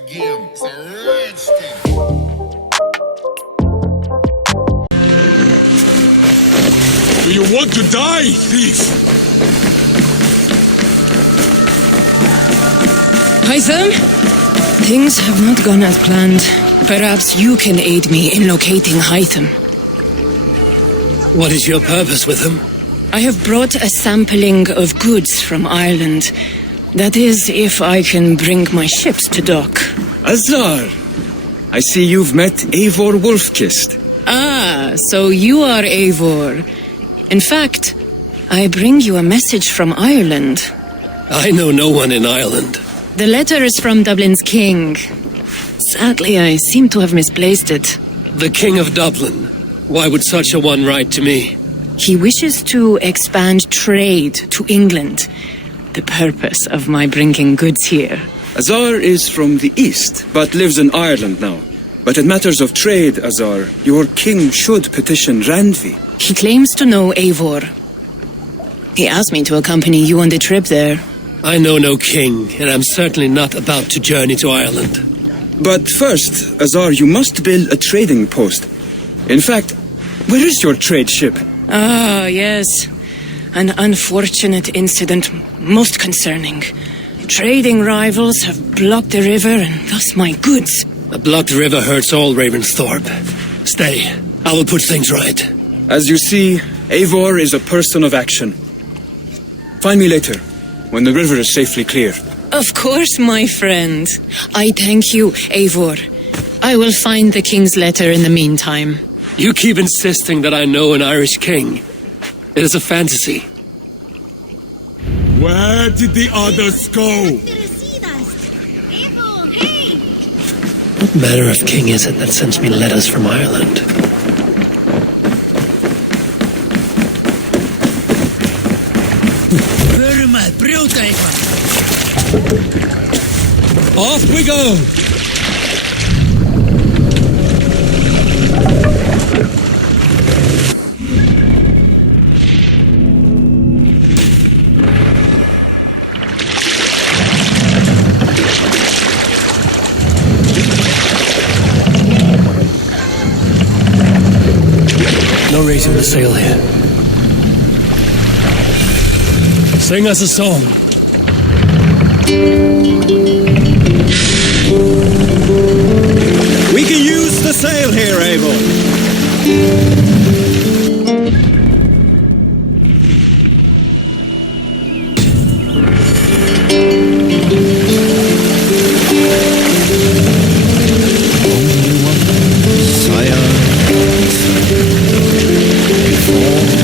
game. It's a rich thing. Do you want to die, thief? Hytham? Things have not gone as planned. Perhaps you can aid me in locating Hytham. What is your purpose with him? I have brought a sampling of goods from Ireland. That is, if I can bring my ships to dock. Azar! I see you've met Eivor Wolfkist. Ah, so you are Eivor. In fact, I bring you a message from Ireland. I know no one in Ireland. The letter is from Dublin's king. Sadly, I seem to have misplaced it. The King of Dublin. Why would such a one write to me? He wishes to expand trade to England. The purpose of my bringing goods here. Azar is from the east, but lives in Ireland now. But in matters of trade, Azar, your king should petition Randvi. He claims to know Eivor. He asked me to accompany you on the trip there. I know no king, and I'm certainly not about to journey to Ireland. But first, Azar, you must build a trading post. In fact, where is your trade ship? Ah, yes. An unfortunate incident, most concerning. Trading rivals have blocked the river and thus my goods. A blocked river hurts all Ravensthorpe. Stay. I will put things right. As you see, Eivor is a person of action. Find me later, when the river is safely clear. Of course, my friend. I thank you, Eivor. I will find the king's letter in the meantime. You keep insisting that I know an Irish king. It is a fantasy. Where did the others go? What manner of king is it that sends me letters from Ireland? Off we go! No raising the sail here. Sing us a song. We can use the sail here, Eivor.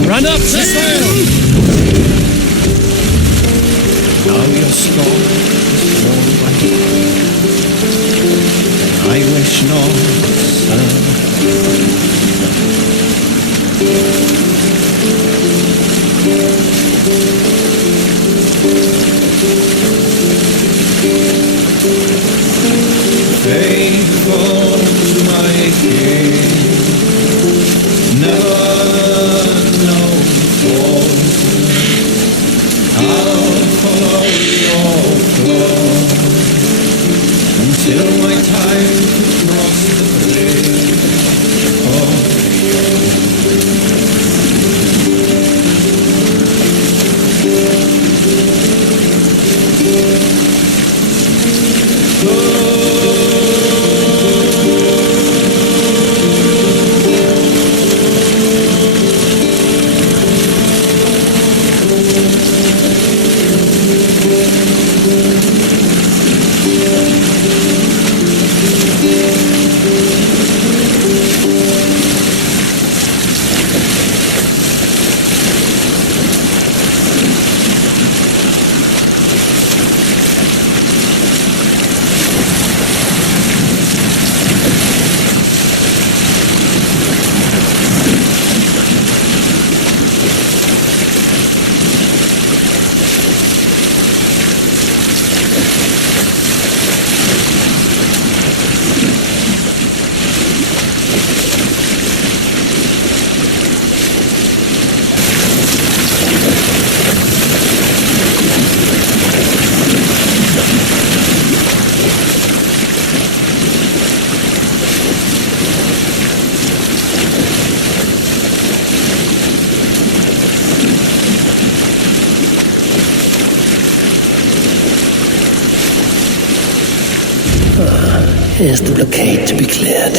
Run up the sail! Now your storm is worn by I wish no faithful to my king, never known falsehood. I'll follow your flow until my time to cross the bridge of Here's the blockade to be cleared.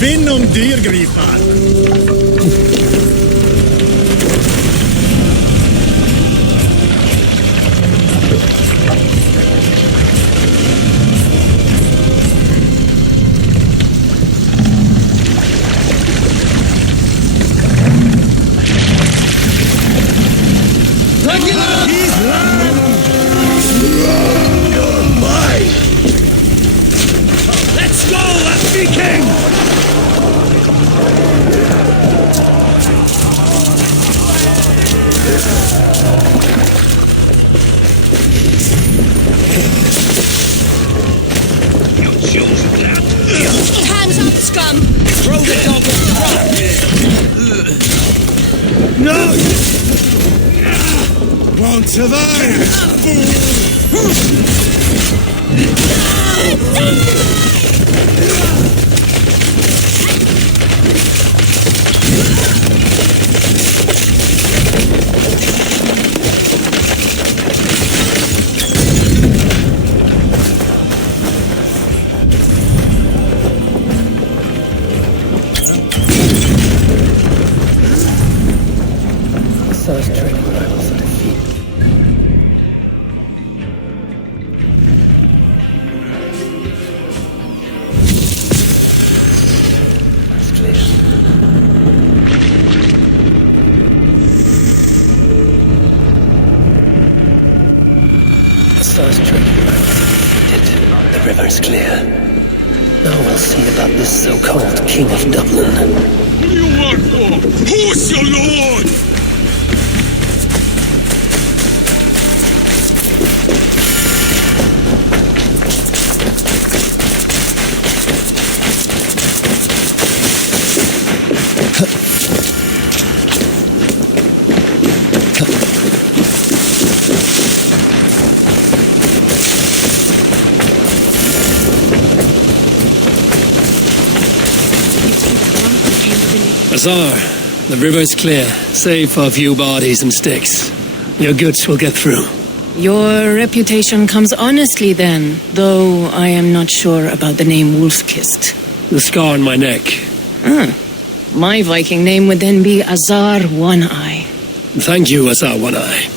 Finn om dyrgripar! Let's go, let's be king! Hands up, scum! Throw the dog on the rock! No! Won't survive! First training rivals are defeated. That's clear. The first training rivals are defeated. The river's clear. Now we'll see about this so-called King of Dublin. What do you want for? Who's your lord? Azar, the river's clear, save for a few bodies and sticks. Your goods will get through. Your reputation comes honestly then, though I am not sure about the name Wolf-Kissed. The scar on my neck. My Viking name would then be Azar One-Eye. Thank you, Azar One-Eye.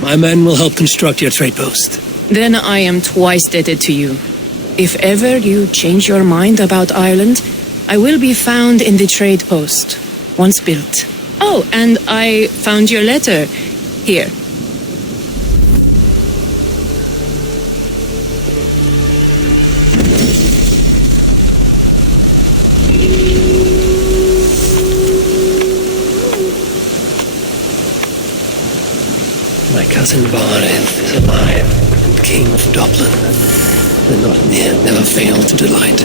My men will help construct your trade post. Then I am twice indebted to you. If ever you change your mind about Ireland, I will be found in the trade post, once built. Oh, and I found your letter. Here. My cousin Barith is alive, and King of Dublin. The Nottingham never failed to delight.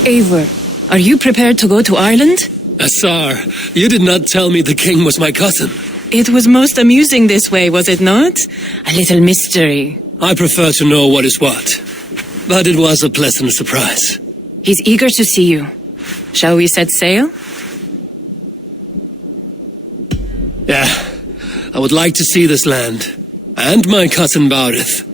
Eivor, are you prepared to go to Ireland? Azar, you did not tell me the king was my cousin. It was most amusing this way, was it not? A little mystery. I prefer to know what is what. But it was a pleasant surprise. He's eager to see you. Shall we set sail? Yeah, I would like to see this land. And my cousin Barith.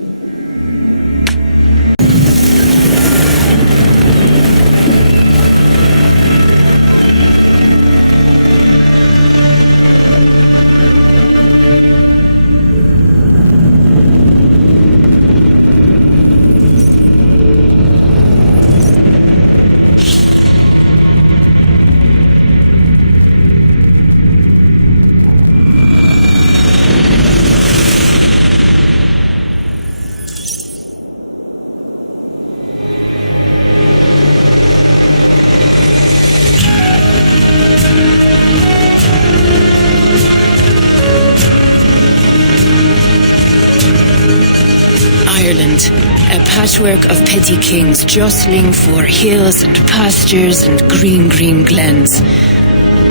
Ireland, a patchwork of petty kings jostling for hills and pastures and green glens.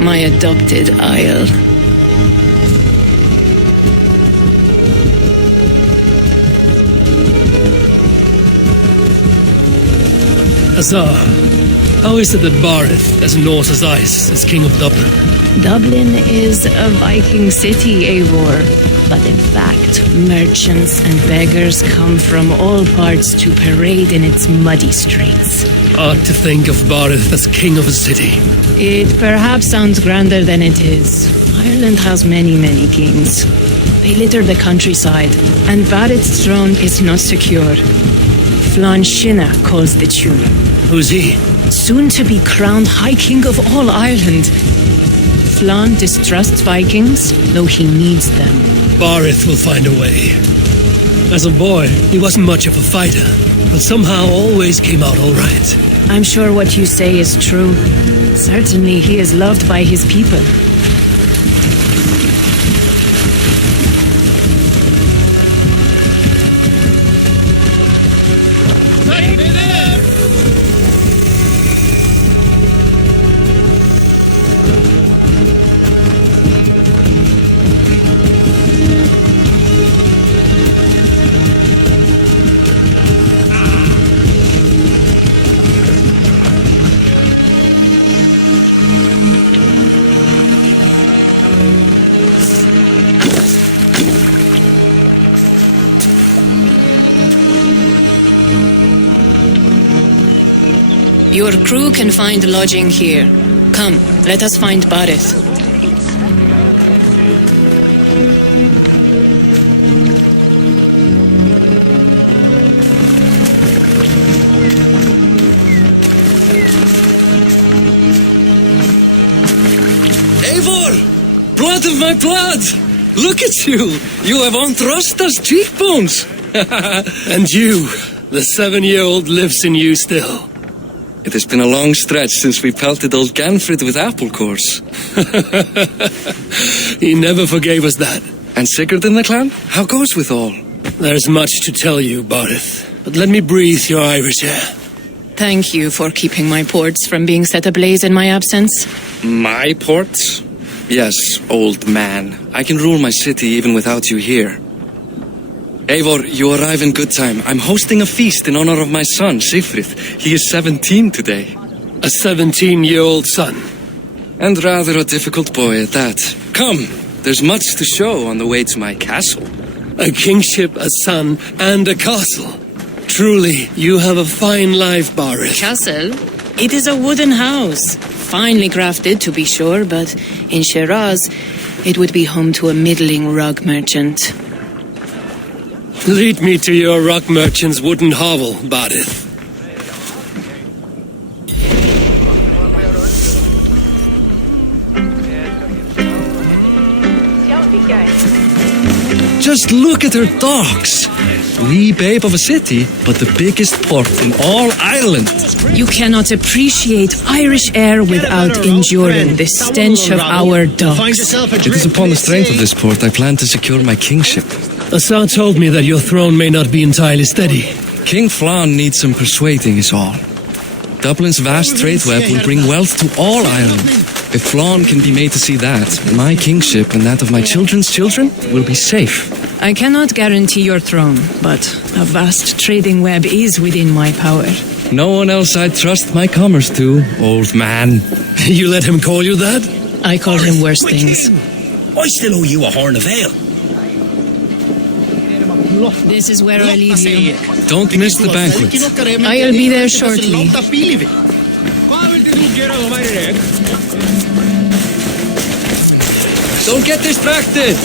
My adopted isle. Azar, how is it that Barith, as Norse as ice, is king of Dublin? Dublin is a Viking city, Eivor. But in fact, merchants and beggars come from all parts to parade in its muddy streets. Odd to think of Barith as king of a city. It perhaps sounds grander than it is. Ireland has many kings. They litter the countryside, and Barith's throne is not secure. Flann Sinna calls the tune. Who's he? Soon to be crowned High King of all Ireland. Flann distrusts Vikings, though he needs them. Barith will find a way. As a boy, he wasn't much of a fighter, but somehow always came out all right. I'm sure what you say is true. Certainly he is loved by his people. Your crew can find lodging here. Come, let us find Barith. Eivor! Blood of my blood! Look at you! You have Anthrosta's cheekbones! And you, the 7-year-old lives in you still. It has been a long stretch since we pelted old Ganfrid with apple cores. He never forgave us that. And Sigurd in the clan? How goes with all? There's much to tell you, Barith, but let me breathe your Irish air. Thank you for keeping my ports from being set ablaze in my absence. My ports? Yes, old man. I can rule my city even without you here. Eivor, you arrive in good time. I'm hosting a feast in honor of my son, Sigfrid. He is 17 today. A 17-year-old son. And rather a difficult boy at that. Come, there's much to show on the way to my castle. A kingship, a son, and a castle. Truly, you have a fine life, Barith. Castle? It is a wooden house. Finely crafted, to be sure, but in Shiraz, it would be home to a middling rug merchant. Lead me to your rock merchant's wooden hovel, Barith. Just look at her docks. Wee babe of a city, but the biggest port in all Ireland. You cannot appreciate Irish air without enduring the stench of our docks. It is upon the strength of this port I plan to secure my kingship. Asa told me that your throne may not be entirely steady. King Flann needs some persuading is all. Dublin's vast trade web will bring wealth to all Ireland. If Flann can be made to see that, my kingship and that of my children's children will be safe. I cannot guarantee your throne, but a vast trading web is within my power. No one else I'd trust my commerce to, old man. You let him call you that? I called him worse things. I still owe you a horn of ale. This is where I leave you. Don't miss the banquet. I'll be there shortly. Don't get distracted!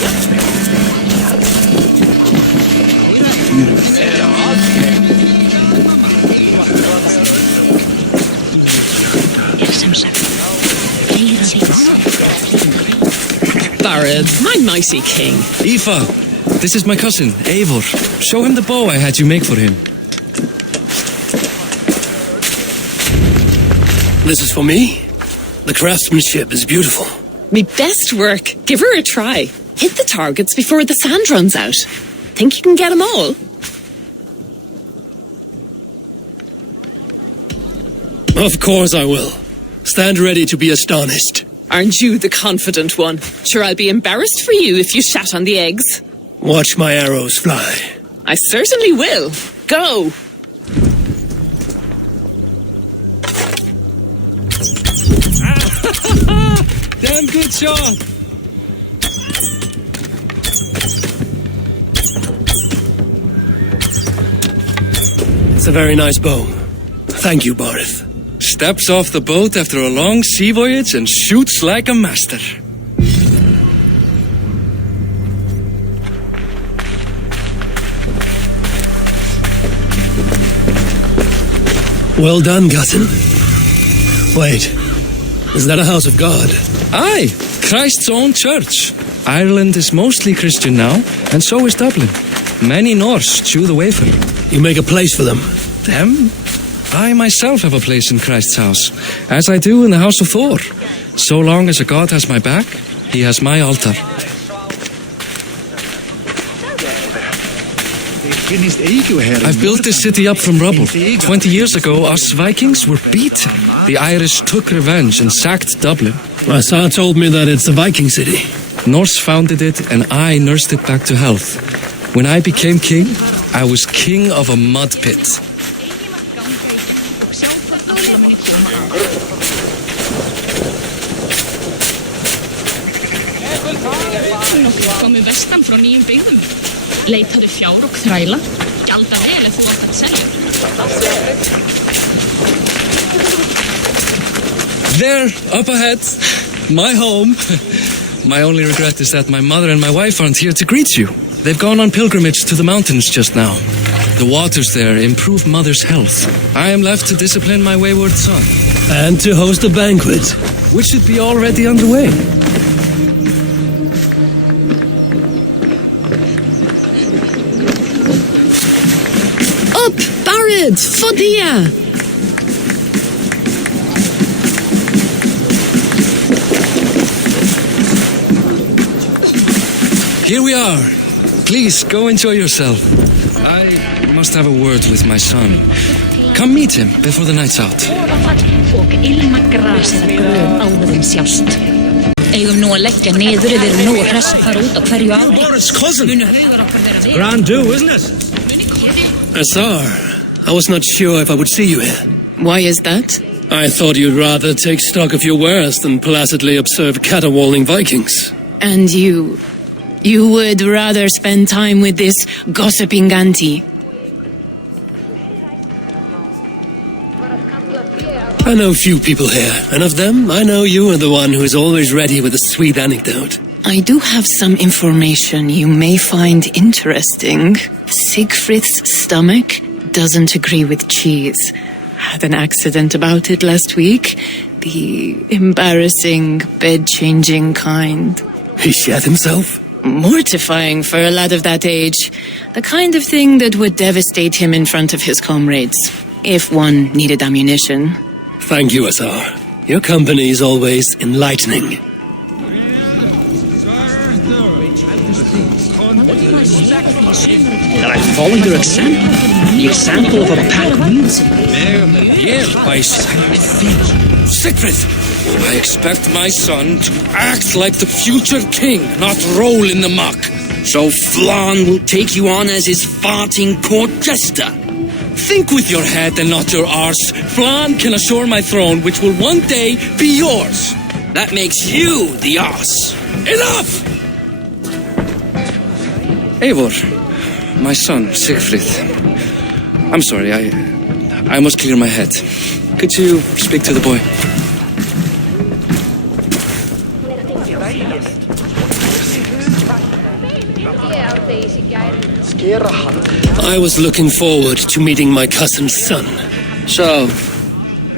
Barith, my mighty king. Aoife, this is my cousin, Eivor. Show him the bow I had you make for him. This is for me. The craftsmanship is beautiful. Me best work. Give her a try. Hit the targets before the sand runs out. Think you can get them all? Of course I will. Stand ready to be astonished. Aren't you the confident one? Sure, I'll be embarrassed for you if you shat on the eggs. Watch my arrows fly. I certainly will. Go! Damn good shot! It's a very nice bow. Thank you, Barith. Steps off the boat after a long sea voyage and shoots like a master. Well done, cousin. Wait, is that a house of God? Aye, Christ's own church. Ireland is mostly Christian now, and so is Dublin. Many Norse chew the wafer. You make a place for them. Them? I myself have a place in Christ's house, as I do in the house of Thor. So long as a god has my back, he has my altar. I've built this city up from rubble. 20 years ago, us Vikings were beaten. The Irish took revenge and sacked Dublin. Asa told me that it's a Viking city. Norse founded it, and I nursed it back to health. When I became king, I was king of a mud pit. Komu vestan frá nýjum byggðum. Leitaðu fjár og þræla. Gjalda vel ef þú átt að selja. There, up ahead, my home. My only regret is that my mother and my wife aren't here to greet you. They've gone on pilgrimage to the mountains just now. The waters there improve mother's health. I am left to discipline my wayward son. And to host a banquet. Which should be already underway. Up, Barith! Fadia! Here we are. Please, go enjoy yourself. I must have a word with my son. Come meet him before the night's out. Og ilma gras eða grön áður en sjást. Eigum nú að leggja niður eða nú að hressa fara út á hverju ári. Boris' cousin. Munu haugar okkar vera við. Grand do, isn't it? Asar, I was not sure if I would see you here. Why is that? I thought you'd rather take stock of your wares than placidly observe caterwauling Vikings. And you would rather spend time with this gossiping auntie. I know few people here, and of them, I know you are the one who is always ready with a sweet anecdote. I do have some information you may find interesting. Siegfried's stomach doesn't agree with cheese. Had an accident about it last week. The embarrassing, bed-changing kind. He shat himself? Mortifying for a lad of that age. The kind of thing that would devastate him in front of his comrades, if one needed ammunition. Thank you, Azar. Your company is always enlightening. That I follow your example. The example of a pack mule. Siegfried! I expect my son to act like the future king, not roll in the muck. So Flan will take you on as his farting court jester. Think with your head and not your arse. Flan can assure my throne, which will one day be yours. That makes you the arse. Enough! Eivor, my son, Siegfried. I'm sorry, I must clear my head. Could you speak to the boy? I was looking forward to meeting my cousin's son. So,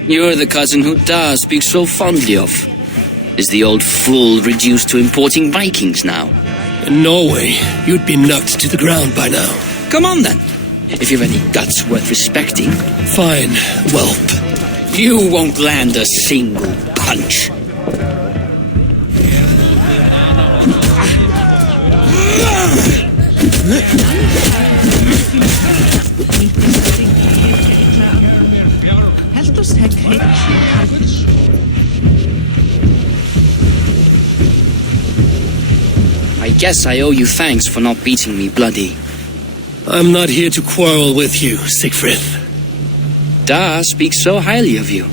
you're the cousin who Da speaks so fondly of. Is the old fool reduced to importing Vikings now? In Norway, you'd be knocked to the ground by now. Come on then, if you've any guts worth respecting. Fine, whelp. You won't land a single punch. I guess I owe you thanks for not beating me bloody. I'm not here to quarrel with you, Siegfried. Da speaks so highly of you.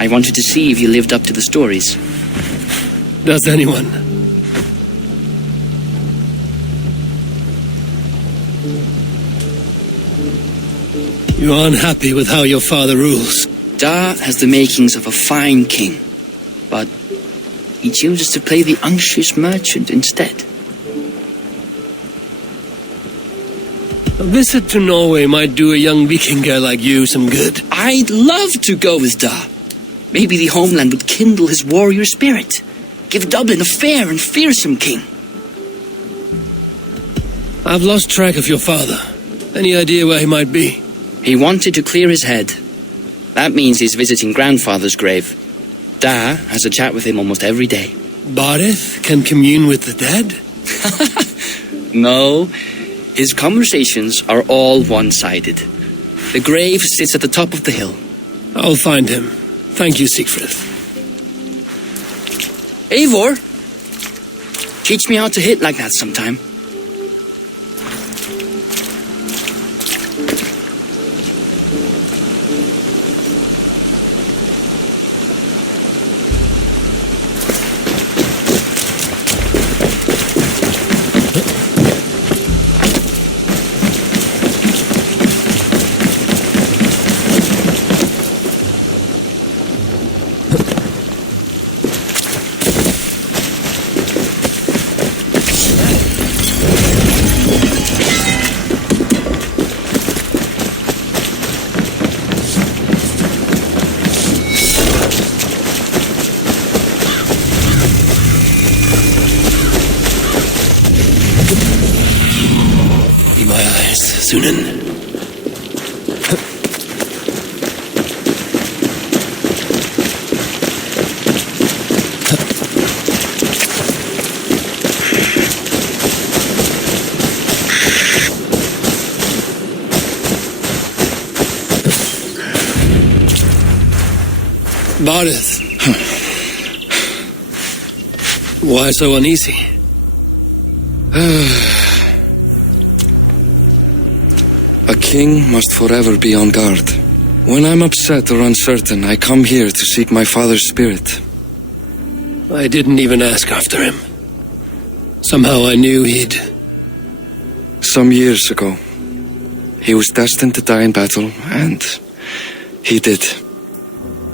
I wanted to see if you lived up to the stories. Does anyone? You're unhappy with how your father rules. Da has the makings of a fine king, but he chooses to play the unctuous merchant instead. A visit to Norway might do a young Viking girl like you some good. I'd love to go with Da. Maybe the homeland would kindle his warrior spirit. Give Dublin a fair and fearsome king. I've lost track of your father. Any idea where he might be? He wanted to clear his head. That means he's visiting grandfather's grave. Da has a chat with him almost every day. Barith can commune with the dead? No, his conversations are all one-sided. The grave sits at the top of the hill. I'll find him. Thank you, Siegfried. Eivor, teach me how to hit like that sometime. Sunan. Barith. Why so uneasy? A king must forever be on guard. When I'm upset or uncertain, I come here to seek my father's spirit. I didn't even ask after him. Somehow I knew he'd... Some years ago, he was destined to die in battle, and he did.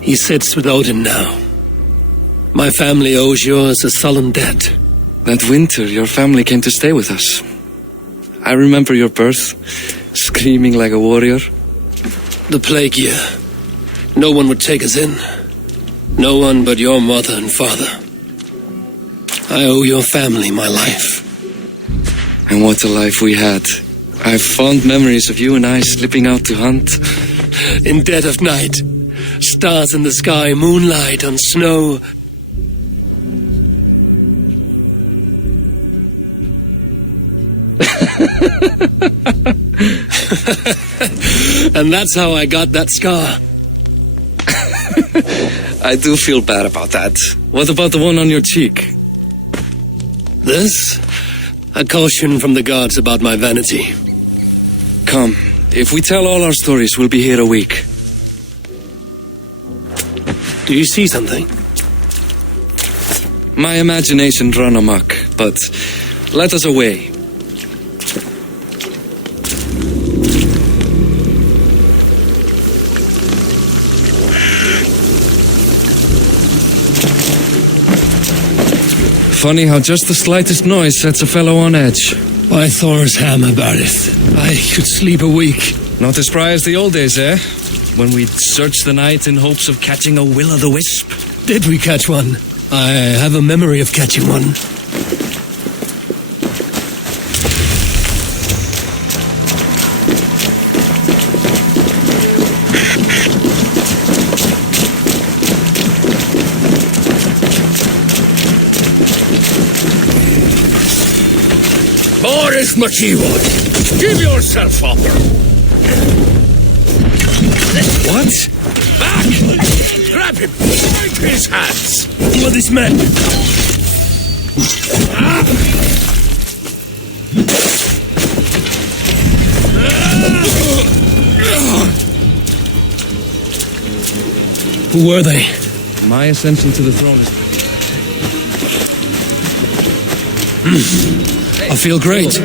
He sits with Odin now. My family owes yours a sullen debt. That winter, your family came to stay with us. I remember your birth, screaming like a warrior. The plague year. No one would take us in. No one but your mother and father. I owe your family my life. And what a life we had. I have fond memories of you and I slipping out to hunt. In dead of night. Stars in the sky, moonlight on snow. And that's how I got that scar. I do feel bad about that. What about the one on your cheek? This? A caution from the gods about my vanity. Come, if we tell all our stories, we'll be here a week. Do you see something? My imagination run amok, but let us away. Funny how just the slightest noise sets a fellow on edge. Why Thor's hammer, Barith? I could sleep a week. Not as spry as the old days, eh? When we'd search the night in hopes of catching a will-o'-the-wisp. Did we catch one? I have a memory of catching one. Boris Machiwood, give yourself up. What? Back! Grab him! Break his hands! Who are these men? Who were they? My ascension to the throne is... I feel great.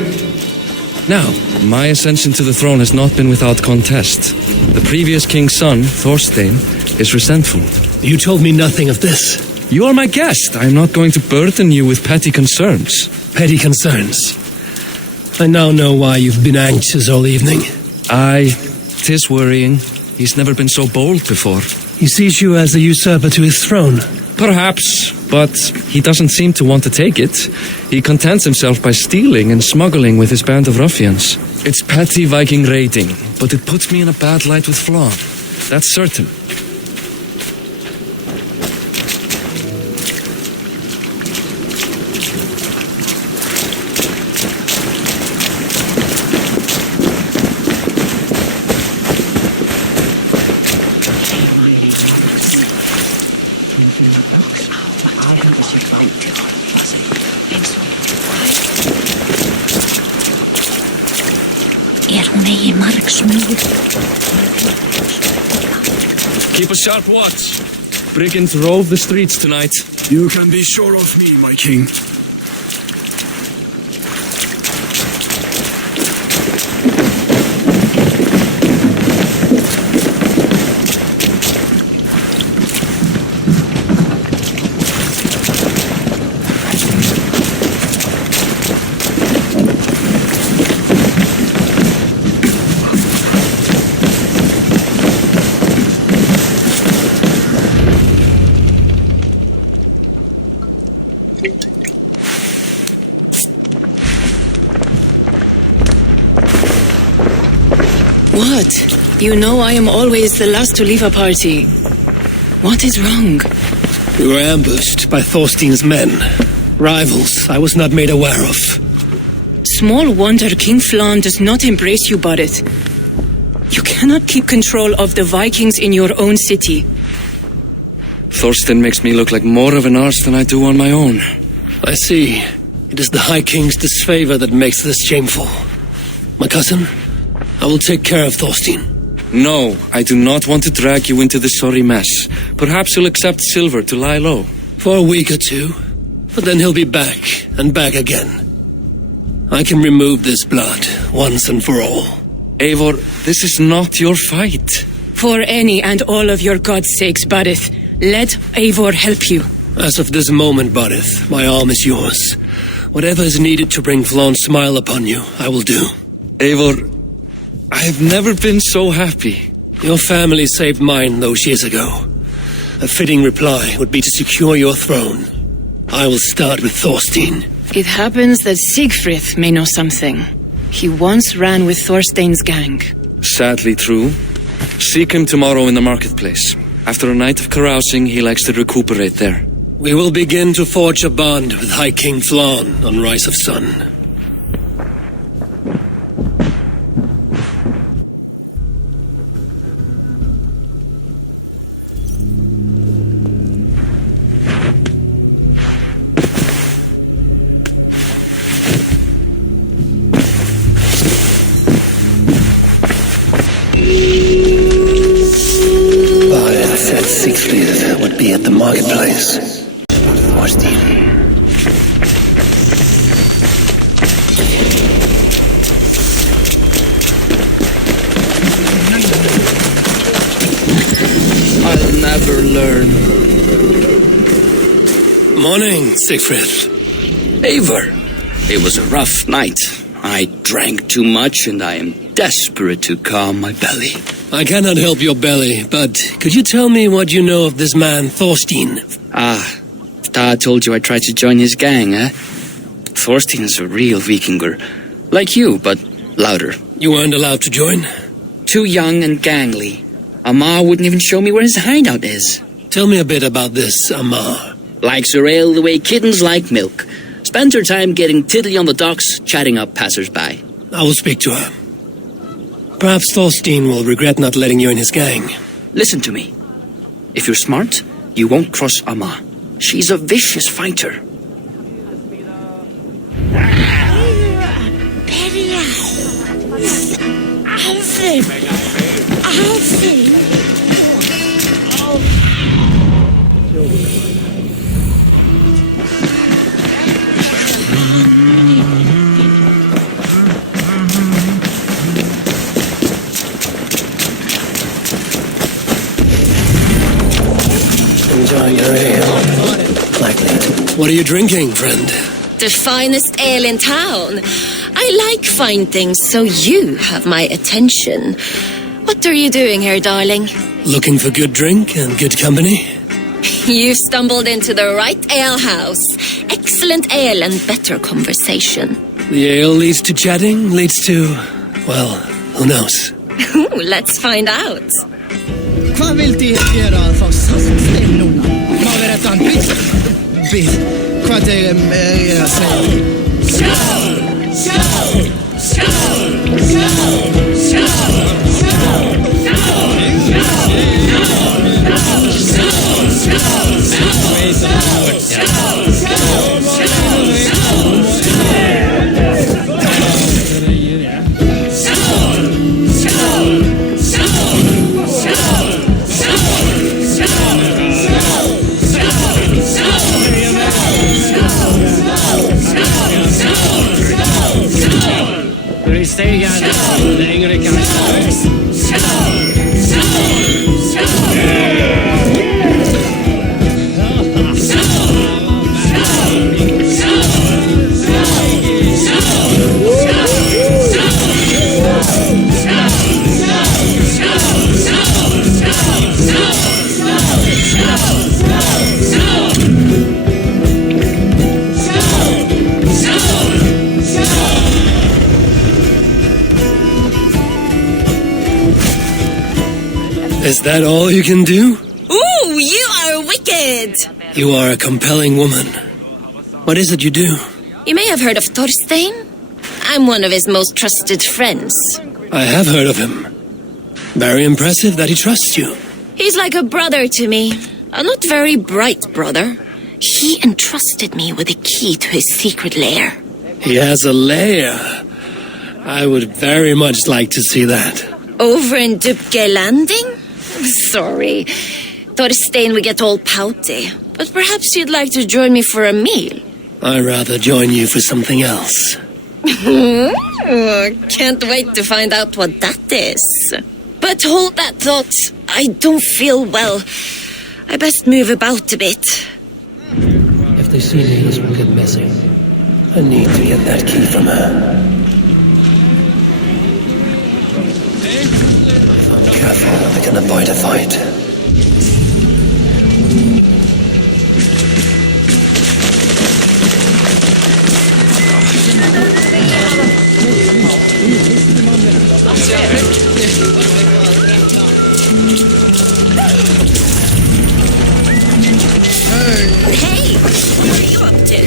Now, my ascension to the throne has not been without contest. The previous king's son, Thorstein, is resentful. You told me nothing of this. You are my guest. I am not going to burden you with petty concerns. Petty concerns. I now know why you've been anxious all evening. Aye, 'tis worrying. He's never been so bold before. He sees you as a usurper to his throne. Perhaps, but he doesn't seem to want to take it. He contents himself by stealing and smuggling with his band of ruffians. It's petty Viking raiding, but it puts me in a bad light with Flann. That's certain. Hon ej i marksmord. Keep a sharp watch. Brigands rove the streets tonight. You can be sure of me, my king. What? You know I am always the last to leave a party. What is wrong? We were ambushed by Thorstein's men. Rivals I was not made aware of. Small wonder King Flann does not embrace you, Barith. You cannot keep control of the Vikings in your own city. Thorstein makes me look like more of an arse than I do on my own. I see. It is the High King's disfavor that makes this shameful. My cousin, I will take care of Thorstein. No, I do not want to drag you into this sorry mess. Perhaps you'll accept silver to lie low. For a week or two. But then he'll be back, and back again. I can remove this blood, once and for all. Eivor, this is not your fight. For any and all of your god's sakes, Barith, let Eivor help you. As of this moment, Barith, my arm is yours. Whatever is needed to bring Flawn's smile upon you, I will do. Eivor, I have never been so happy. Your family saved mine those years ago. A fitting reply would be to secure your throne. I will start with Thorstein. It happens that Siegfried may know something. He once ran with Thorstein's gang. Sadly true. Seek him tomorrow in the marketplace. After a night of carousing, he likes to recuperate there. We will begin to forge a bond with High King Flan on Rise of Sun. Said Siegfried would be at the marketplace. Thorstein. I'll never learn. Morning, Siegfried. Eivor, it was a rough night. I drank too much and I am desperate to calm my belly. I cannot help your belly, but could you tell me what you know of this man, Thorstein? Dad told you I tried to join his gang, eh? Thorstein is a real Vikinger. Like you, but louder. You weren't allowed to join? Too young and gangly. Amar wouldn't even show me where his hideout is. Tell me a bit about this Amar. Likes her ale the way kittens like milk. Spends her time getting tiddly on the docks, chatting up passers-by. I will speak to her. Perhaps Thorstein will regret not letting you in his gang. Listen to me. If you're smart, you won't cross Amma. She's a vicious fighter. Enjoying your ale. Likely. What are you drinking, friend? The finest ale in town. I like fine things, so you have my attention. What are you doing here, darling? Looking for good drink and good company? You've stumbled into the right alehouse. Excellent ale and better conversation. The ale leads to chatting, leads to... well, who knows? Let's find out. Hvað vildi gera að fá saltstein núna? Má vera þetta hann bíð, hvað ég að segja? Is that all you can do? Ooh, you are wicked! You are a compelling woman. What is it you do? You may have heard of Thorstein. I'm one of his most trusted friends. I have heard of him. Very impressive that he trusts you. He's like a brother to me. A not very bright brother. He entrusted me with the key to his secret lair. He has a lair. I would very much like to see that. over in Dubke Landing? Sorry. Thought Stein would get all pouty. But perhaps you'd like to join me for a meal. I'd rather join you for something else. Can't wait to find out what that is. But hold that thought. I don't feel well. I best move about a bit. If they see me, this will get messy. I need to get that key from her. If I'm careful, I can avoid a fight. Hey, what are you up to?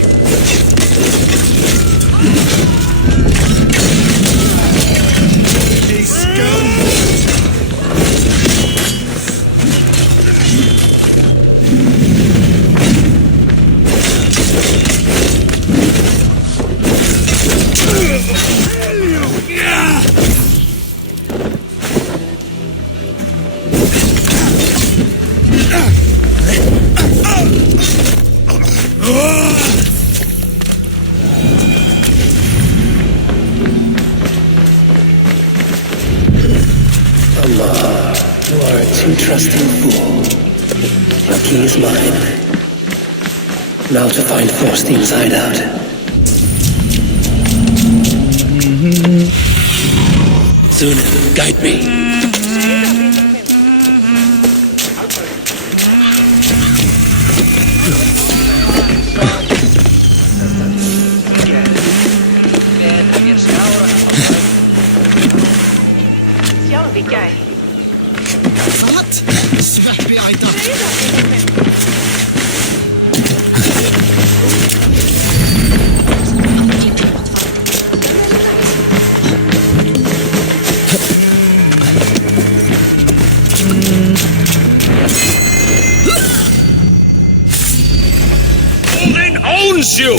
You are a too trusting fool. Your key is mine. Now to find Thorstein's hideout. Sunan, guide me. Odin owns you!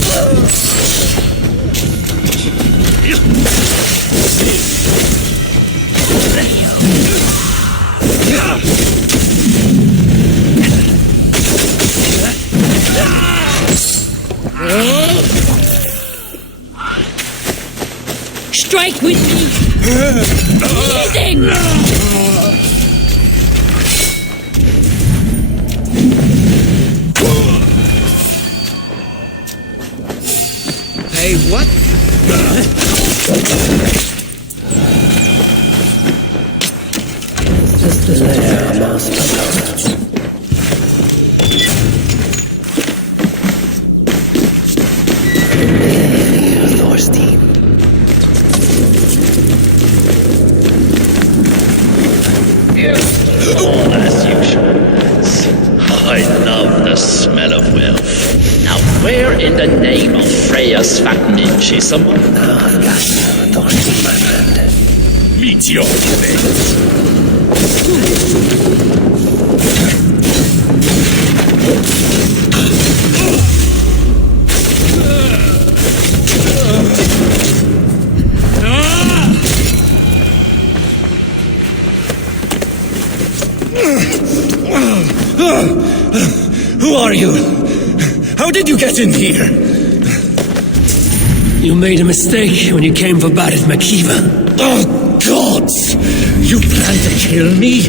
Strike with me! Bleeding! Hey, what? Just there, Master. Thorstein. All as usual. I love the smell of wealth. Now, where in the name of Freya's fat minch is someone? I've got Thorstein, my friend. Meet your fate. Who are you? How did you get in here? You made a mistake when you came for Barit Makiva. Oh, gods! You plan to kill me?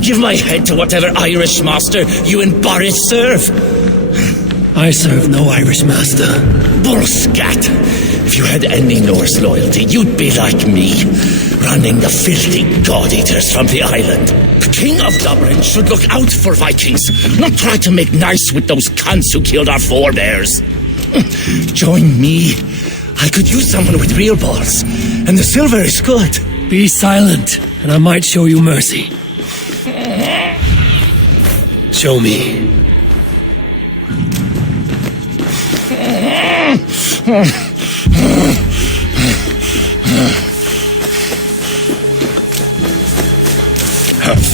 Give my head to whatever Irish master you and Barrett serve. I serve no Irish master. Bullscat! If you had any Norse loyalty, you'd be like me, running the filthy god-eaters from the island. The King of Dublin should look out for Vikings, not try to make nice with those cunts who killed our forebears. Join me. I could use someone with real balls, and the silver is good. Be silent, and I might show you mercy. Show me.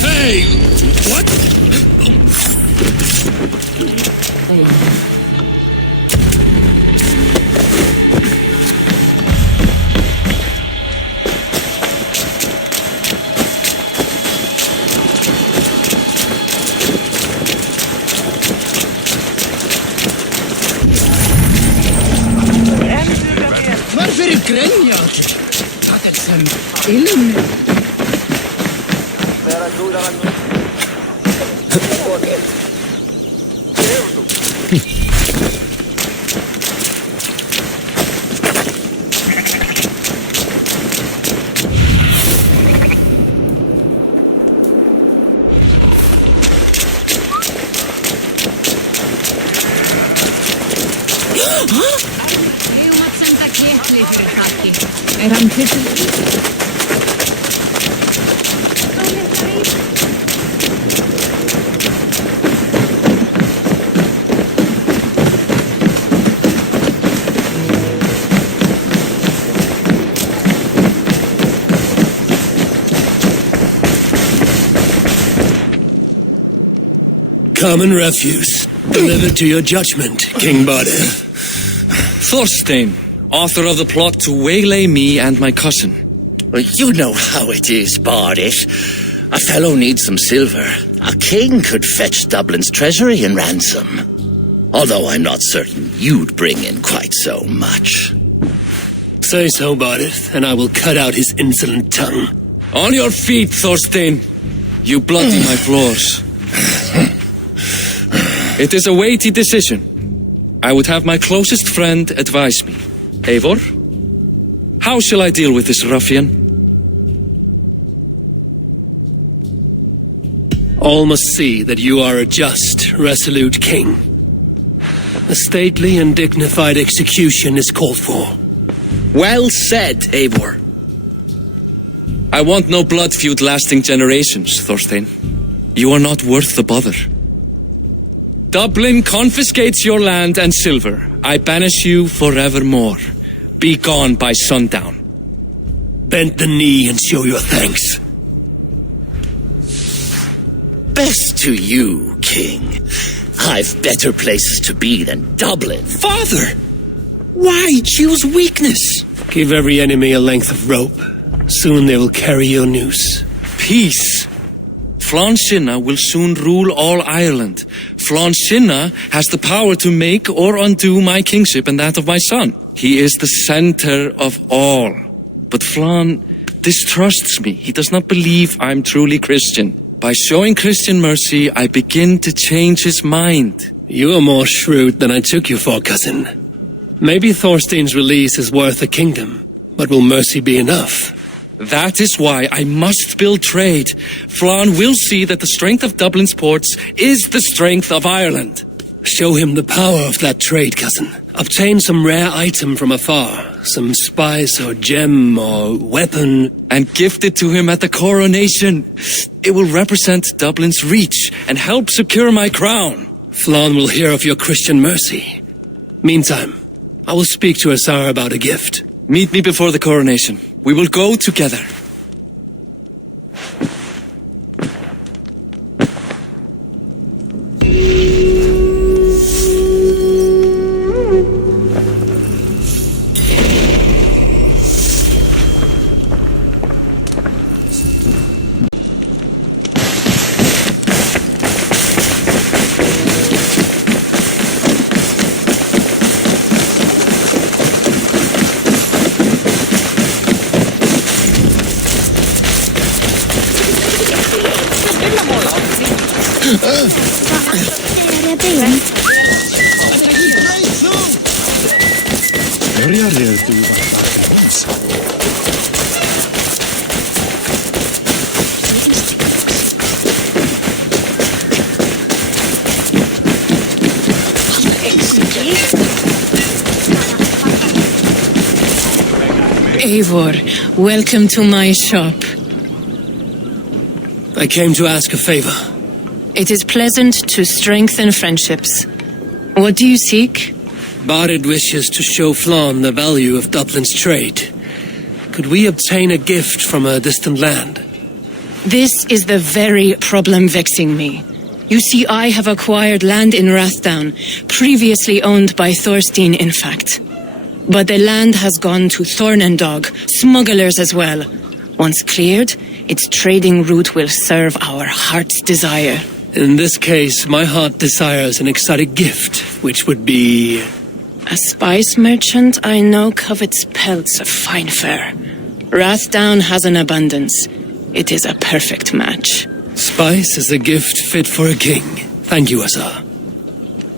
Hey! What? Common refuse, delivered to your judgment, King Bardet. Thorstein, author of the plot to waylay me and my cousin. Well, you know how it is, Bardet. A fellow needs some silver. A king could fetch Dublin's treasury in ransom. Although I'm not certain you'd bring in quite so much. Say so, Bardet, and I will cut out his insolent tongue. On your feet, Thorstein! You bloody my floors. It is a weighty decision. I would have my closest friend advise me. Eivor, how shall I deal with this ruffian? All must see that you are a just, resolute king. A stately and dignified execution is called for. Well said, Eivor. I want no blood feud lasting generations, Thorstein. You are not worth the bother. Dublin confiscates your land and silver. I banish you forevermore. Be gone by sundown. Bend the knee and show your thanks. Best to you, King. I've better places to be than Dublin. Father! Why choose weakness? Give every enemy a length of rope. Soon they will carry your noose. Peace. Flann Sinna will soon rule all Ireland. Flann Sinna has the power to make or undo my kingship and that of my son. He is the center of all. But Flann distrusts me. He does not believe I'm truly Christian. By showing Christian mercy, I begin to change his mind. You are more shrewd than I took you for, cousin. Maybe Thorstein's release is worth a kingdom, but will mercy be enough? That is why I must build trade. Flann will see that the strength of Dublin's ports is the strength of Ireland. Show him the power of that trade, cousin. Obtain some rare item from afar, some spice or gem or weapon, and gift it to him at the coronation. It will represent Dublin's reach and help secure my crown. Flann will hear of your Christian mercy. Meantime, I will speak to Asar about a gift. Meet me before the coronation. We will go together. Eivor, welcome to my shop. I came to ask a favor. It is pleasant to strengthen friendships. What do you seek? Bardet wishes to show Flann the value of Dublin's trade. Could we obtain a gift from a distant land? This is the very problem vexing me. You see, I have acquired land in Rathdown, previously owned by Thorstein, in fact. But the land has gone to Thornendog, smugglers as well. Once cleared, its trading route will serve our heart's desire. In this case, my heart desires an exotic gift, which would be... A spice merchant I know covets pelts of fine fur. Rathdown has an abundance. It is a perfect match. Spice is a gift fit for a king. Thank you, Azar.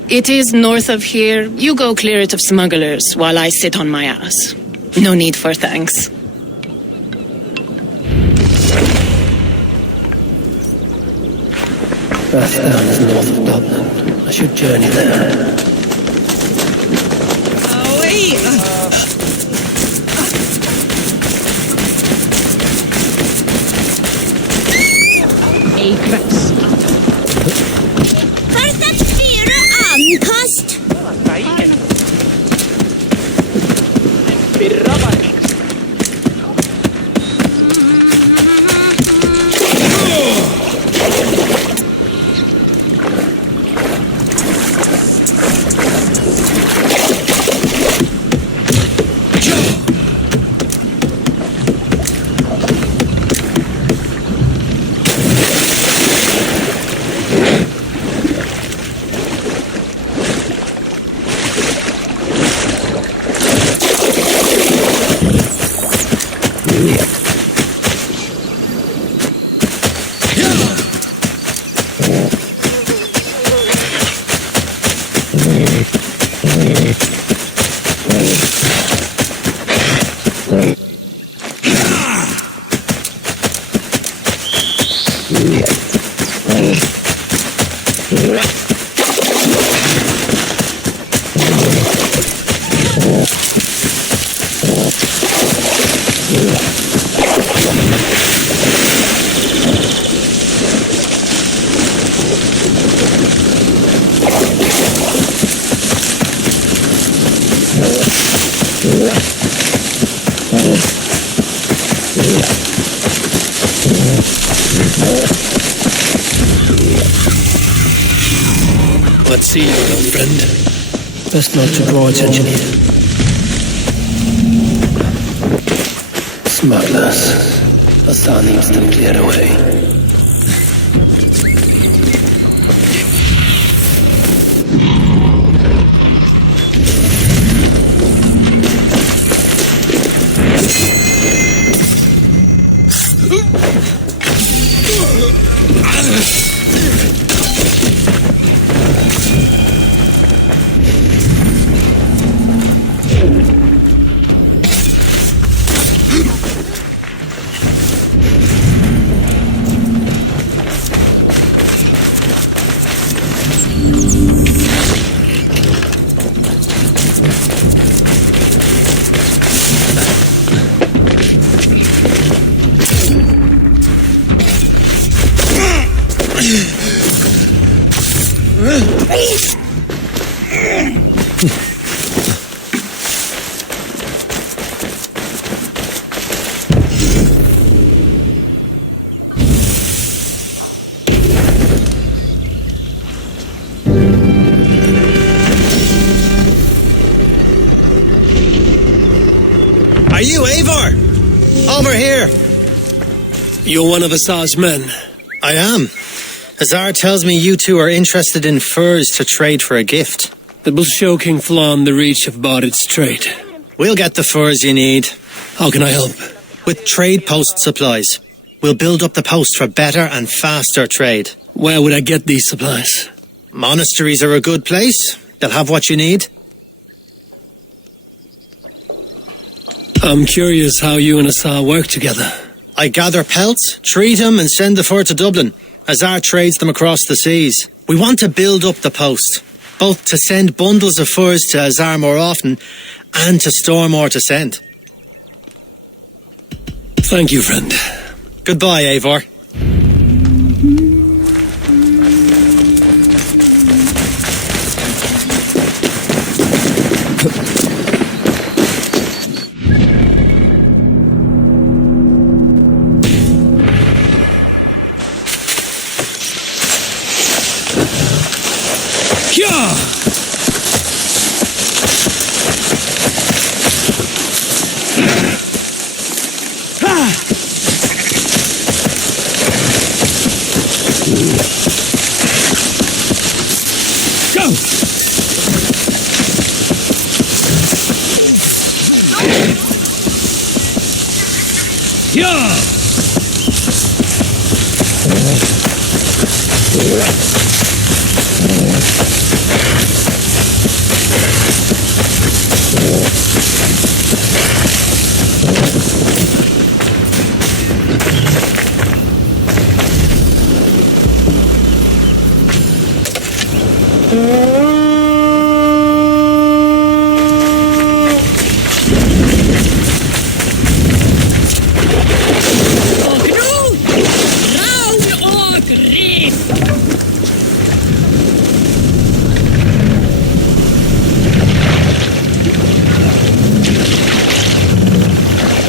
It is north of here. You go clear it of smugglers while I sit on my ass. No need for thanks. Rathdown is north of Dublin. I should journey there. Har sett 4 ankast! Let's see you, old friend. Best not to draw attention here. Smugglers. Azar needs them cleared away. Are you Eivor? Over here. You're one of Azar's men. I am. Azar tells me you two are interested in furs to trade for a gift. It will show King Flann the reach of Bardet's trade. We'll get the furs you need. How can I help? With trade post supplies. We'll build up the post for better and faster trade. Where would I get these supplies? Monasteries are a good place. They'll have what you need. I'm curious how you and Azar work together. I gather pelts, treat them, and send the fur to Dublin. Azar trades them across the seas. We want to build up the post, both to send bundles of furs to Azar more often and to store more to send. Thank you, friend. Goodbye, Eivor.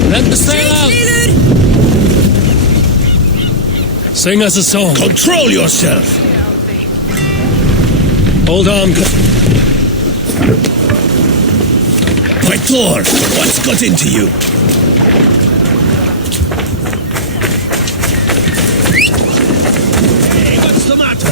Let the sail out! Sing us a song. Control yourself! Hold on. By Thor, what's got into you? Hey, what's the matter?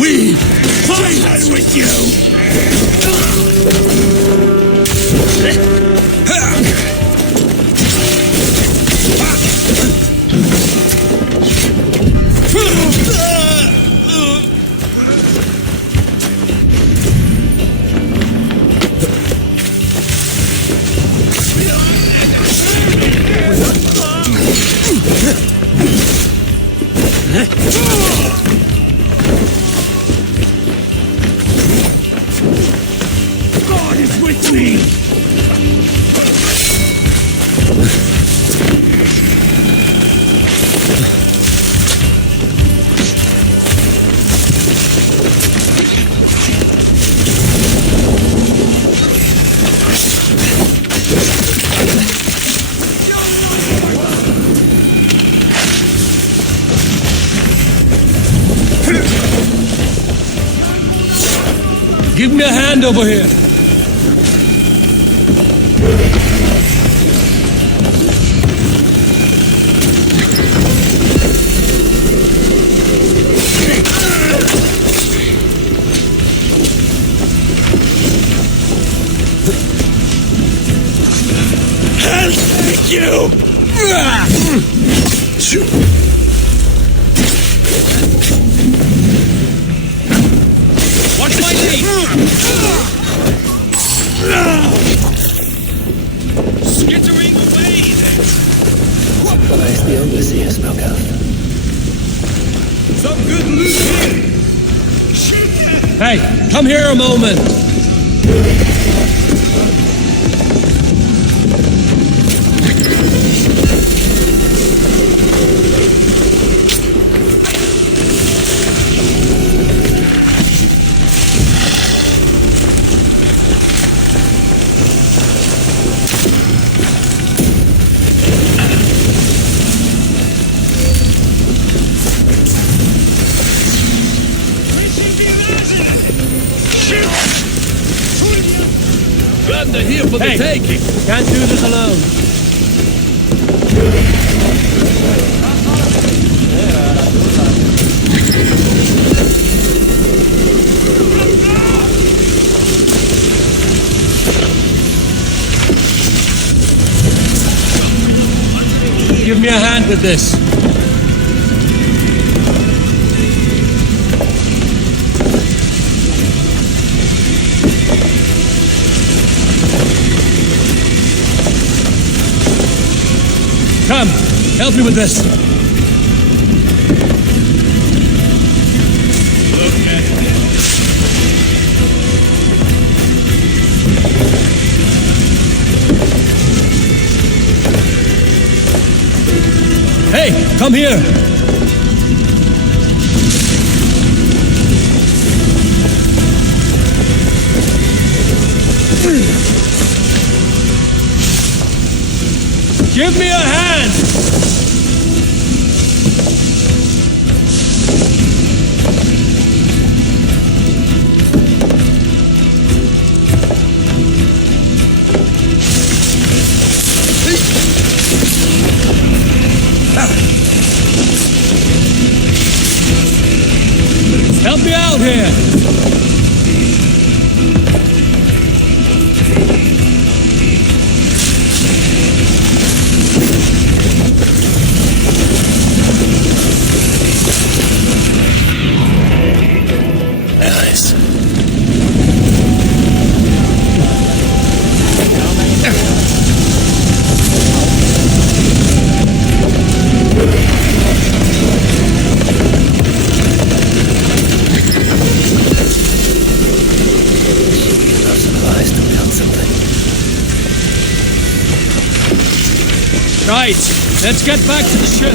We fight with you! God is with me! Give me a hand over here. Help you! Watch my knee! Hey, come here a moment. They're here for the taking. Can't do this alone. Give me a hand with this. Come, help me with this. Hey, come here. Give me a hand! Help me out here! Right, let's get back to the ship.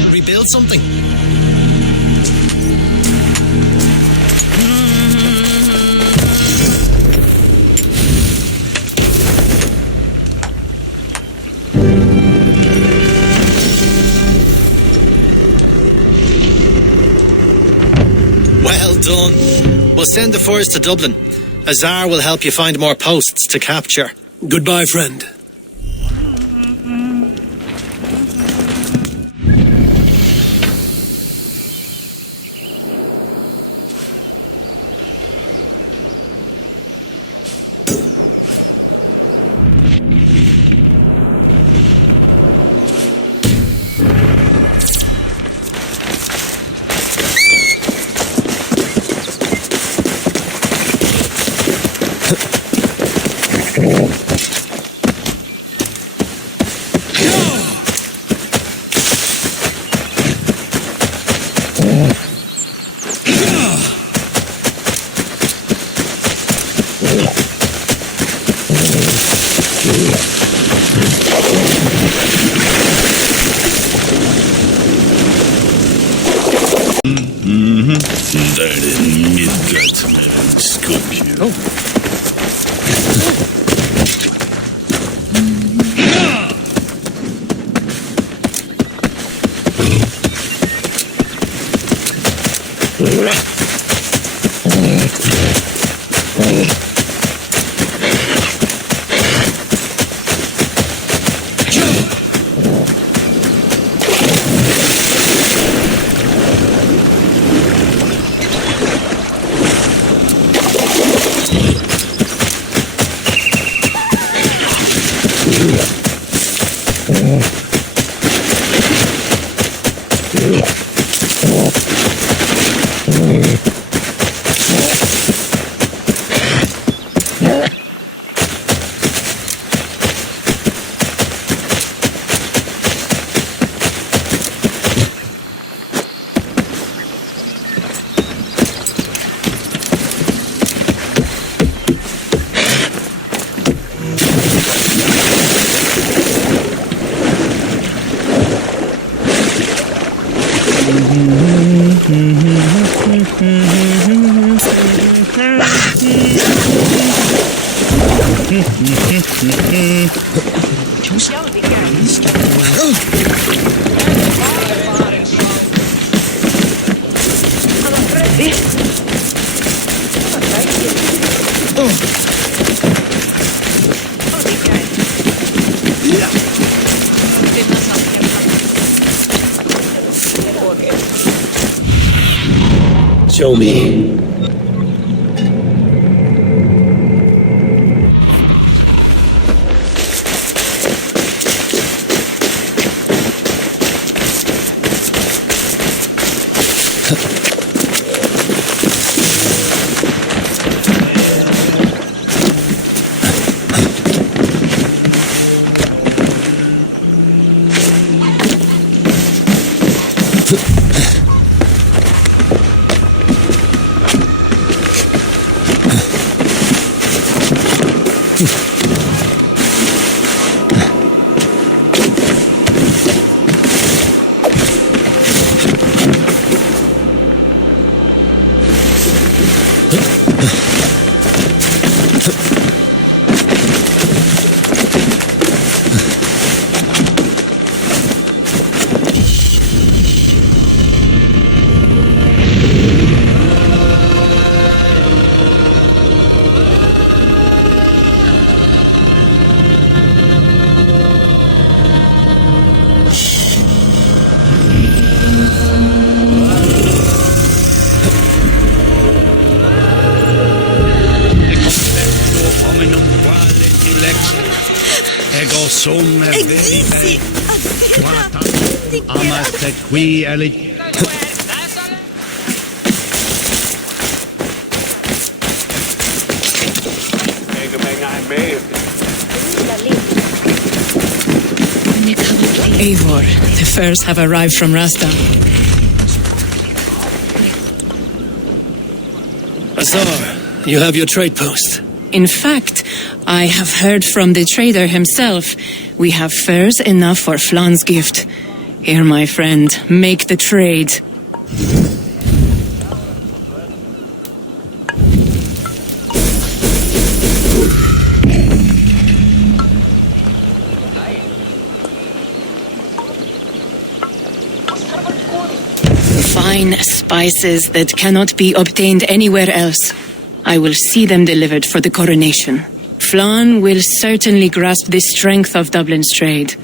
Should we build something? Well done. We'll send the force to Dublin. Azar will help you find more posts to capture. Goodbye, friend. Där är Midgard med en skuggdjur. Show me. Qui eli Eivor, the furs have arrived from Rasta. Azar, you have your trade post. In fact, I have heard from the trader himself. We have furs enough for Flan's gift. Here, my friend, make the trade. Fine spices that cannot be obtained anywhere else. I will see them delivered for the coronation. Flan will certainly grasp the strength of Dublin's trade.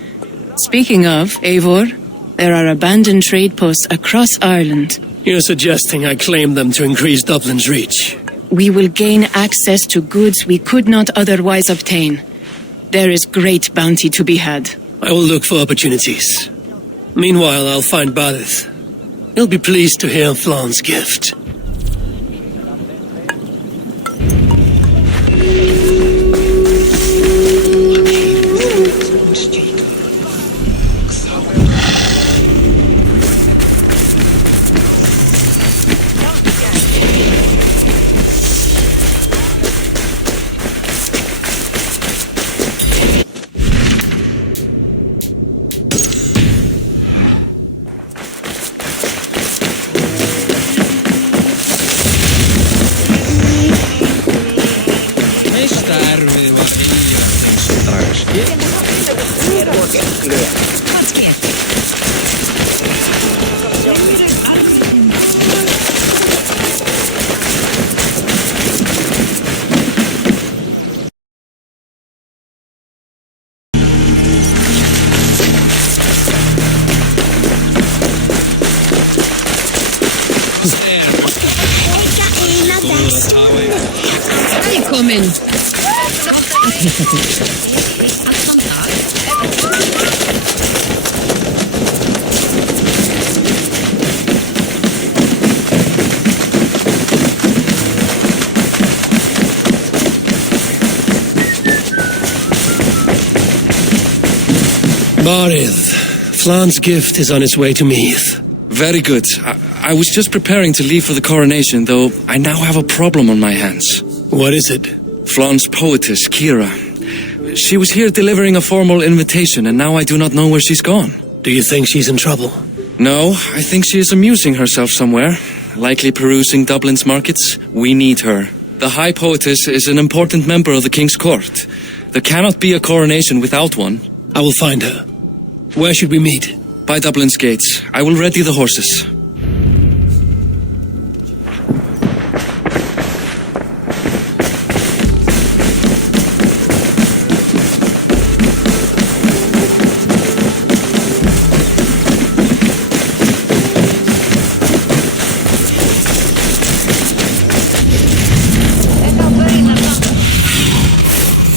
Speaking of, Eivor, there are abandoned trade posts across Ireland. You're suggesting I claim them to increase Dublin's reach? We will gain access to goods we could not otherwise obtain. There is great bounty to be had. I will look for opportunities. Meanwhile, I'll find Badith. He'll be pleased to hear Flan's gift. Come in. Barith, Flan's gift is on its way to Meath. Very good. I was just preparing to leave for the coronation, though I now have a problem on my hands. What is it? Flan's poetess, Kira. She was here delivering a formal invitation, and now I do not know where she's gone. Do you think she's in trouble? No, I think she is amusing herself somewhere. Likely perusing Dublin's markets. We need her. The High Poetess is an important member of the King's Court. There cannot be a coronation without one. I will find her. Where should we meet? By Dublin's gates. I will ready the horses.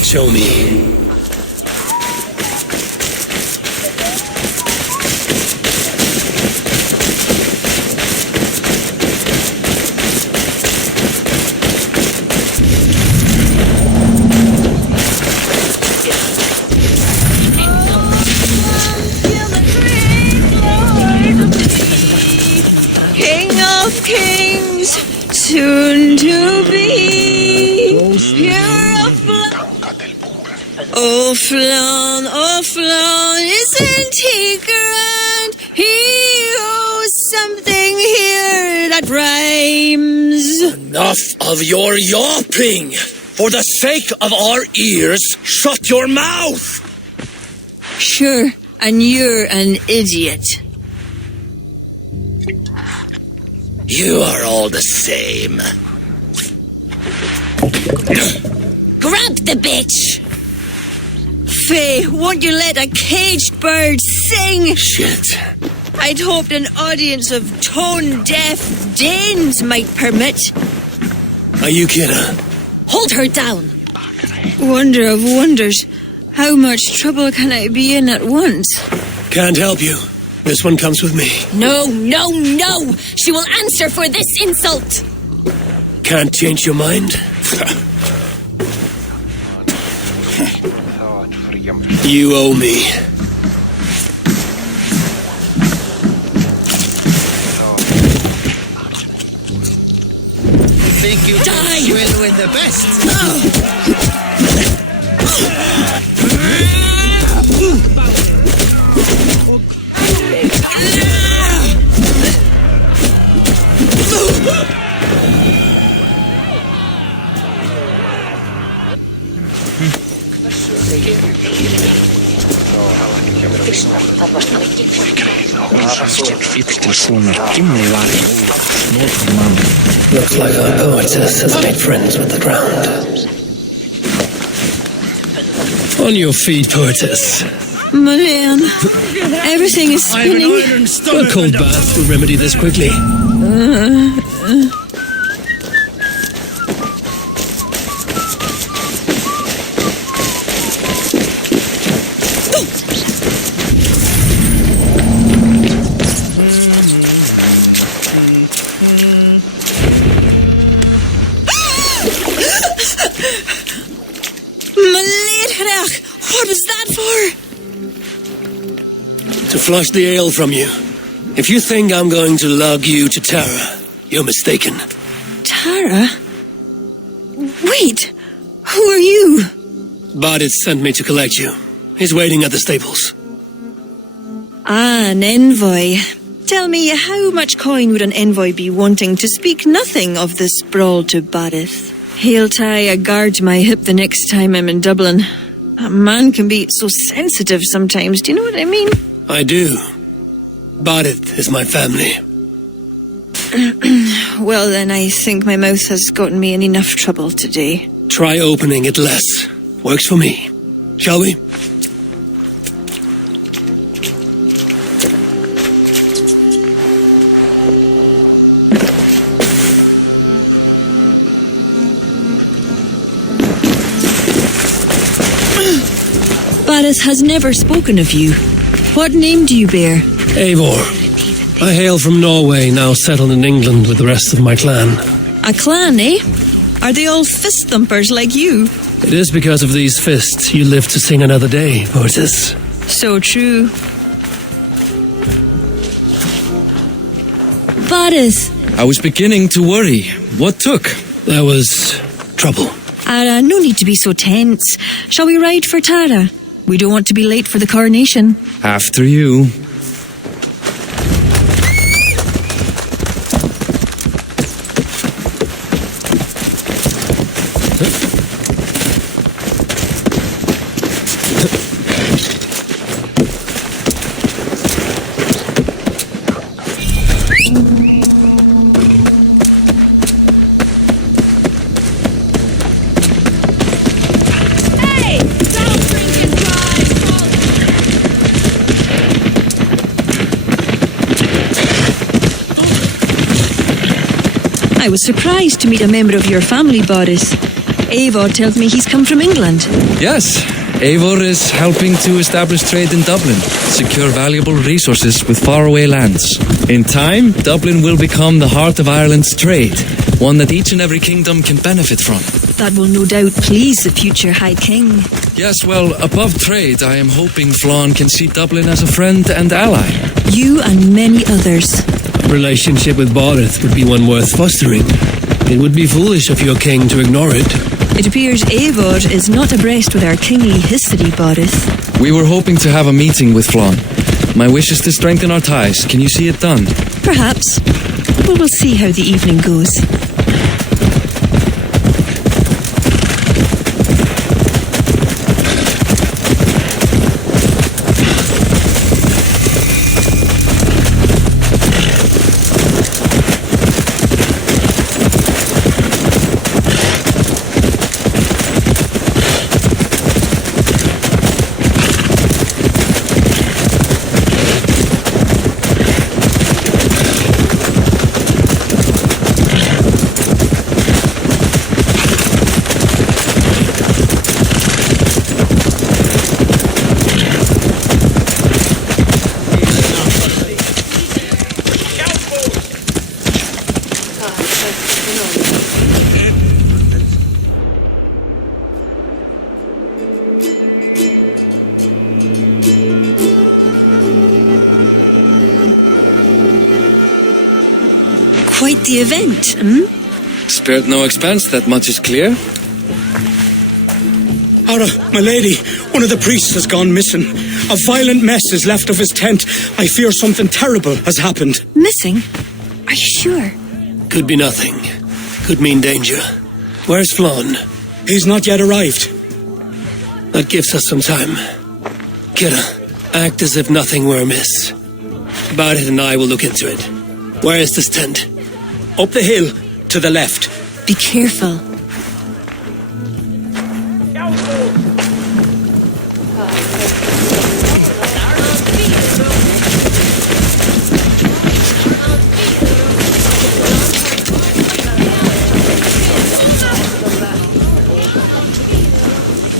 Show me. King of kings, soon to be. Pure of blood. Oh, Flan, isn't he grand? He owes something here that rhymes. Enough of your yawping! For the sake of our ears, shut your mouth! Sure, and you're an idiot. You are all the same. Grab the bitch! Faye, won't you let a caged bird sing? Shit. I'd hoped an audience of tone-deaf Danes might permit. Are you kidding? Hold her down. Wonder of wonders. How much trouble can I be in at once? Can't help you. This one comes with me. No. She will answer for this insult. Can't change your mind? You owe me. Think you Die! can will with the best? Looks like our poetess has made friends with the ground. On your feet, poetess. Mullane, everything is spinning. A cold bath will remedy this quickly. What was that for? To flush the ale from you. If you think I'm going to lug you to Tara, you're mistaken. Tara? Wait, who are you? Barith sent me to collect you. He's waiting at the stables. Ah, an envoy. Tell me, how much coin would an envoy be wanting to speak nothing of the sprawl to Barith? He'll tie a guard to my hip the next time I'm in Dublin. A man can be so sensitive sometimes, do you know what I mean? I do. Barith is my family. Well then, I think my mouth has gotten me in enough trouble today. Try opening it less. Works for me. Shall we? Barith has never spoken of you. What name do you bear? Eivor. I hail from Norway, now settled in England with the rest of my clan. A clan, eh? Are they all fist-thumpers like you? It is because of these fists you live to sing another day, poetess. So true. Varys. I was beginning to worry. What took? There was trouble. Ara, no need to be so tense. Shall we ride for Tara? We don't want to be late for the coronation. After you. I was surprised to meet a member of your family, Boris. Eivor tells me he's come from England. Yes, Eivor is helping to establish trade in Dublin, secure valuable resources with faraway lands. In time, Dublin will become the heart of Ireland's trade, one that each and every kingdom can benefit from. That will no doubt please the future High King. Yes, well, above trade, I am hoping Flann can see Dublin as a friend and ally. You and many others. A relationship with Boris would be one worth fostering. It would be foolish of your king to ignore it. It appears Eivor is not abreast with our kingly history, Boris. We were hoping to have a meeting with Flann. My wish is to strengthen our ties. Can you see it done? Perhaps. But we'll see how the evening goes. Quite the event, Spared no expense, that much is clear. Ara, my lady, one of the priests has gone missing. A violent mess is left of his tent. I fear something terrible has happened. Missing? Are you sure? Could be nothing. Could mean danger. Where's Flann? He's not yet arrived. That gives us some time. Kira, act as if nothing were amiss. Barrett and I will look into it. Where is this tent? Up the hill, to the left. Be careful.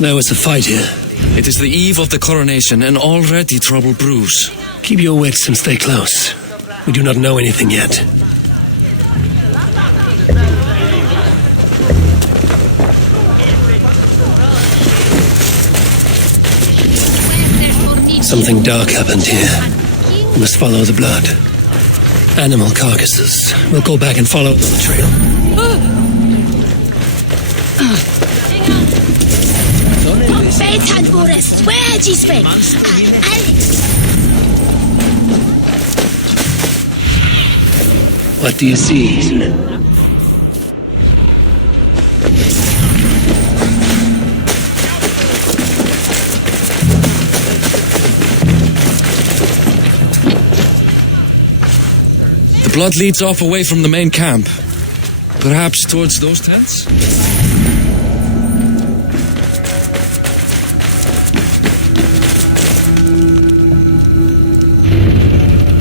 There was a fight here. It is the eve of the coronation, and already trouble brews. Keep your wits and stay close. We do not know anything yet. Something dark happened here. We must follow the blood. Animal carcasses. We'll go back and follow the trail. Bedtime, Boris. Where'd you spend? Alex. What do you see? The blood leads off away from the main camp. Perhaps towards those tents?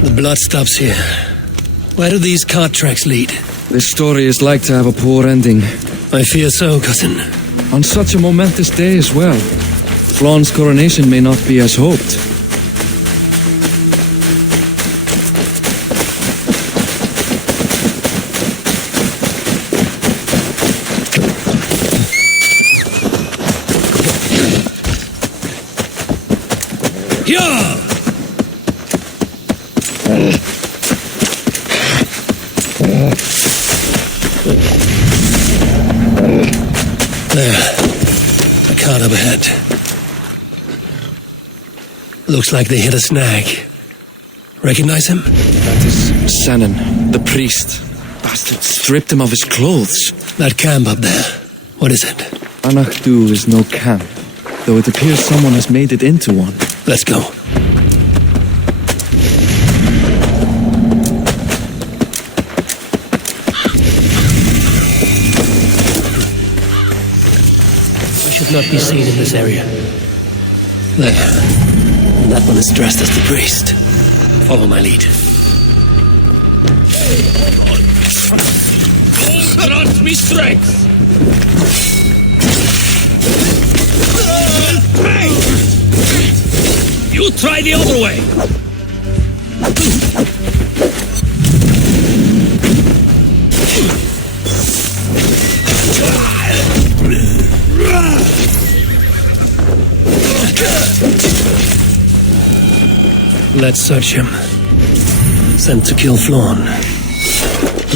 The blood stops here. Where do these cart tracks lead? This story is like to have a poor ending. I fear so, cousin. On such a momentous day as well. Flann's coronation may not be as hoped. Yeah! There. A cart up ahead. Looks like they hit a snag. Recognize him? That is Sanin, the priest. Bastard stripped him of his clothes. That camp up there. What is it? Anachdu is no camp, though it appears someone has made it into one. Let's go. I should not be seen in this area. There. And that one is dressed as the priest. Follow my lead. Grant me strength! You try the other way! Let's search him. Sent to kill Flawn.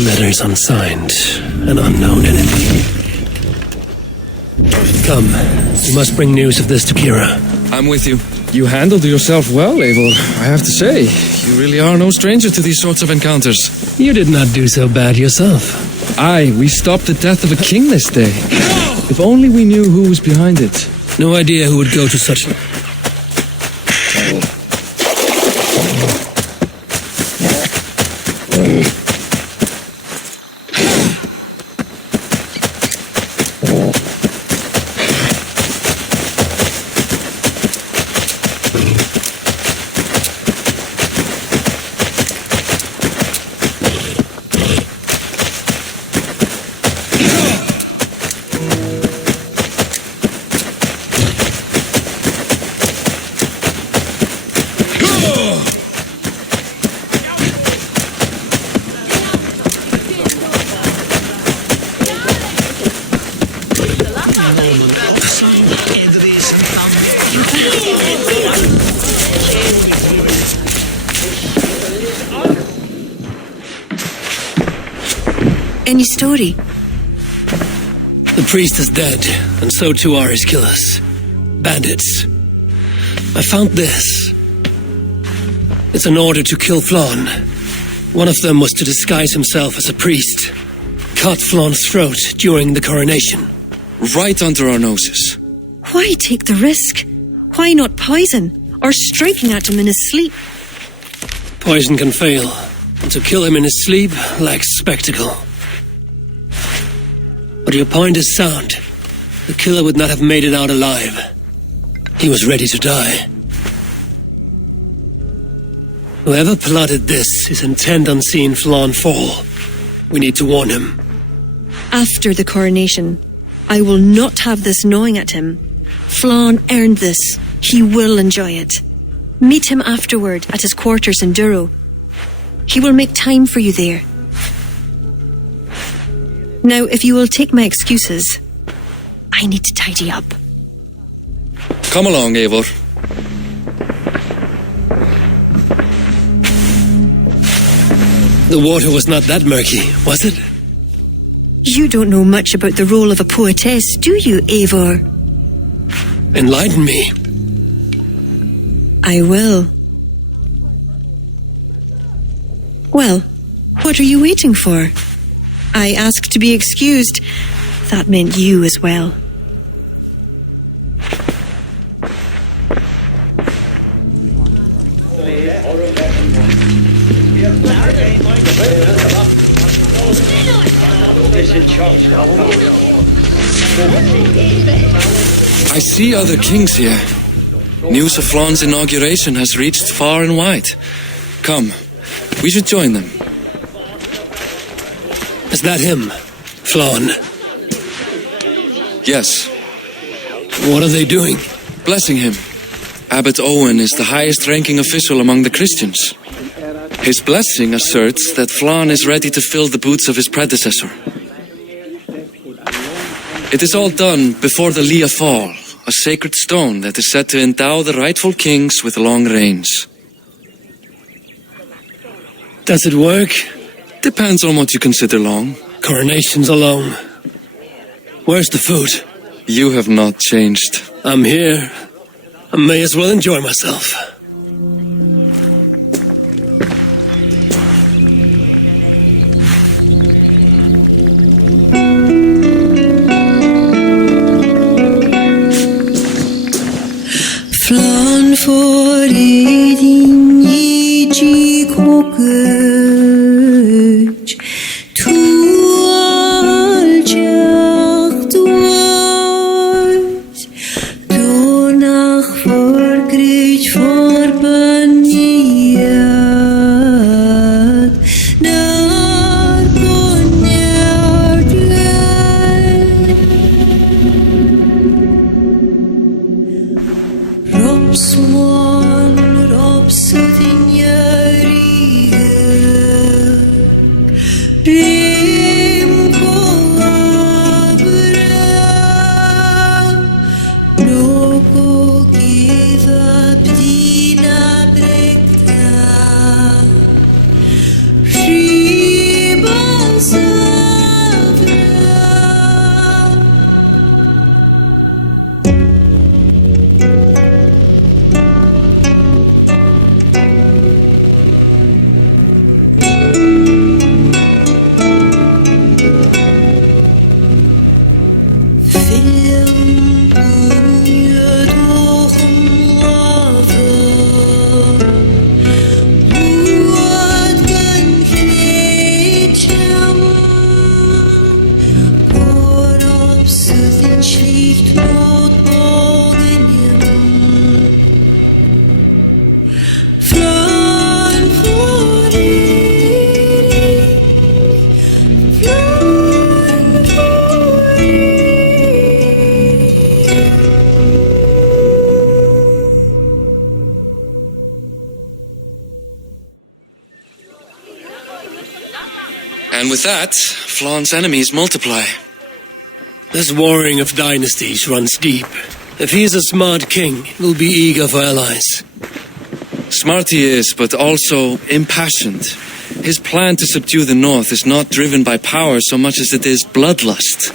Letters unsigned. An unknown enemy. Come. You must bring news of this to Kira. I'm with you. You handled yourself well, Eivor, I have to say. You really are no stranger to these sorts of encounters. You did not do so bad yourself. Aye, we stopped the death of a king this day. If only we knew who was behind it. No idea who would go to such... Any story? The priest is dead, and so too are his killers. Bandits. I found this. It's an order to kill Flawn. One of them was to disguise himself as a priest. Cut Flawn's throat during the coronation. Right under our noses. Why take the risk? Why not poison? Or striking at him in his sleep? Poison can fail, and to kill him in his sleep lacks spectacle. But your point is sound. The killer would not have made it out alive. He was ready to die. Whoever plotted this is intent on seeing Flawn fall. We need to warn him. After the coronation, I will not have this gnawing at him. Flawn earned this. He will enjoy it. Meet him afterward at his quarters in Duro. He will make time for you there. Now, if you will take my excuses, I need to tidy up. Come along, Eivor. The water was not that murky, was it? You don't know much about the role of a poetess, do you, Eivor? Enlighten me. I will. Well, what are you waiting for? I asked to be excused. That meant you as well. I see other kings here. News of Flawn's inauguration has reached far and wide. Come, we should join them. Is that him? Flawn? Yes. What are they doing? Blessing him. Abbot Owen is the highest-ranking official among the Christians. His blessing asserts that Flawn is ready to fill the boots of his predecessor. It is all done before the Lia Fall, a a sacred stone that is said to endow the rightful kings with long reigns. Does it work? Depends on what you consider long. Coronations alone. Where's the food? You have not changed. I'm here. I may as well enjoy myself. Flan for din ichi kokøj Tu aljach duas Donach for grich for baniat Nar boniat Robswan, robsudin yariga Rim kolabra Noko give up dina brekta Riba savra Film bunye dochem lava Buad gan knetjam Korab sudin schlicht not bogenjem Flan for Flan And with that, Flaan's enemies multiply. This warring of dynasties runs deep. If he is a smart king, he'll be eager for allies. Smart he is, but also impassioned. His plan to subdue the north is not driven by power so much as it is bloodlust.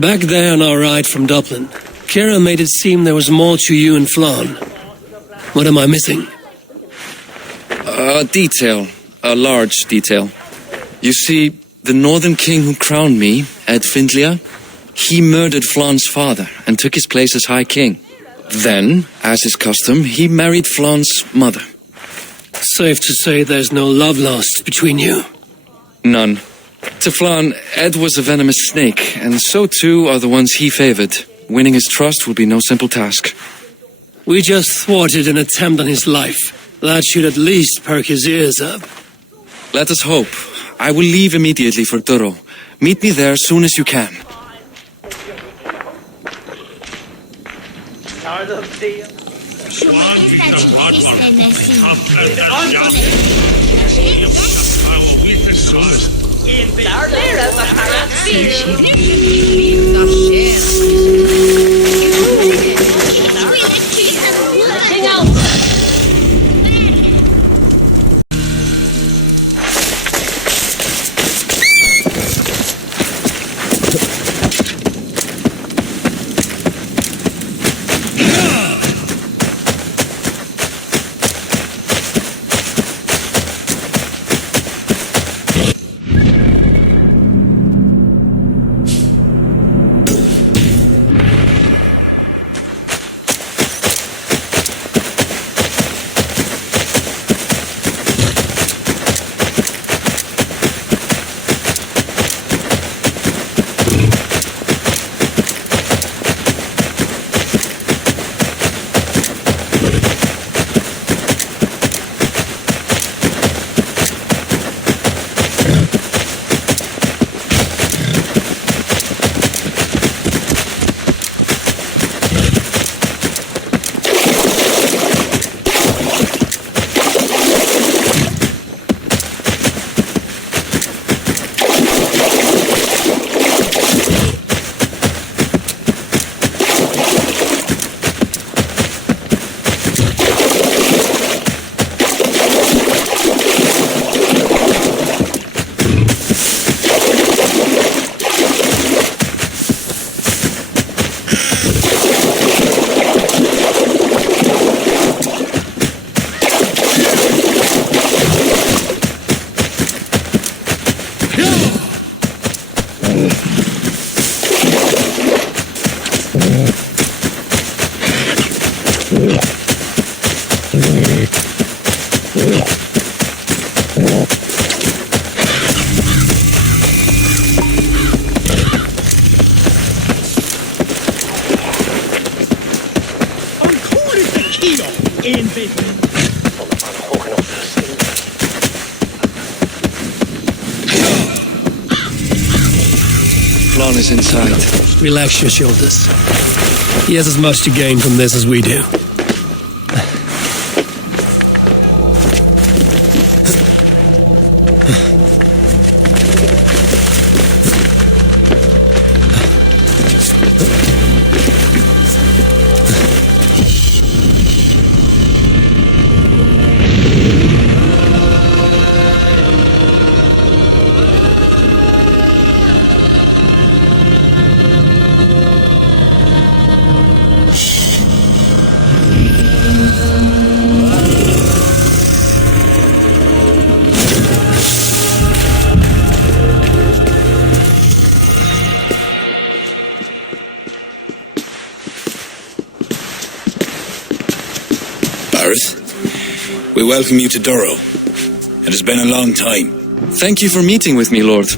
Back there on our ride from Dublin, Kira made it seem there was more to you and Flan. What am I missing? A detail. A large detail. You see, the northern king who crowned me, Ed Findlia, he murdered Flaan's father and took his place as High King. Then, as is custom, he married Flaan's mother. Safe to say there's no love lost between you. None. To Flaan, Ed was a venomous snake, and so too are the ones he favored. Winning his trust will be no simple task. We just thwarted an attempt on his life. That should at least perk his ears up. Let us hope. I will leave immediately for Duro. Meet me there as soon as you can. Flann is inside. Relax your shoulders. He has as much to gain from this as we do. We welcome you to Durrow. It has been a long time. Thank you for meeting with me, Lord.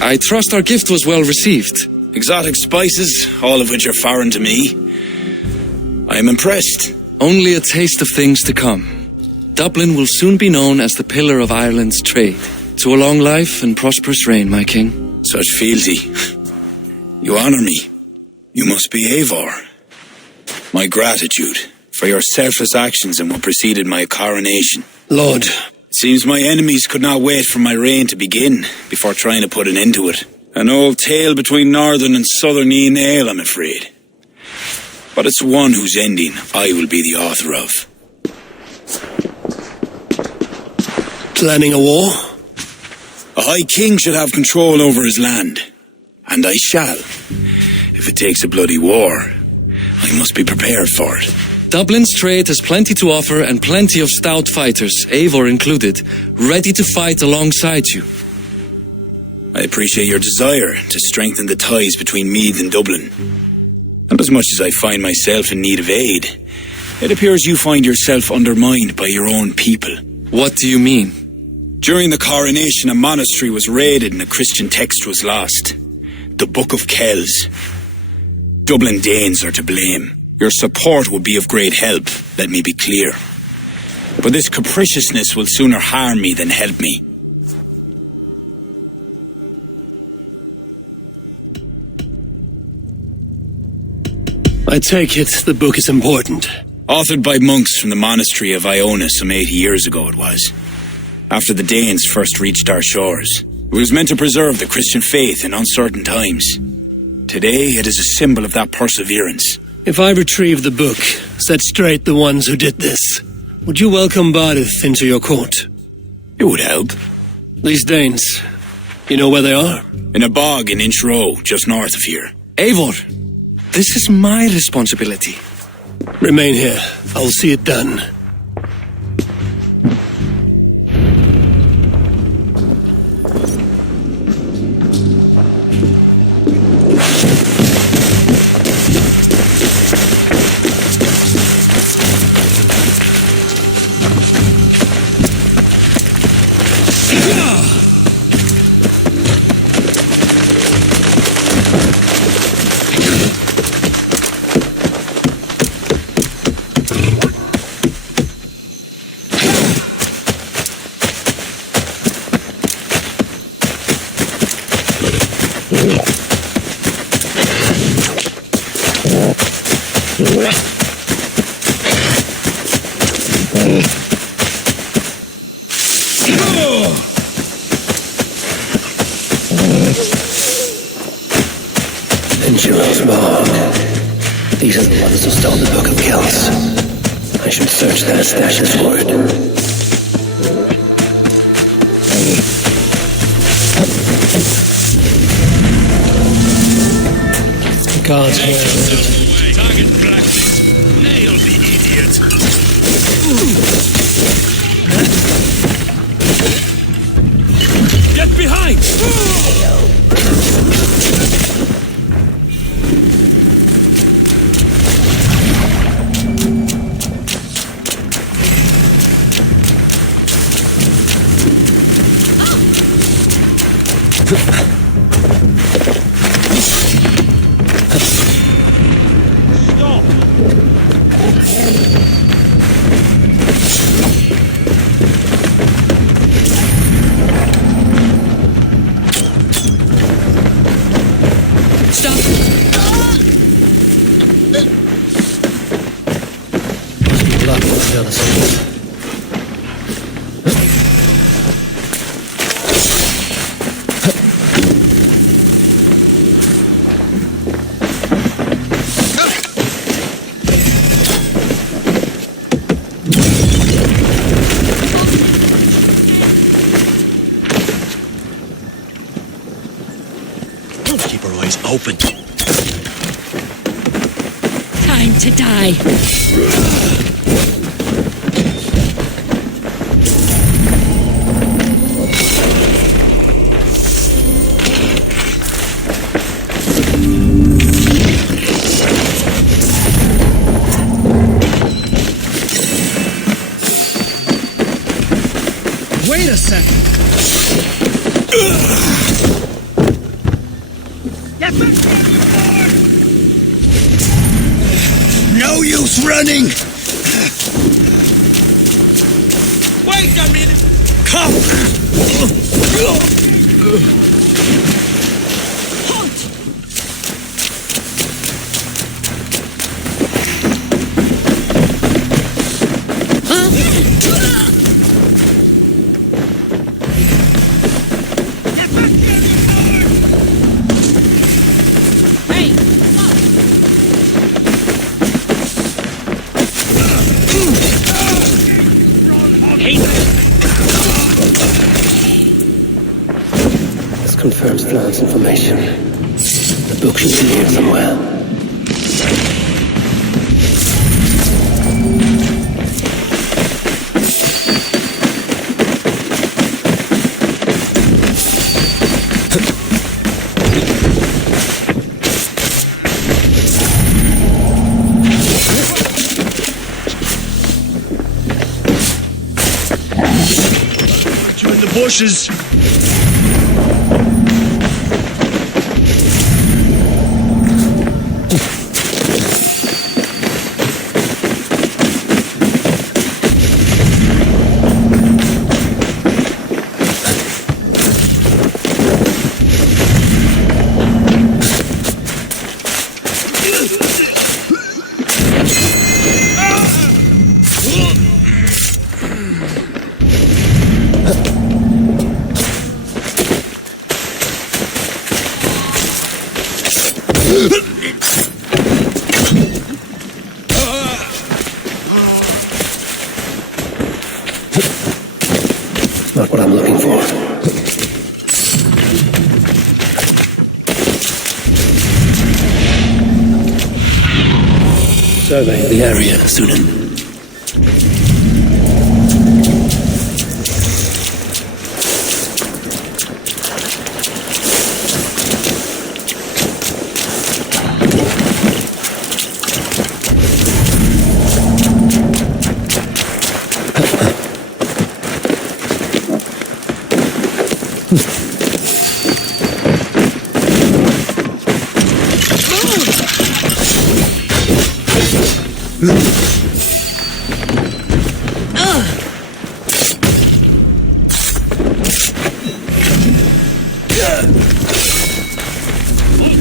I trust our gift was well received. Exotic spices, all of which are foreign to me. I am impressed. Only a taste of things to come. Dublin will soon be known as the pillar of Ireland's trade. To a long life and prosperous reign, my king. Such fealty. You honor me. You must be Eivor. My gratitude for your selfless actions in what preceded my coronation. Lord. It seems my enemies could not wait for my reign to begin before trying to put an end to it. An old tale between northern and southern Ian, I'm afraid. But it's one whose ending I will be the author of. Planning a war? A high king should have control over his land. And I shall. If it takes a bloody war, I must be prepared for it. Dublin's trade has plenty to offer and plenty of stout fighters, Eivor included, ready to fight alongside you. I appreciate your desire to strengthen the ties between Meath and Dublin. And as much as I find myself in need of aid, it appears you find yourself undermined by your own people. What do you mean? During the coronation, a monastery was raided and a Christian text was lost. The Book of Kells. Dublin Danes are to blame. Your support would be of great help, let me be clear. But this capriciousness will sooner harm me than help me. I take it the book is important. Authored by monks from the monastery of Iona some 80 years ago it was. After the Danes first reached our shores. It was meant to preserve the Christian faith in uncertain times. Today it is a symbol of that perseverance. If I retrieve the book, set straight the ones who did this, would you welcome Badith into your court? It would help. These Danes, you know where they are? In a bog in Inch Row, just north of here. Eivor, this is my responsibility. Remain here. I'll see it done. These are the ones who stole the Book of Kells. I should search their stashes for it. God's hand. Target practice. Nail the idiot. Get behind! other side. Keep our eyes open. Time to die. Wait a second. No use running! Wait a minute. Come! This confirms Flan's information. The book should be here somewhere. You in the bushes! Not what I'm looking for. Survey the area, Sunan.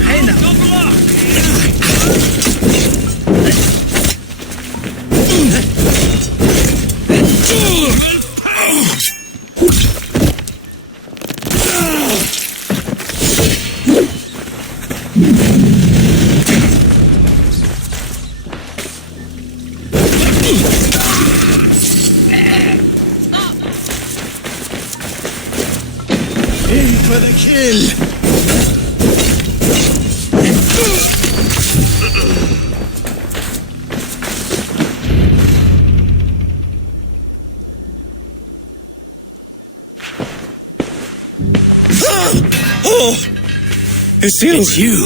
Hey now. In for the kill! Oh! It's you! It's you!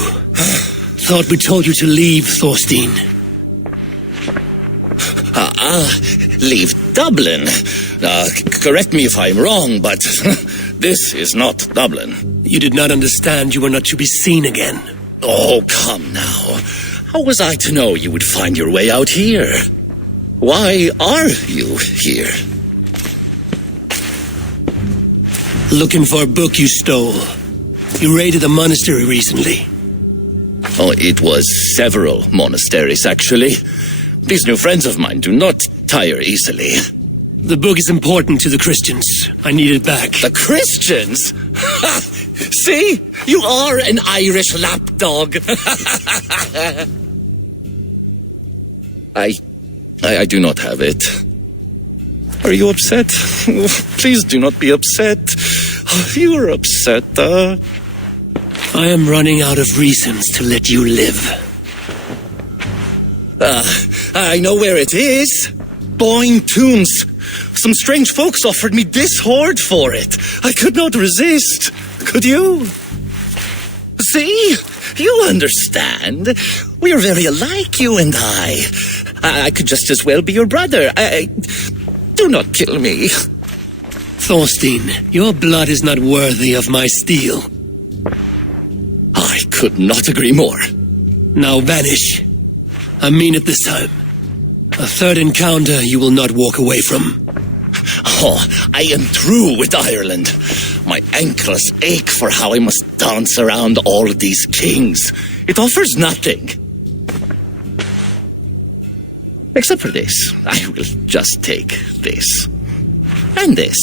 Thought we told you to leave, Thorstein. Leave Dublin. Correct me if I'm wrong, but this is not Dublin. You did not understand you were not to be seen again. Oh, come now. How was I to know you would find your way out here? Why are you here? Looking for a book you stole. You raided a monastery recently. Oh, it was several monasteries, actually. These new friends of mine do not tire easily. The book is important to the Christians. I need it back. The Christians? Ha! See? You are an Irish lapdog. I do not have it. Are you upset? Please do not be upset. You are upset, I am running out of reasons to let you live. I know where it is. Boyne Tombs. Some strange folks offered me this hoard for it. I could not resist. Could you? See? You understand. We are very alike, you and I. I could just as well be your brother. Do not kill me. Thorstein, your blood is not worthy of my steel. I could not agree more. Now vanish. I mean it this time. A third encounter you will not walk away from. Oh, I am through with Ireland. My ankles ache for how I must dance around all of these kings. It offers nothing. Except for this. I will just take this. And this.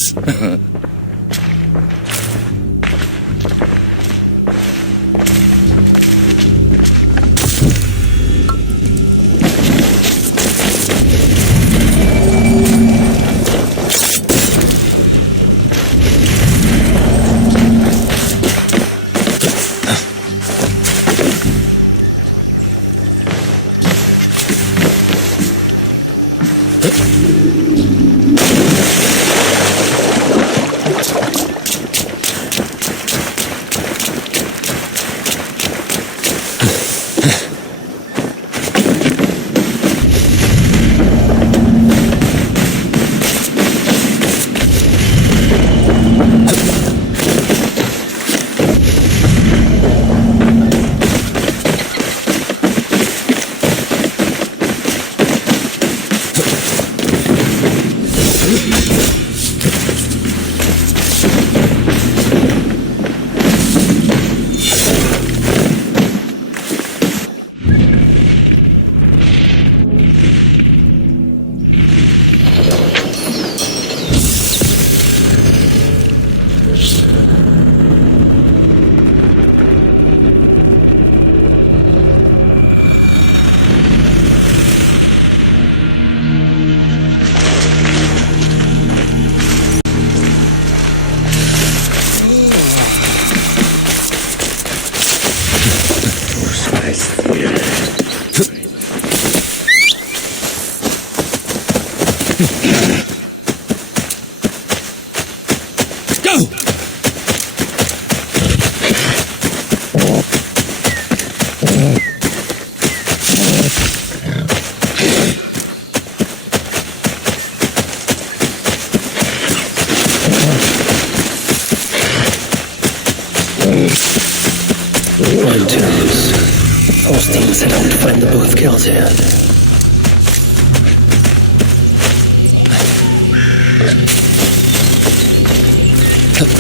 Thorstein set out to find the Book of Kells here.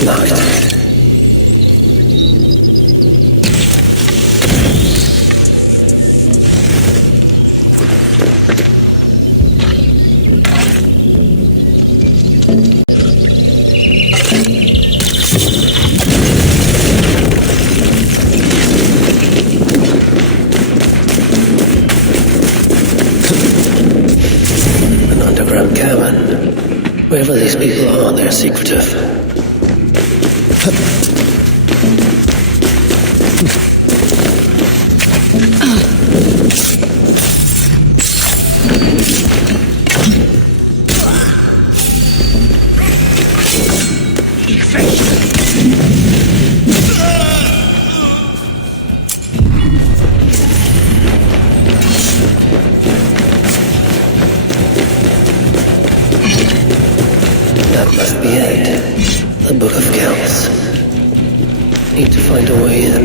Locked. Wherever these people are, they're secretive. That must be it. The Book of Kells. Need to find a way in.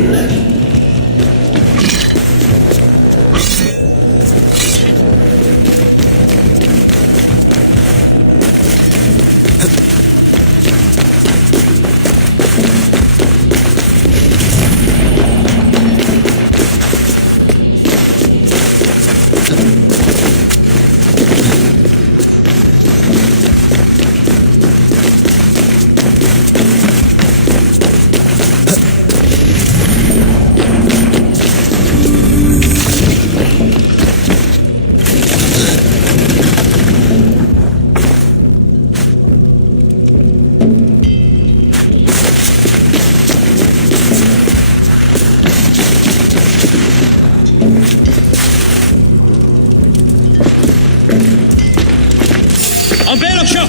An béach seo!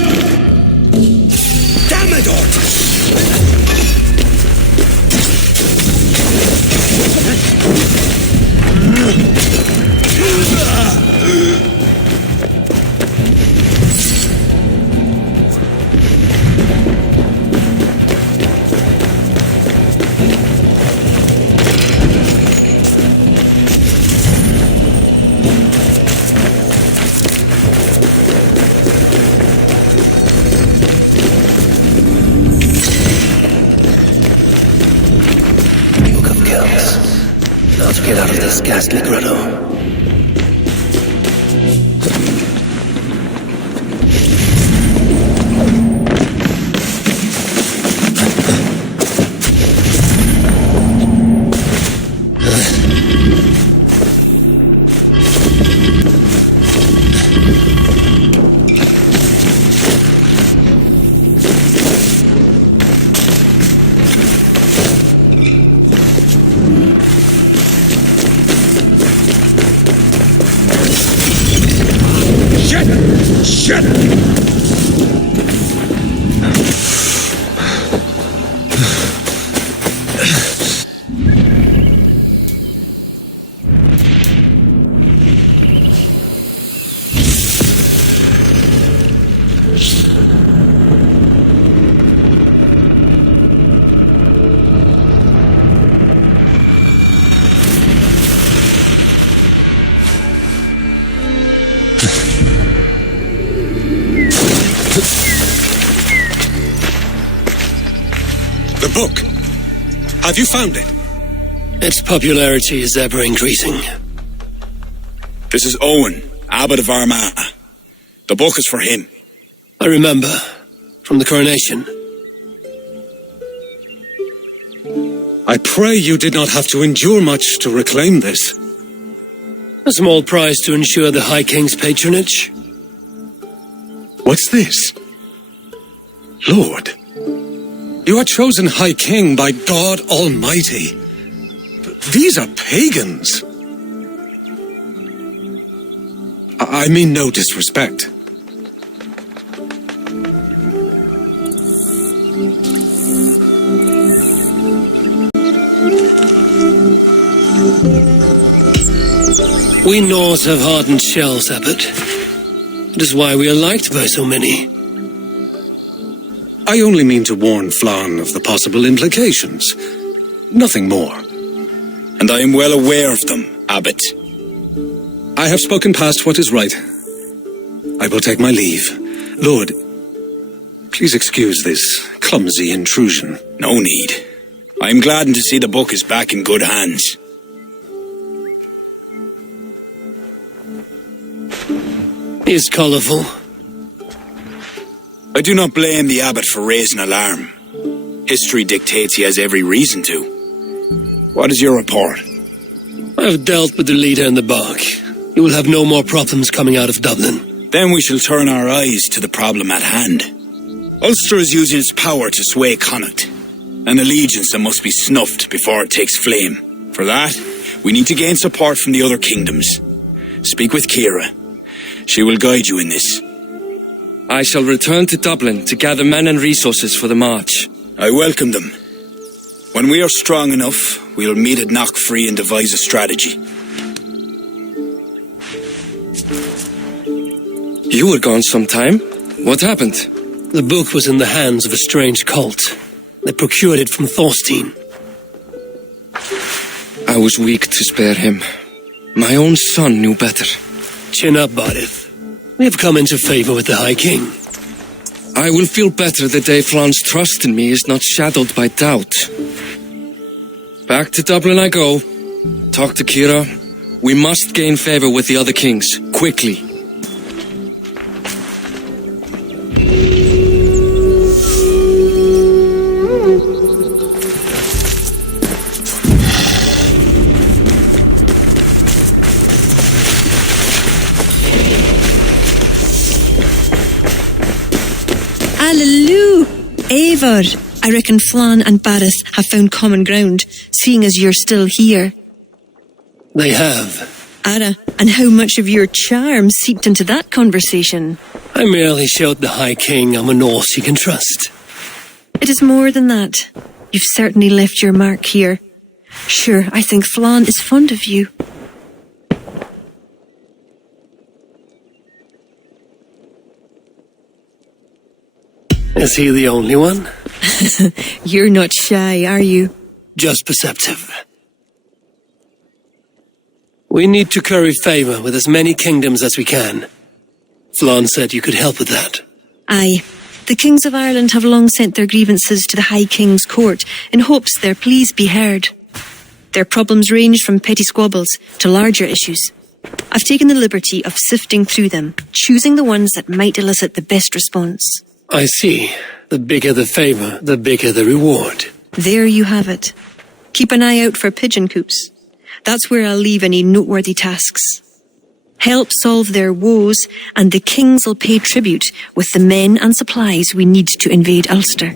Damn it, Ort! Now to get out of this ghastly grotto. Shit! The book. Have you found it? Its popularity is ever increasing. This is Owen, Abbot of Armagh. The book is for him. I remember. From the coronation. I pray you did not have to endure much to reclaim this. A small price to ensure the High King's patronage. What's this? Lord, you are chosen High King by God Almighty. These are pagans. I mean no disrespect. We Norse have hardened shells, Abbot. It is why we are liked by so many. I only mean to warn Flann of the possible implications. Nothing more. And I am well aware of them, Abbot. I have spoken past what is right. I will take my leave. Lord, please excuse this clumsy intrusion. No need. I am gladdened to see the book is back in good hands. He is colourful. I do not blame the Abbot for raising alarm. History dictates he has every reason to. What is your report? I have dealt with the leader in the bog. You will have no more problems coming out of Dublin. Then we shall turn our eyes to the problem at hand. Ulster is using its power to sway Connacht, an allegiance that must be snuffed before it takes flame. For that, we need to gain support from the other kingdoms. Speak with Ciara. She will guide you in this. I shall return to Dublin to gather men and resources for the march. I welcome them. When we are strong enough, we'll meet at Knockfree and devise a strategy. You were gone some time. What happened? The book was in the hands of a strange cult. They procured it from Thorstein. I was weak to spare him. My own son knew better. Chin up, Bodith. We have come into favour with the High King. I will feel better the day Flann's trust in me is not shadowed by doubt. Back to Dublin I go. Talk to Ciara. We must gain favour with the other kings, quickly. Hallelujah! Eivor, I reckon Flann and Barith have found common ground, seeing as you're still here. They have. Ara, and how much of your charm seeped into that conversation? I merely showed the High King I'm a Norse he can trust. It is more than that. You've certainly left your mark here. Sure, I think Flann is fond of you. Is he the only one? You're not shy, are you? Just perceptive. We need to curry favor with as many kingdoms as we can. Flann said you could help with that. Aye. The kings of Ireland have long sent their grievances to the High King's court in hopes their pleas be heard. Their problems range from petty squabbles to larger issues. I've taken the liberty of sifting through them, choosing the ones that might elicit the best response. I see. The bigger the favor, the bigger the reward. There you have it. Keep an eye out for pigeon coops. That's where I'll leave any noteworthy tasks. Help solve their woes, and the kings will pay tribute with the men and supplies we need to invade Ulster.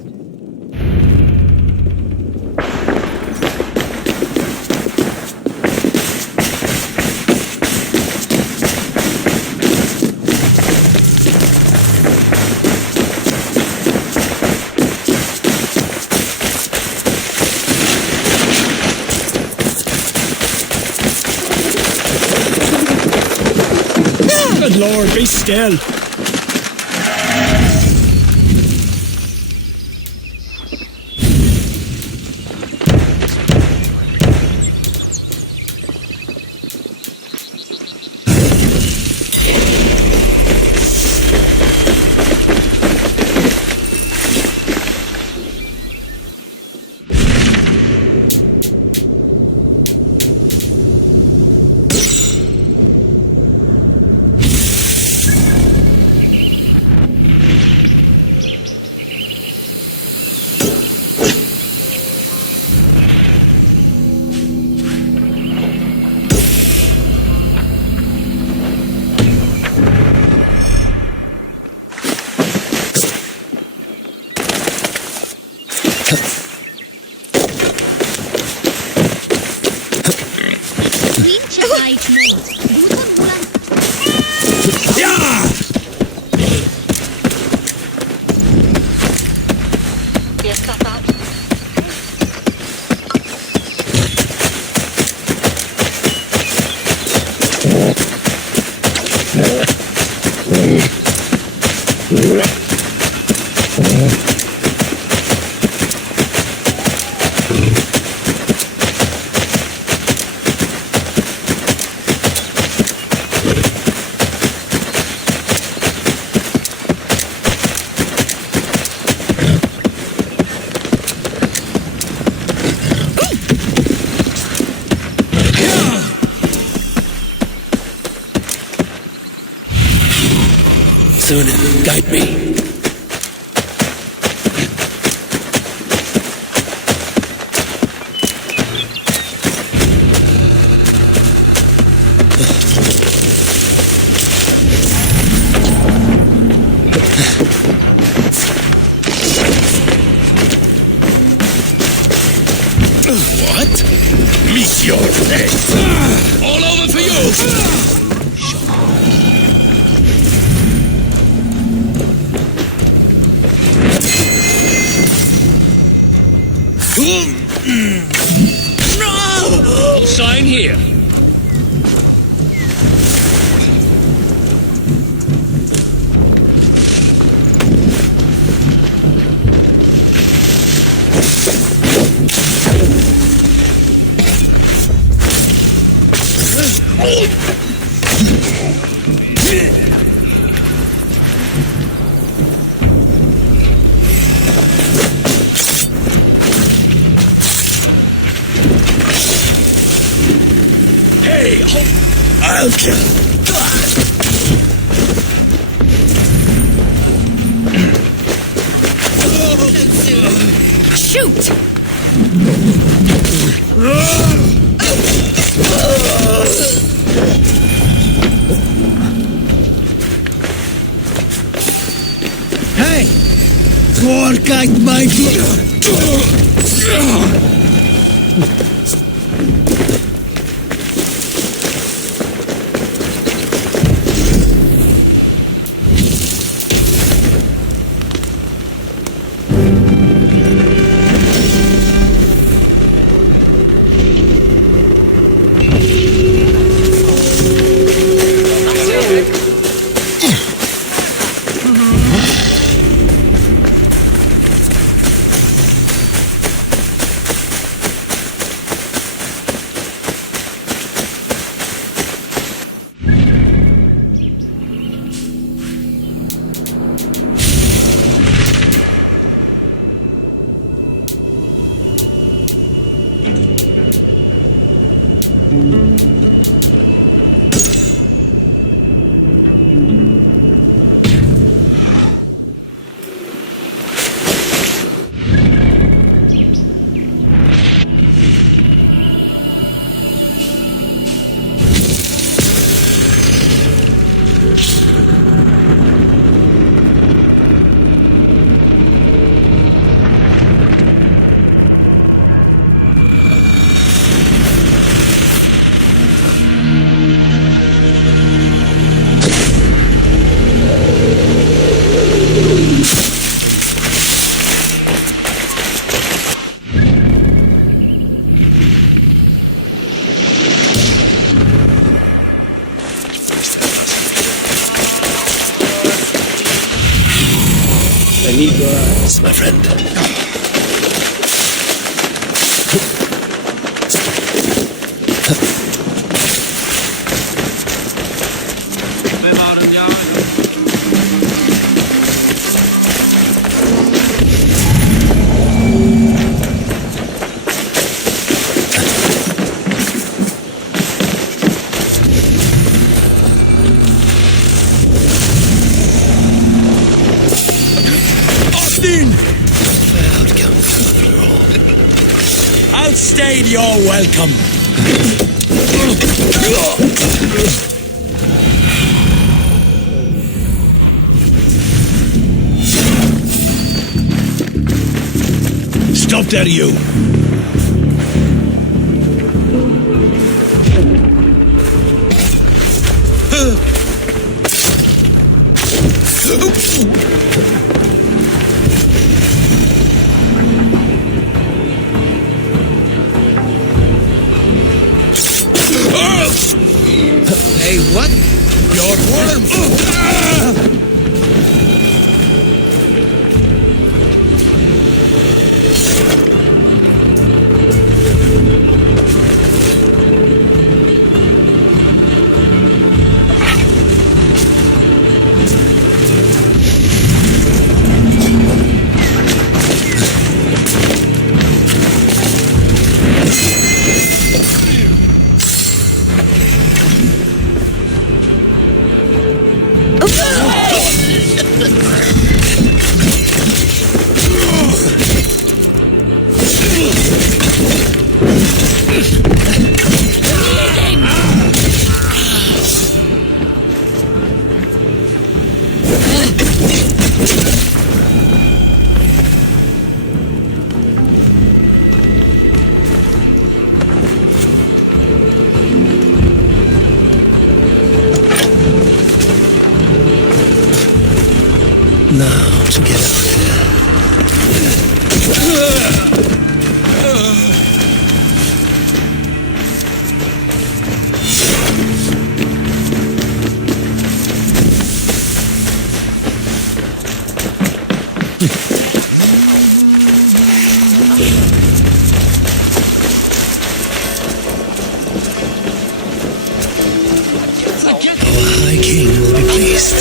Good Lord, be still. Sunan, guide me. What? Meet your fate. All over for you. No! Sign here. I'll kill. Shoot! Hey! Forkite my I need your eyes, my friend. Outstayed your welcome. Stop there, you. Hey, what? Your worm! Now to get out there. Our High King will be pleased.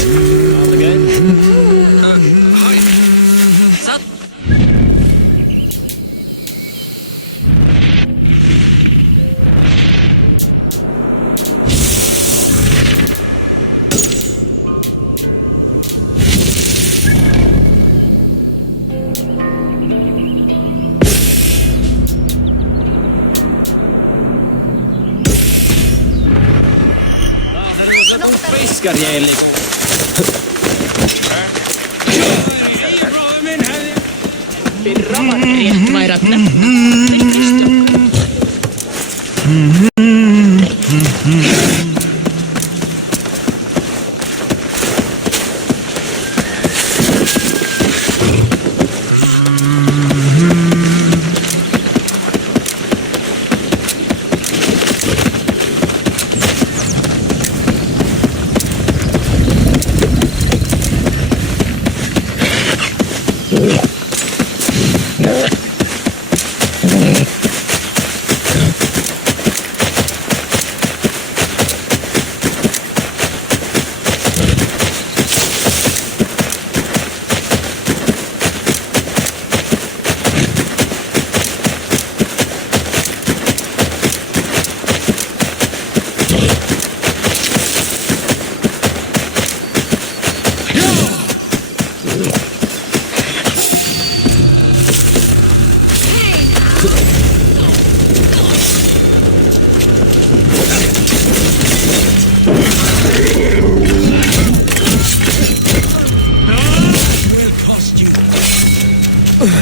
Go on,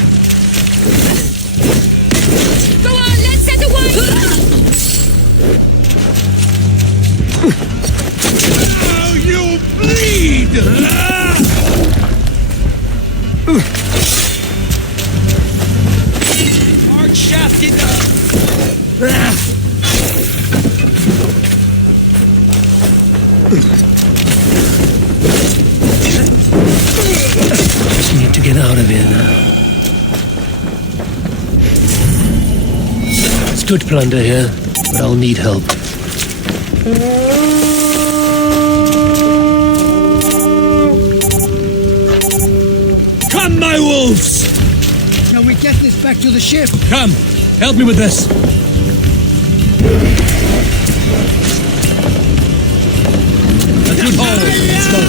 let's set the wine! Now you bleed! Hard shaft in Just need to get out of here now. It's good plunder here, but I'll need help. Come, my wolves! Shall we get this back to the ship? Come, help me with this. A good haul. Let's go.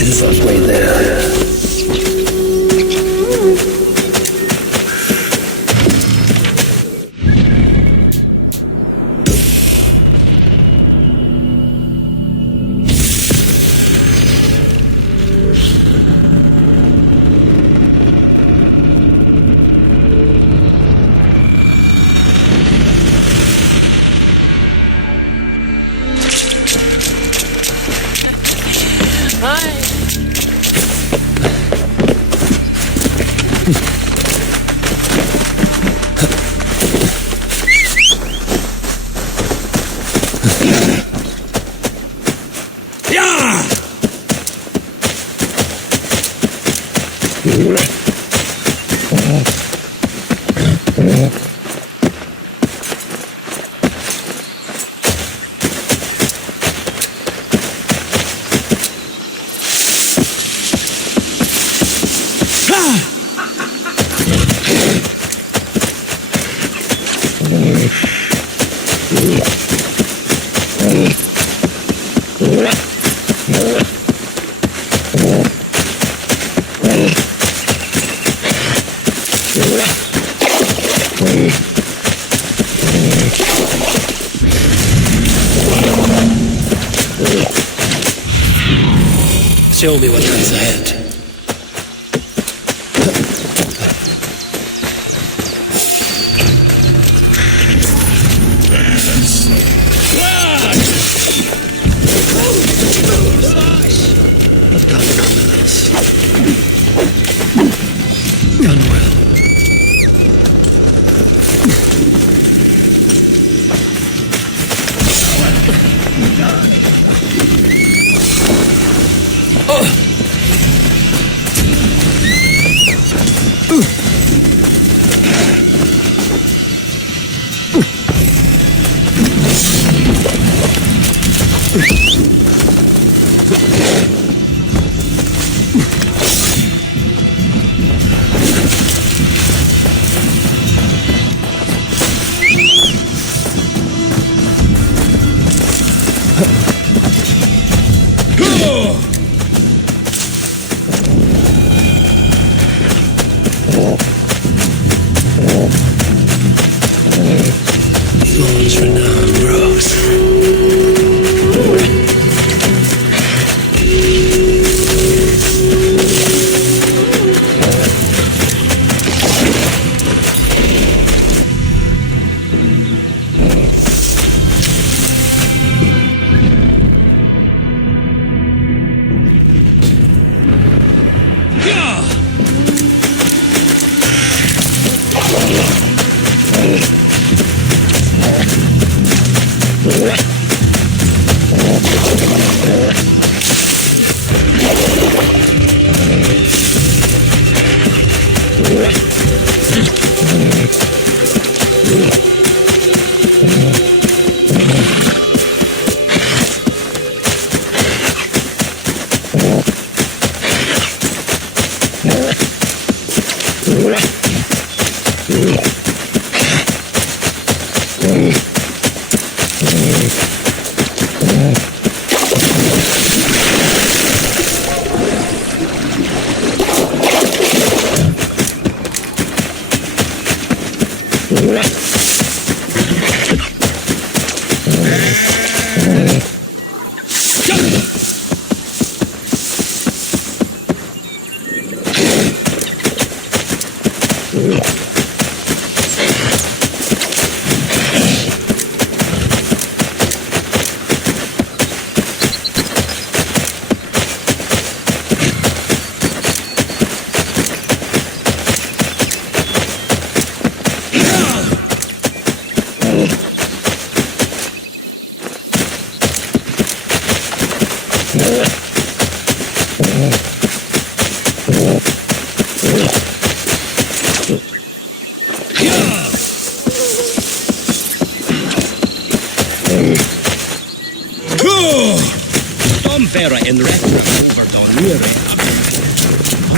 It is our way there. Show me what lies ahead. But done nonetheless. Done well.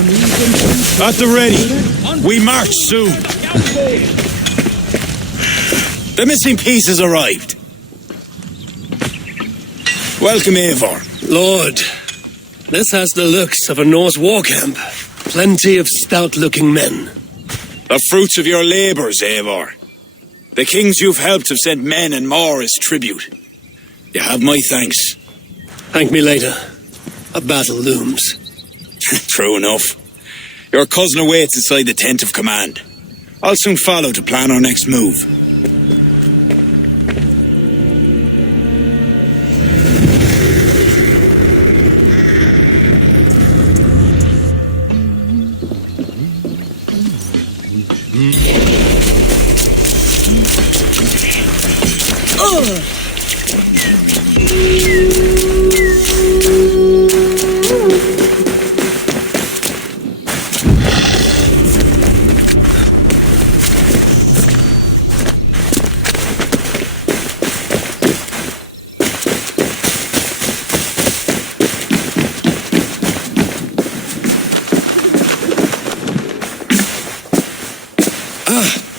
At the ready. We march soon. The missing piece has arrived. Welcome, Eivor. Lord, this has the looks of a Norse war camp. Plenty of stout-looking men. The fruits of your labours, Eivor. The kings you've helped have sent men and more as tribute. You have my thanks. Thank me later. A battle looms. True enough. Your cousin awaits inside the tent of command. I'll soon follow to plan our next move.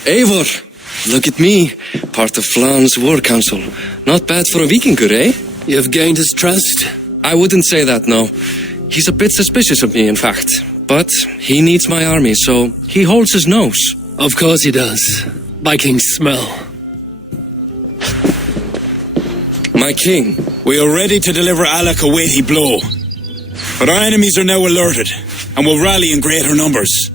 Eivor, look at me, part of Flan's war council. Not bad for a Vikingur, eh? You've gained his trust? I wouldn't say that, no. He's a bit suspicious of me, in fact. But he needs my army, so he holds his nose. Of course he does. Vikings smell. My king. We are ready to deliver Alec a weighty blow. But our enemies are now alerted, and will rally in greater numbers.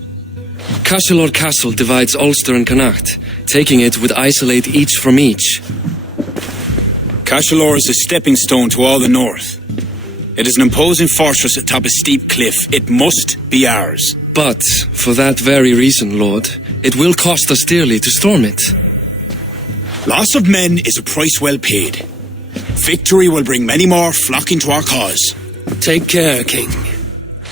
Cashel Castle divides Ulster and Connacht. Taking it would isolate each from each. Cashel is a stepping stone to all the north. It is an imposing fortress atop a steep cliff. It must be ours. But, for that very reason, Lord, it will cost us dearly to storm it. Loss of men is a price well paid. Victory will bring many more flocking to our cause. Take care, King.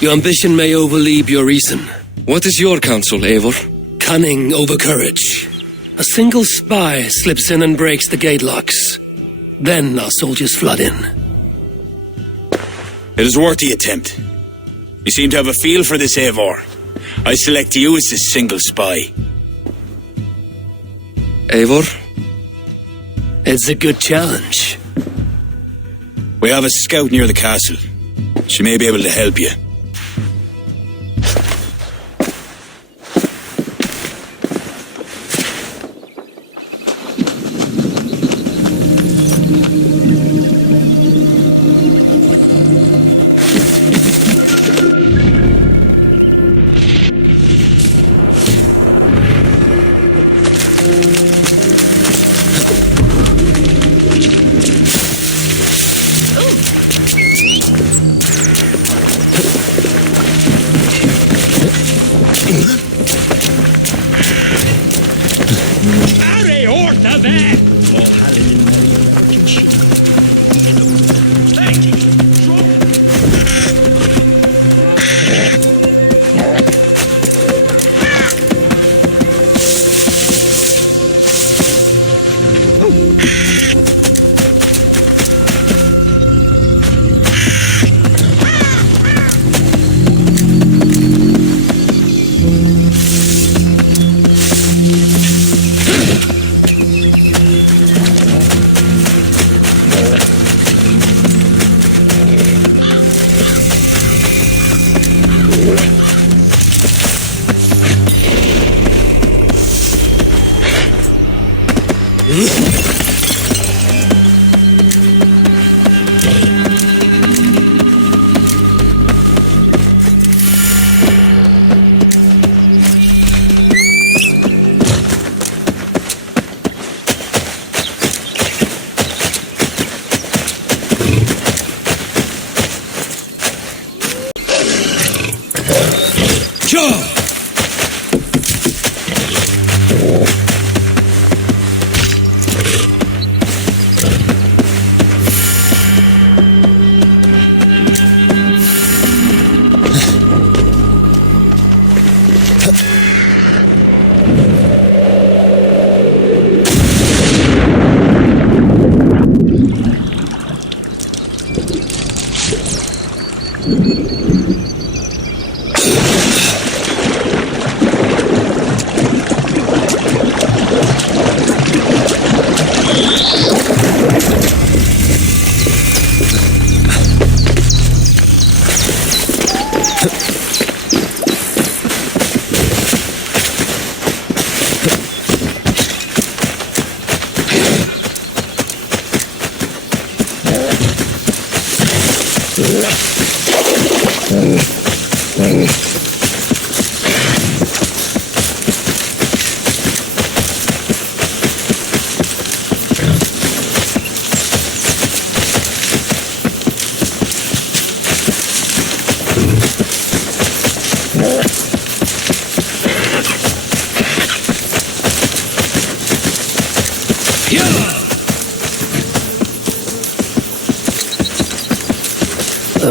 Your ambition may overleap your reason. What is your counsel, Eivor? Cunning over courage. A single spy slips in and breaks the gate locks. Then our soldiers flood in. It is worth the attempt. You seem to have a feel for this, Eivor. I select you as the single spy. Eivor? It's a good challenge. We have a scout near the castle. She may be able to help you.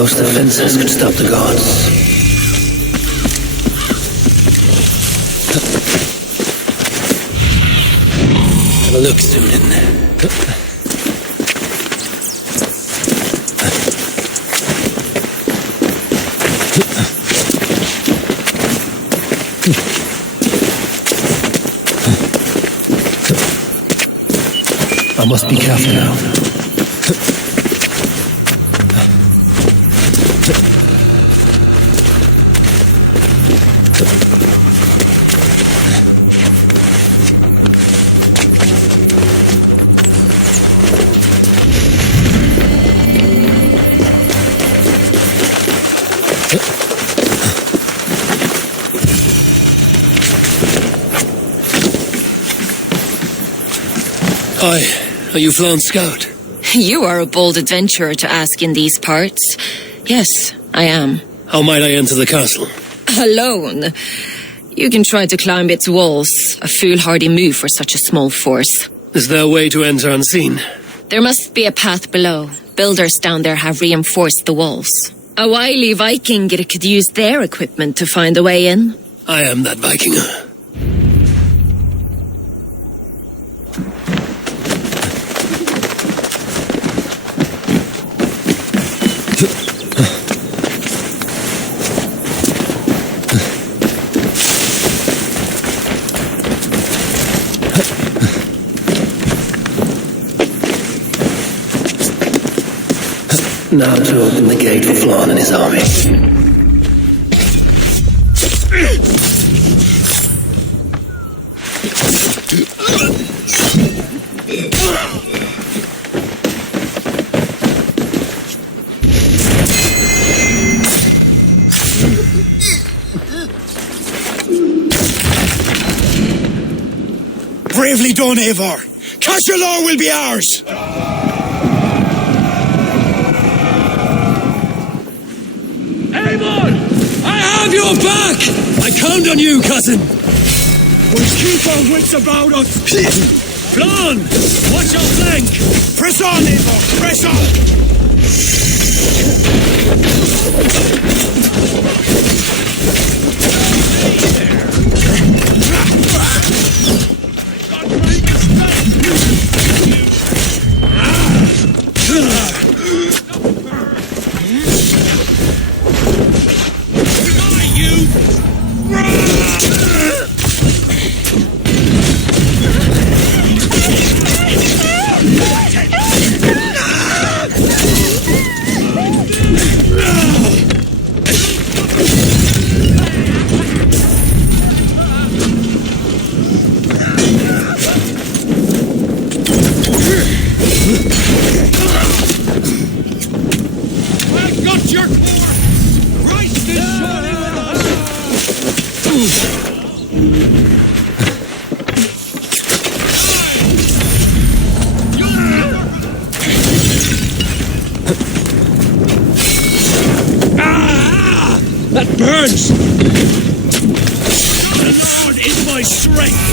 Those defenses could stop the gods. Have a look, Sunan. I must be careful now. Are you Flan's scout? You are a bold adventurer to ask in these parts. Yes, I am. How might I enter the castle? Alone. You can try to climb its walls. A foolhardy move for such a small force. Is there a way to enter unseen? There must be a path below. Builders down there have reinforced the walls. A wily Viking could use their equipment to find a way in. I am that Vikinger. Now to open the gate for Flan and his army. Bravely done, Eivor. Cashalor will be ours. Have your back! I count on you, cousin! We'll keep our wits about us. Flan! Watch your flank! Press on, Eivor! Press on! That burns! The Lord is my strength!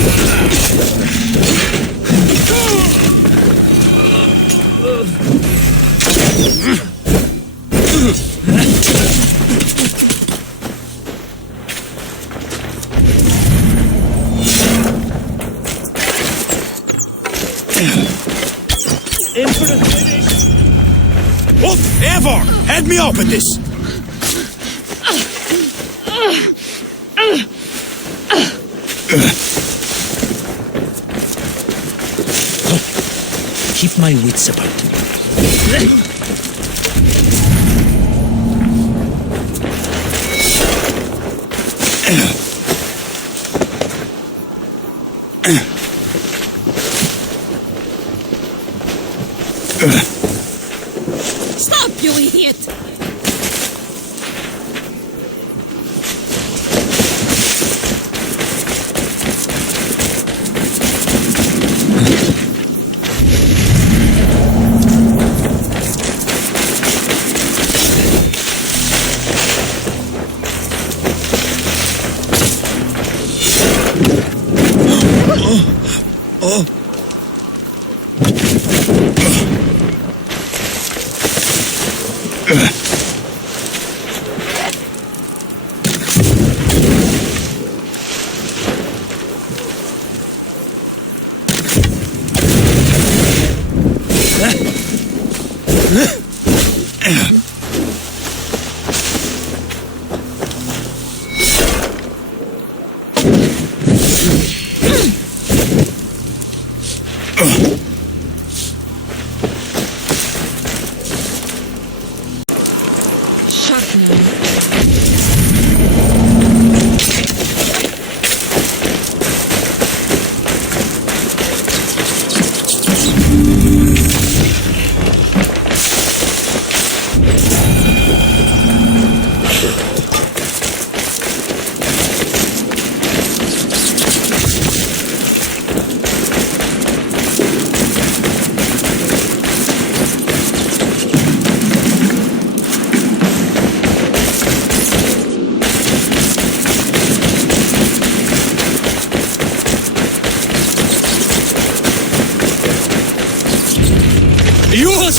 In for the finish! Whoop! Eivor! Head me up at this! Keep my wits about me. Stop, you idiot!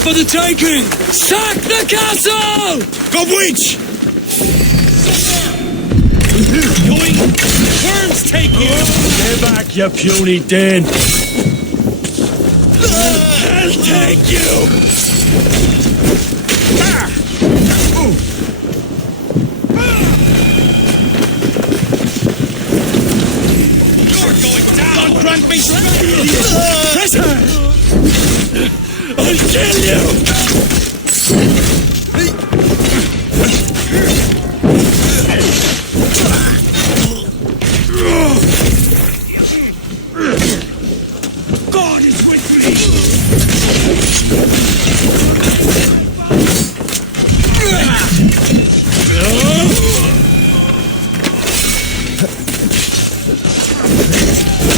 for the taking! Sack the castle! Go witch! Worms take you! Stay back, you puny den! I'll take you! You're going down! Don't grant me strength! I'll kill you! God is with me!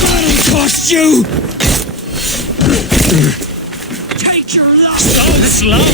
God'll cost you! Take your luck! So slow!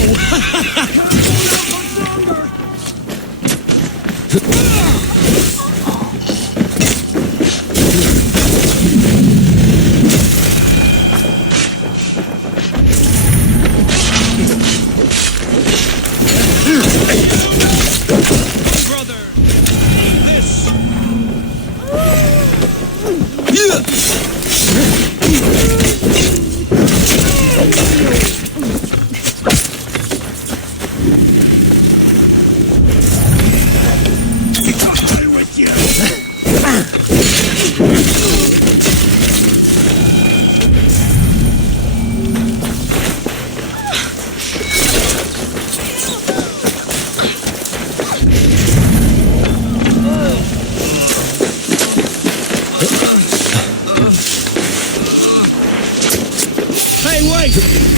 Hey, wait!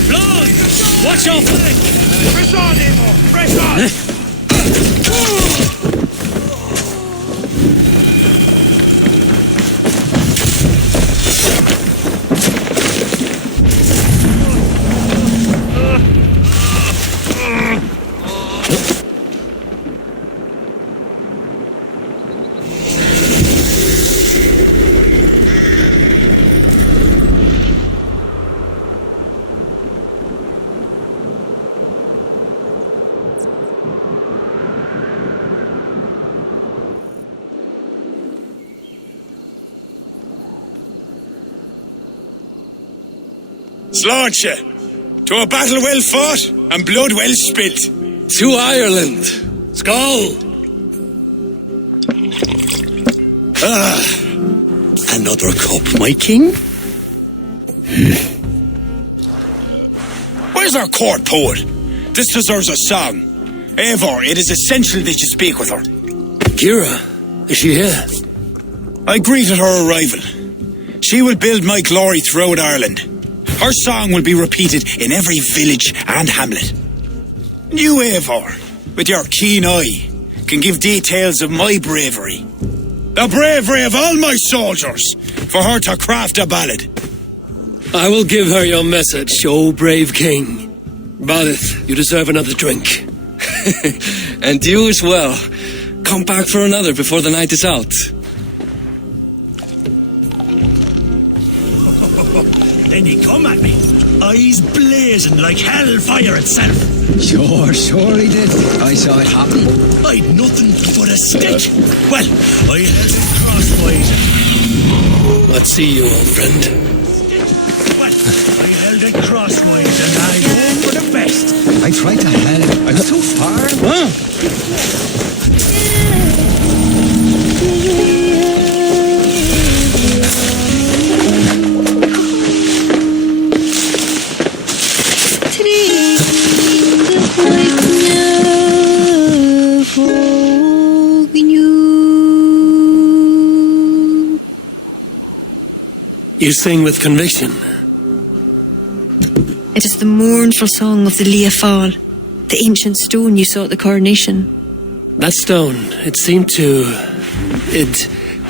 Blood! Watch your flank! Press on, Eivor! Press on! Slaunch ye, to a battle well fought and blood well spilt. To Ireland! Skull! Another cup, my king? Where's our court poet? This deserves a song. Eivor, it is essential that you speak with her. Kira, is she here? I greeted her arrival. She will build my glory throughout Ireland. Her song will be repeated in every village and hamlet. And you, Eivor, with your keen eye, can give details of my bravery. The bravery of all my soldiers, for her to craft a ballad. I will give her your message, O brave king. Badith, you deserve another drink. And you as well. Come back for another before the night is out. Then he come at me, eyes blazing like hellfire itself. Sure he did. I saw it happen. I'd nothing but a stick. Well, I held it crosswise. Let's see you, old friend. Well, I held it crosswise and I hope for the best. I tried to help. I was too far. You sing with conviction. It is the mournful song of the Liafal, the ancient stone you saw at the coronation. That stone, it seemed to...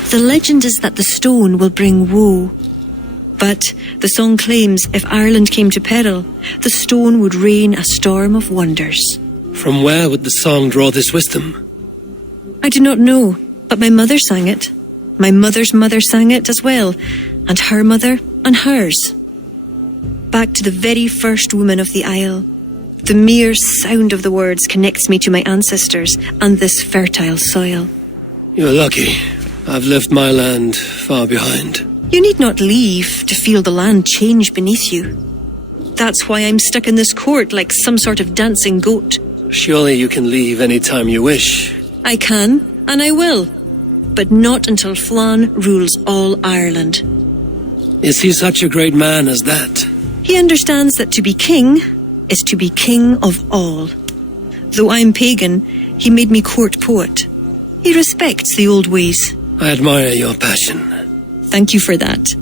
The legend is that the stone will bring woe. But the song claims if Ireland came to peril, the stone would rain a storm of wonders. From where would the song draw this wisdom? I do not know, but my mother sang it. My mother's mother sang it as well, and her mother and hers. Back to the very first woman of the Isle, The mere sound of the words connects me to my ancestors and this fertile soil. You're lucky. I've left my land far behind. You need not leave to feel the land change beneath you. That's why I'm stuck in this court like some sort of dancing goat. Surely you can leave any time you wish. I can, and I will. But not until Flann rules all Ireland. Is he such a great man as that? He understands that to be king is to be king of all. Though I'm pagan, he made me court poet. He respects the old ways. I admire your passion. Thank you for that.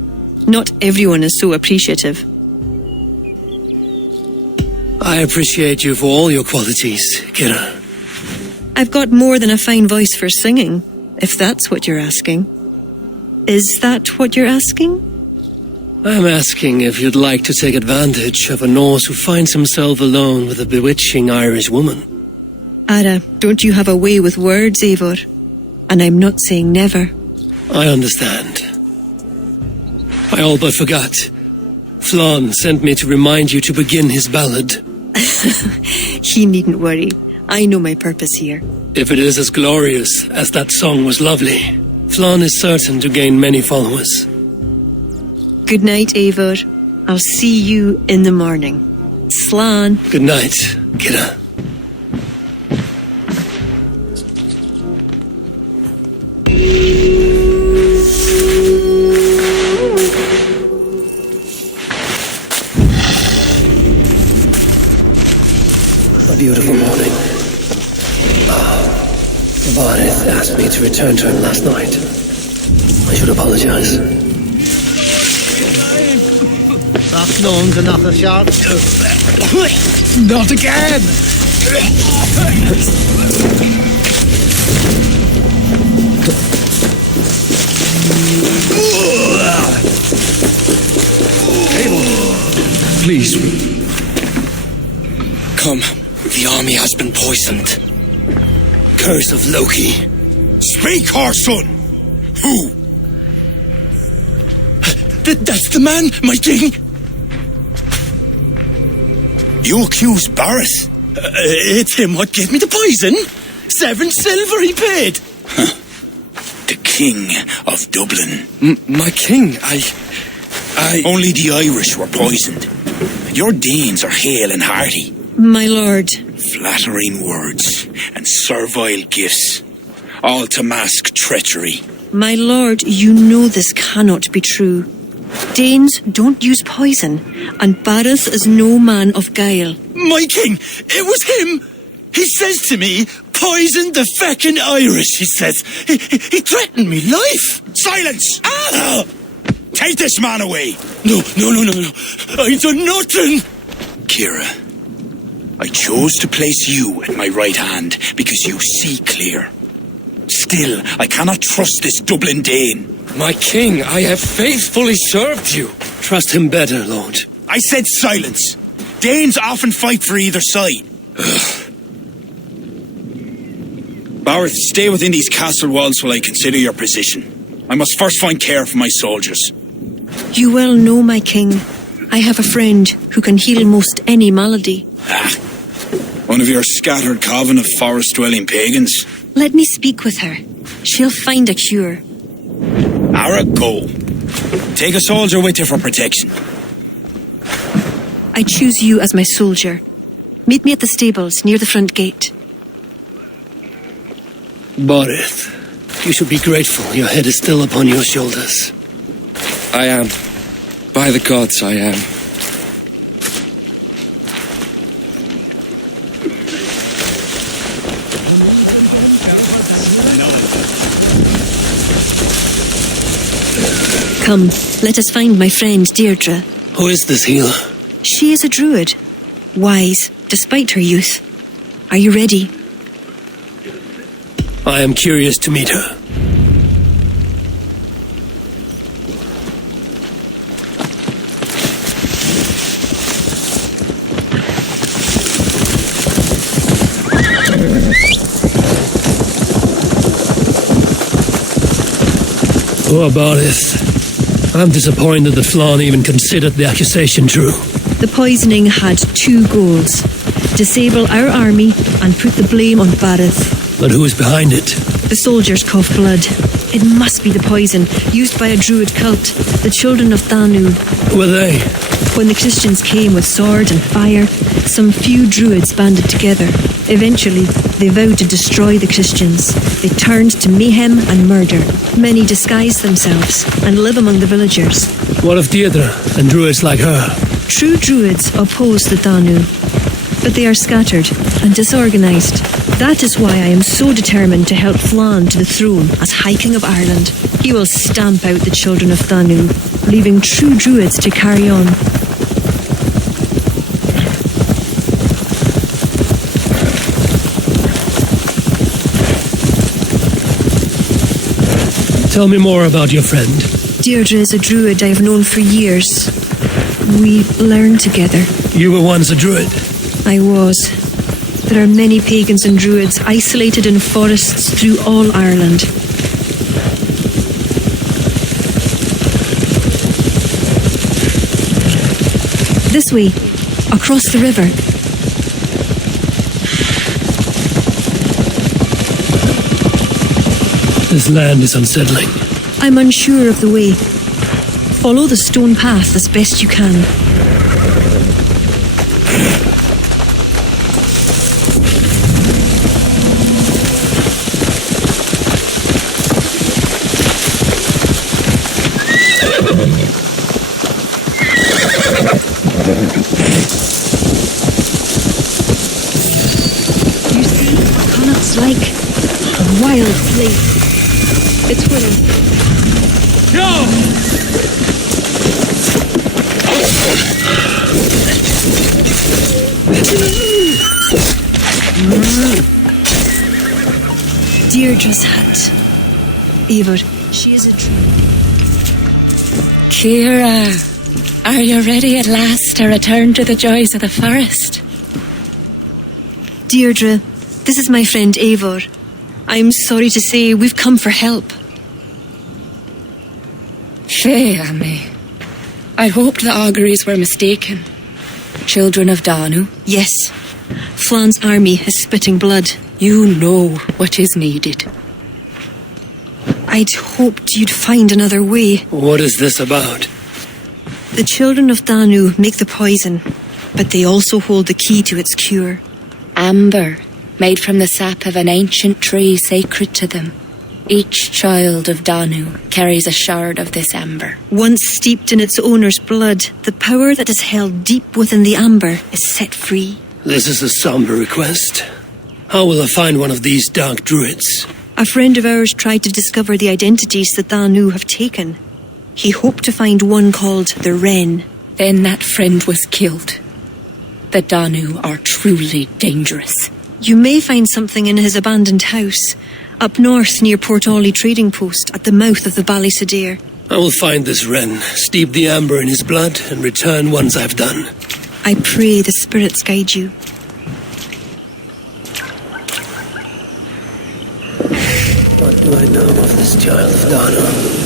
Not everyone is so appreciative. I appreciate you for all your qualities, Kira. I've got more than a fine voice for singing, if that's what you're asking. Is that what you're asking? I'm asking if you'd like to take advantage of a Norse who finds himself alone with a bewitching Irish woman. Ara, don't you have a way with words, Eivor? And I'm not saying never. I understand. I all but forgot. Flann sent me to remind you to begin his ballad. He needn't worry. I know my purpose here. If it is as glorious as that song was lovely, Flann is certain to gain many followers. Good night, Eivor. I'll see you in the morning. Slán. Good night, Kira. A beautiful morning. Varith asked me to return to him last night. I should apologize. Not again! Please. Come. The army has been poisoned. Curse of Loki. Speak, our son! Who? That's the man, my king! You accuse Bareth? It's him what gave me the poison. 7 silver he paid. The king of Dublin. My king, I... Only the Irish were poisoned. Your Danes are hale and hearty. My lord. Flattering words and servile gifts, all to mask treachery. My lord, you know this cannot be true. Danes don't use poison, and Bareth is no man of guile. My king, it was him! He says to me, poison the feckin' Irish, he says. He threatened me life. Silence! Ah! Take this man away! No. I done nothing! Kira, I chose to place you at my right hand because you see clear. Still, I cannot trust this Dublin Dane. My king, I have faithfully served you. Trust him better, Lord. I said silence. Danes often fight for either side. Bareth, stay within these castle walls while I consider your position. I must first find care for my soldiers. You well know, my king, I have a friend who can heal most any malady. One of your scattered coven of forest-dwelling pagans? Let me speak with her. She'll find a cure. Ara, go. Take a soldier with you for protection. I choose you as my soldier. Meet me at the stables near the front gate. Bareth, you should be grateful your head is still upon your shoulders. I am. By the gods, I am. Come, let us find my friend Deirdre. Who is this healer? She is a druid. Wise, despite her youth. Are you ready? I am curious to meet her. Oh, Bareth. I'm disappointed that Flann even considered the accusation true. The poisoning had 2 goals. disable our army, and put the blame on Barith. But who is behind it? The soldiers cough blood. It must be the poison used by a Druid cult, the children of Danu. Who are they? When the Christians came with sword and fire, some few Druids banded together. Eventually, they vowed to destroy the Christians. They turned to mayhem and murder. Many disguised themselves and live among the villagers. What of Deirdre and Druids like her? True Druids oppose the Danu, but they are scattered and disorganised. That is why I am so determined to help Flann to the throne as High King of Ireland. He will stamp out the children of Danu, leaving true Druids to carry on. Tell me more about your friend. Deirdre is a Druid I have known for years. We learned together. You were once a Druid? I was. There are many pagans and Druids isolated in forests through all Ireland. This way, across the river. This land is unsettling. I'm unsure of the way. Follow the stone path as best you can. You see, Connacht's like a wild place. It's winning. No! Deirdre's hut. Eivor, she is a Druid. Kira, are you ready at last to return to the joys of the forest? Deirdre, this is my friend Eivor. I'm sorry to say we've come for help. Fear me. I hoped the auguries were mistaken. Children of Danu? Yes. Flann's army is spitting blood. You know what is needed. I'd hoped you'd find another way. What is this about? The children of Danu make the poison, but they also hold the key to its cure. Amber, made from the sap of an ancient tree sacred to them. Each child of Danu carries a shard of this amber. Once steeped in its owner's blood, the power that is held deep within the amber is set free. This is a somber request. How will I find one of these dark Druids? A friend of ours tried to discover the identities that Danu have taken. He hoped to find one called the Wren. Then that friend was killed. The Danu are truly dangerous. You may find something in his abandoned house, up north near Port Auley trading post at the mouth of the Ballysadare. I will find this Wren, steep the amber in his blood, and return once I've done. I pray the spirits guide you. What do I know of this child of Danu?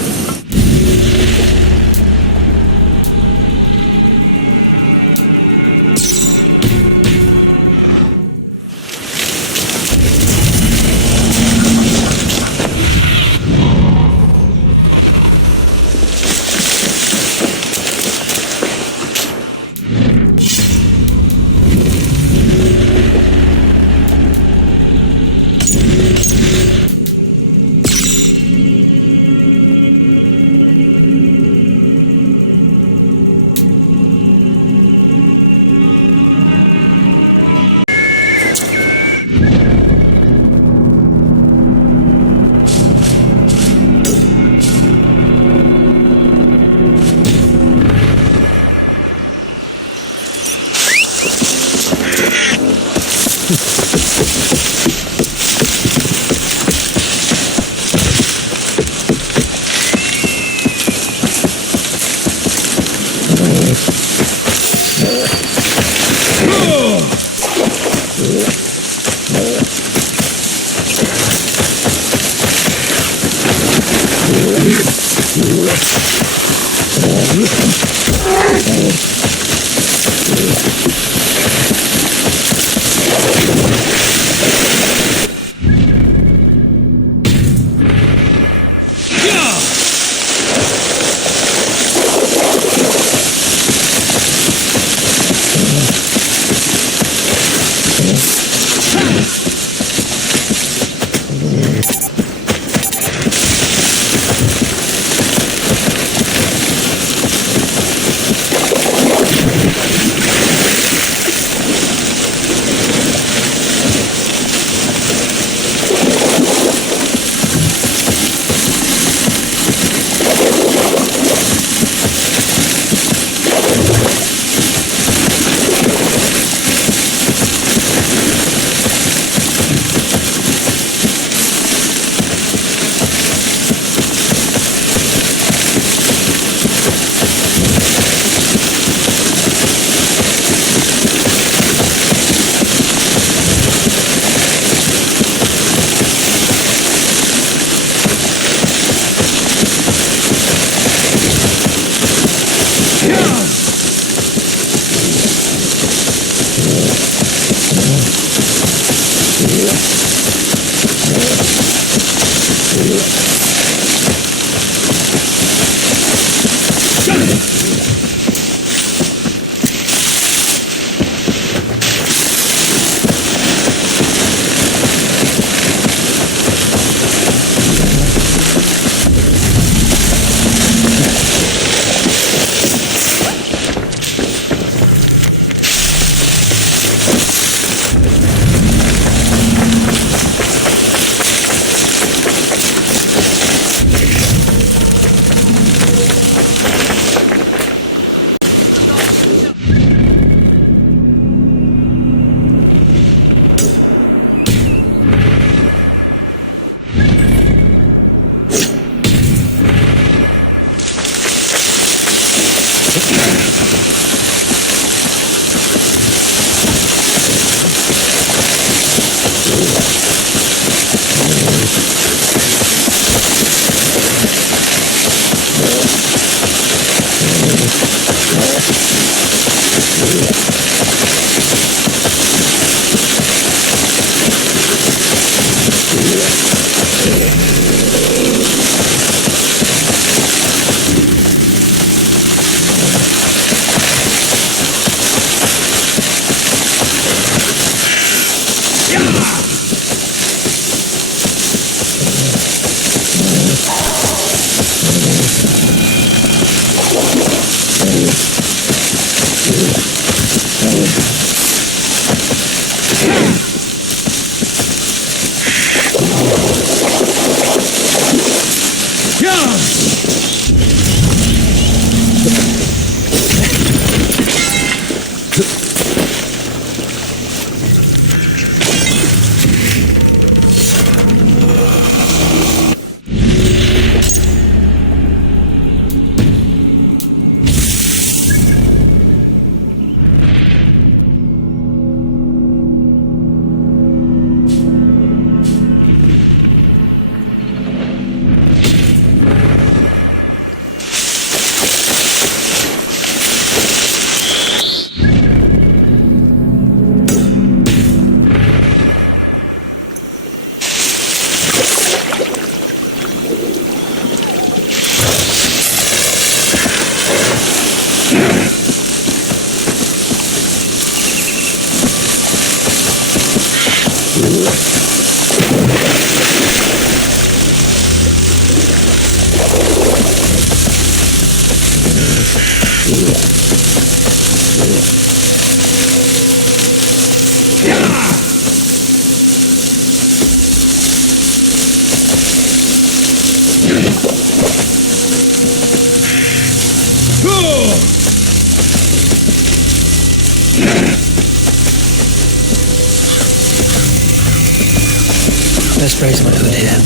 Let's raise my hood here.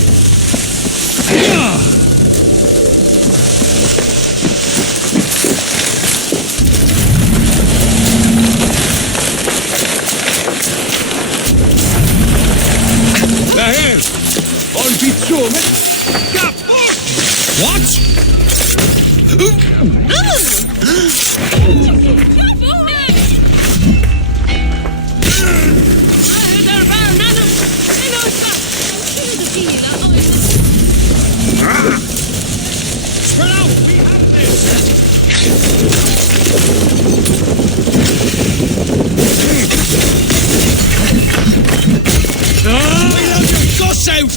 Daher! On piccione! What? Spread out! We have this! Goss out!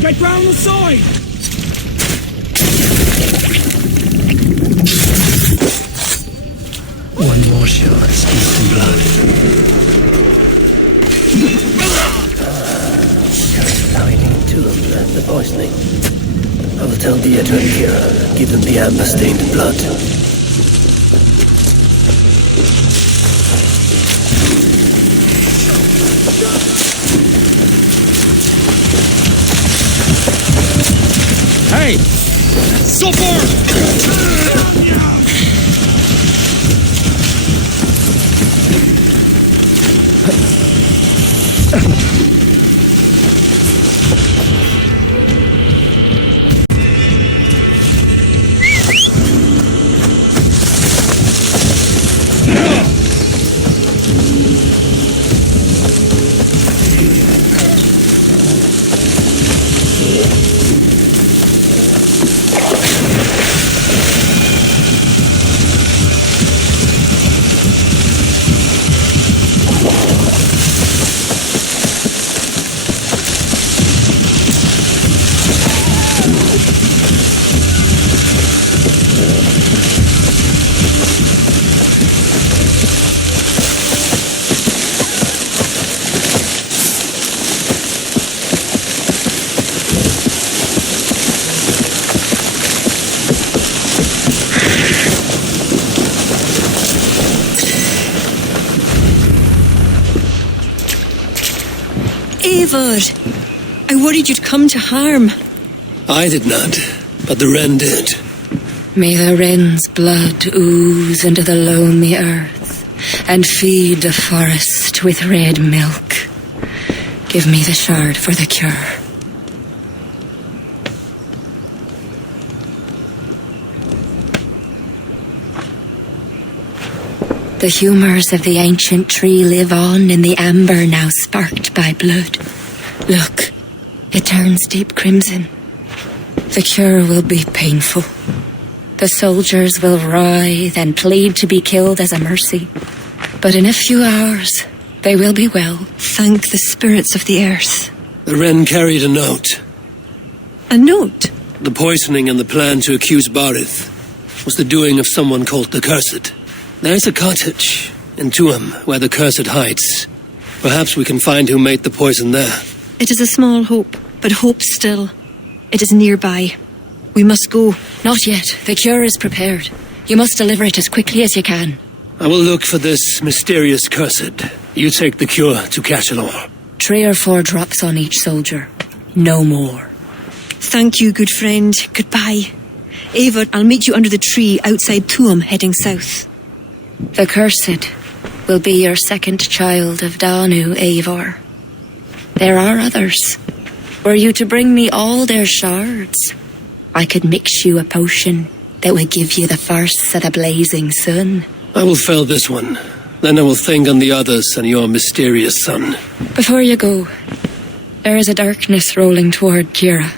Get round the side! One more shot, steeped in blood. Carry lining to them and the poisoning. I will tell Dieter and Kira and give them the amber stained blood. Hey! Suffer! Eivor, I worried you'd come to harm. I did not, but the wren did. May the wren's blood ooze into the loamy earth and feed the forest with red milk. Give me the shard for the cure. The humours of the ancient tree live on in the amber now sparked by blood. Look, it turns deep crimson. The cure will be painful. The soldiers will writhe and plead to be killed as a mercy. But in a few hours, they will be well. Thank the spirits of the earth. The wren carried a note. A note? The poisoning and the plan to accuse Barith was the doing of someone called the Cursed. There's a cottage in Tuam where the Cursed hides. Perhaps we can find who made the poison there. It is a small hope, but hope still. It is nearby. We must go. Not yet. The cure is prepared. You must deliver it as quickly as you can. I will look for this mysterious Cursed. You take the cure to Cachalor. 3 or 4 drops on each soldier. No more. Thank you, good friend. Goodbye. Eivor, I'll meet you under the tree outside Tuam, heading south. The Cursed will be your second child of Danu, Eivor. There are others. Were you to bring me all their shards, I could mix you a potion that would give you the force of the blazing sun. I will fell this one. Then I will think on the others and your mysterious son. Before you go, there is a darkness rolling toward Kira.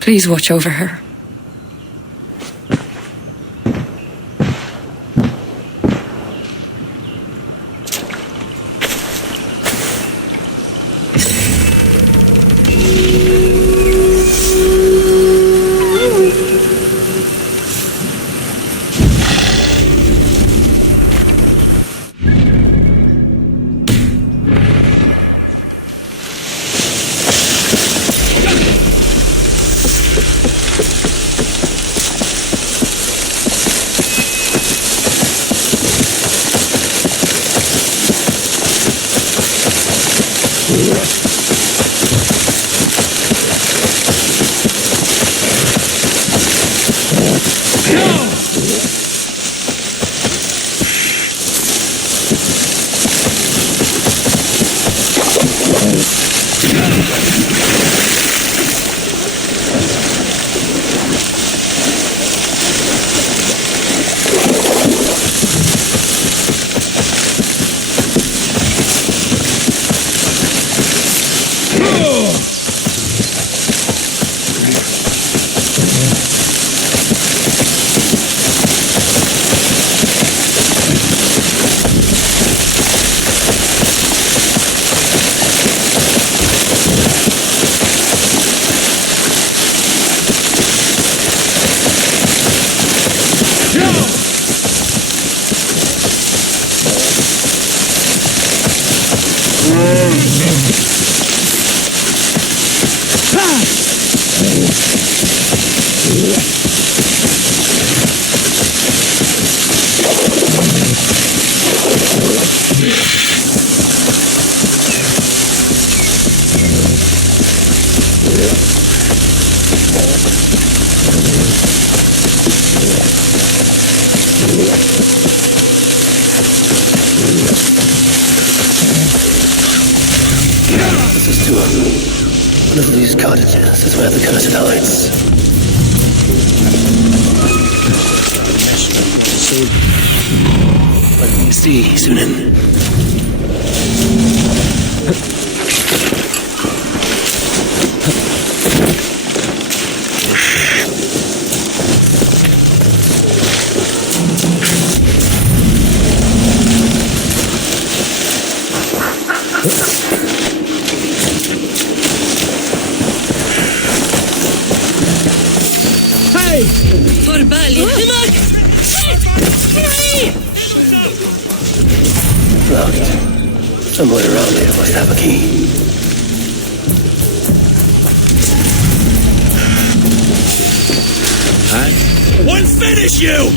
Please watch over her. This is Tuam. One of these cottages is where the Cursed hides. What do you see, Sunan? Locked. Someone around here must have a key. We'll finish you!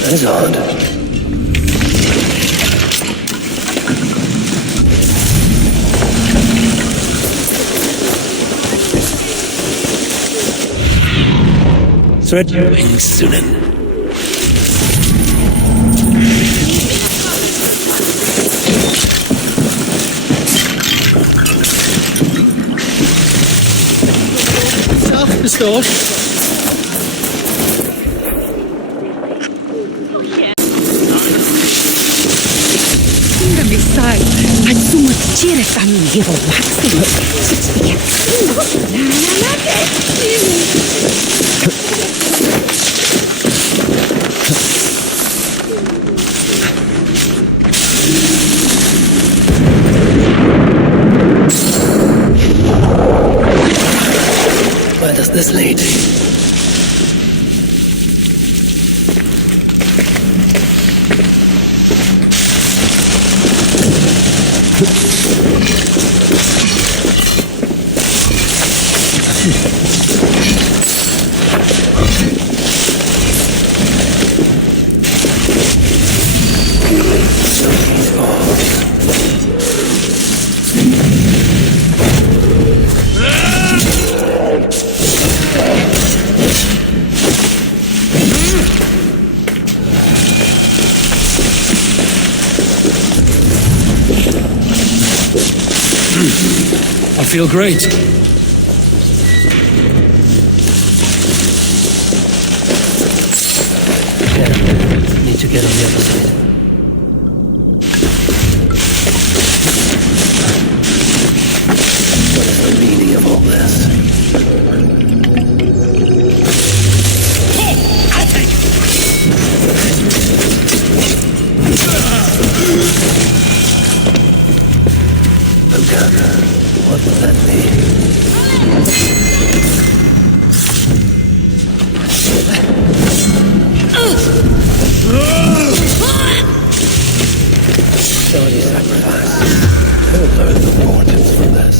That is odd. Sunan. Self-bestowed. Where does this lead? I feel great. Need to get on the other side. What is the meaning of all this? Oh God, what would that be? Facility sacrifice. I will learn the importance from this.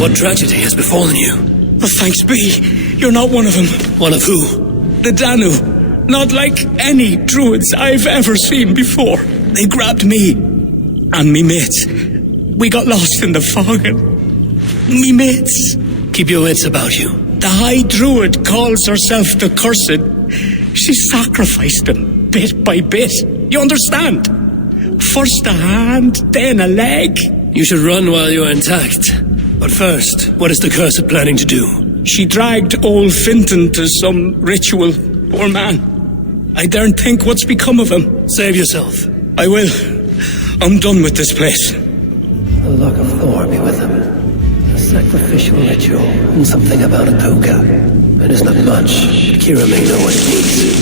What tragedy has befallen you? Oh, thanks be. You're not one of them. One of who? The Danu. Not like any Druids I've ever seen before. They grabbed me and me mates. We got lost in the fog and me mates. Keep your wits about you. The High Druid calls herself the Cursed. She sacrificed them bit by bit. You understand? First a hand, then a leg. You should run while you're intact. But first, what is the Cursed planning to do? She dragged old Finton to some ritual. Poor man. I daren't think what's become of him. Save yourself. I will. I'm done with this place. The luck of Thor be with him. A sacrificial ritual and something about a toka. It is not much, but Kira may know what it means.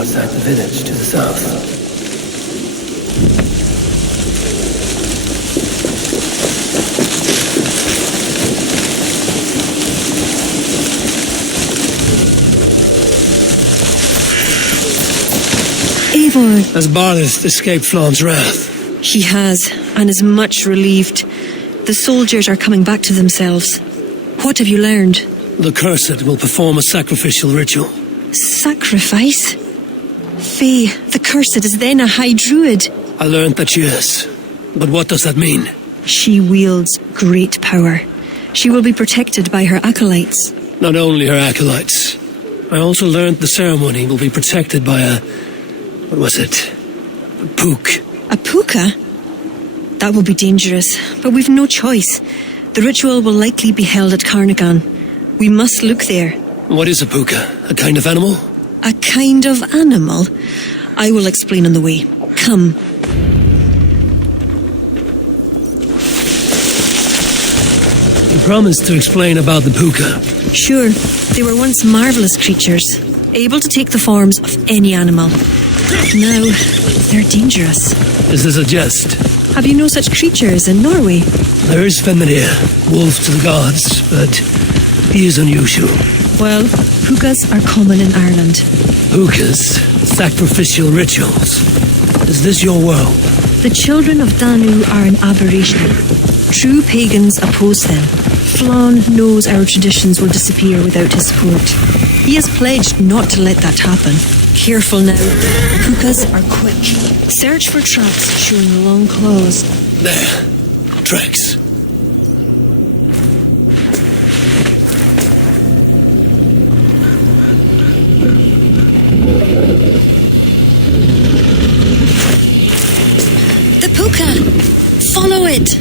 outside the village to the south. Eivor. Has Barleth escaped Flawn's wrath? He has, and is much relieved. The soldiers are coming back to themselves. What have you learned? The Cursed will perform a sacrificial ritual. Sacrifice? Faye, the Cursed is then a High Druid. I learned that she is. But what does that mean? She wields great power. She will be protected by her acolytes. Not only her acolytes. I also learned the ceremony will be protected by a... what was it? A pook. A puka? That will be dangerous, but we've no choice. The ritual will likely be held at Carnagan. We must look there. What is a puka? A kind of animal? A kind of animal? I will explain on the way. Come. You promised to explain about the puka. Sure. They were once marvellous creatures, able to take the forms of any animal. Now, they're dangerous. Is this a jest? Have you no such creatures in Norway? There is Fenrir, wolf to the gods, but he is unusual. Well, pukas are common in Ireland. Pukas? Sacrificial rituals. Is this your world? The children of Danu are an aberration. True pagans oppose them. Flann knows our traditions will disappear without his support. He has pledged not to let that happen. Careful now. Pukas are quick. Search for tracks showing long claws. There. Tracks. The puka! Follow it!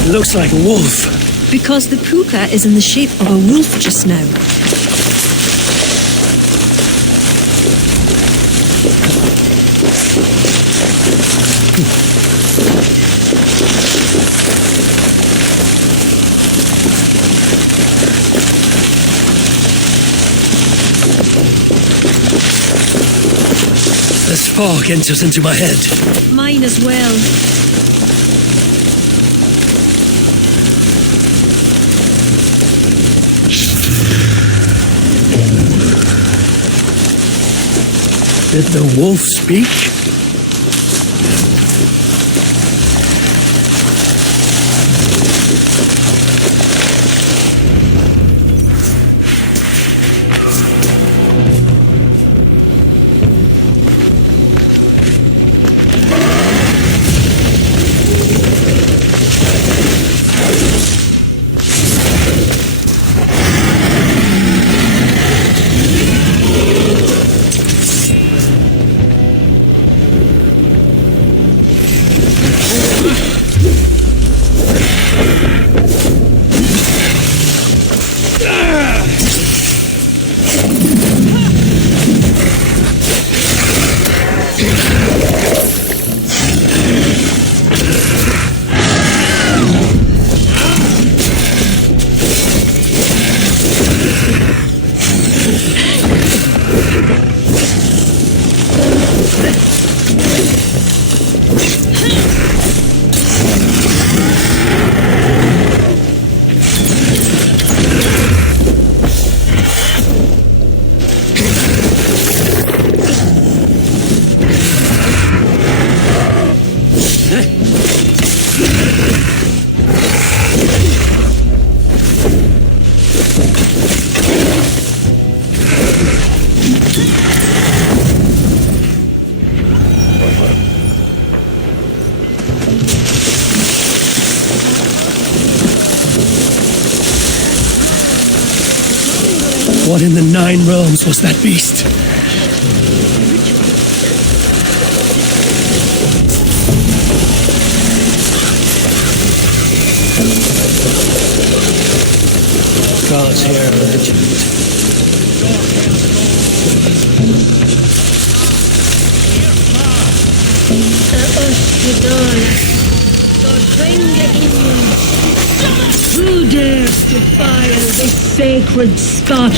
It looks like a wolf. Because the puka is in the shape of a wolf just now. This fog enters into my head. Mine as well. Did the wolf speak? What in the 9 realms was that beast? gods here are legend. Who dares defile this sacred spot?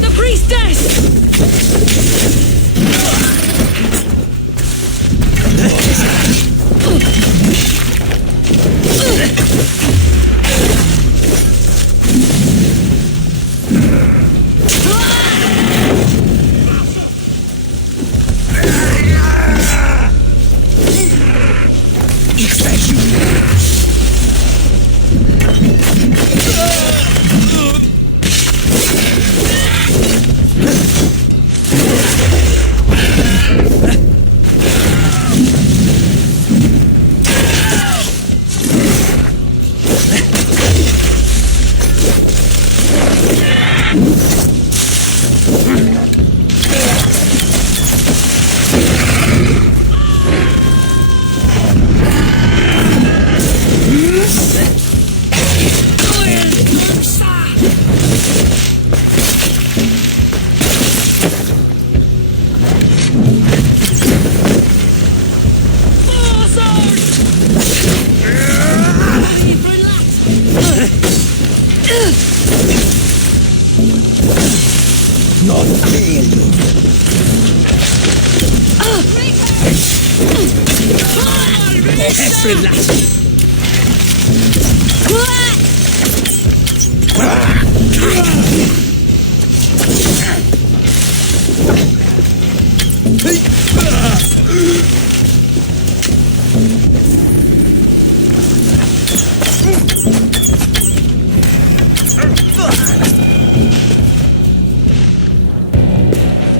The priestess!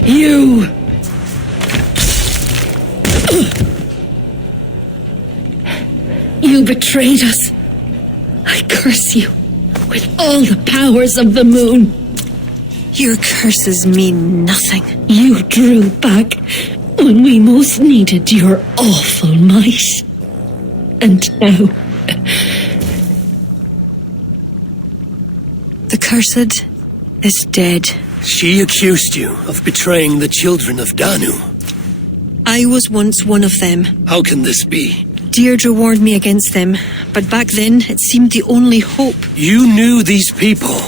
You! You betrayed us. I curse you with all the powers of the moon. Your curses mean nothing. You drew back when we most needed your awful might. And now... The cursed is dead. She accused you of betraying the children of Danu. I was once one of them. How can this be? Deirdre warned me against them, but back then it seemed the only hope. You knew these people.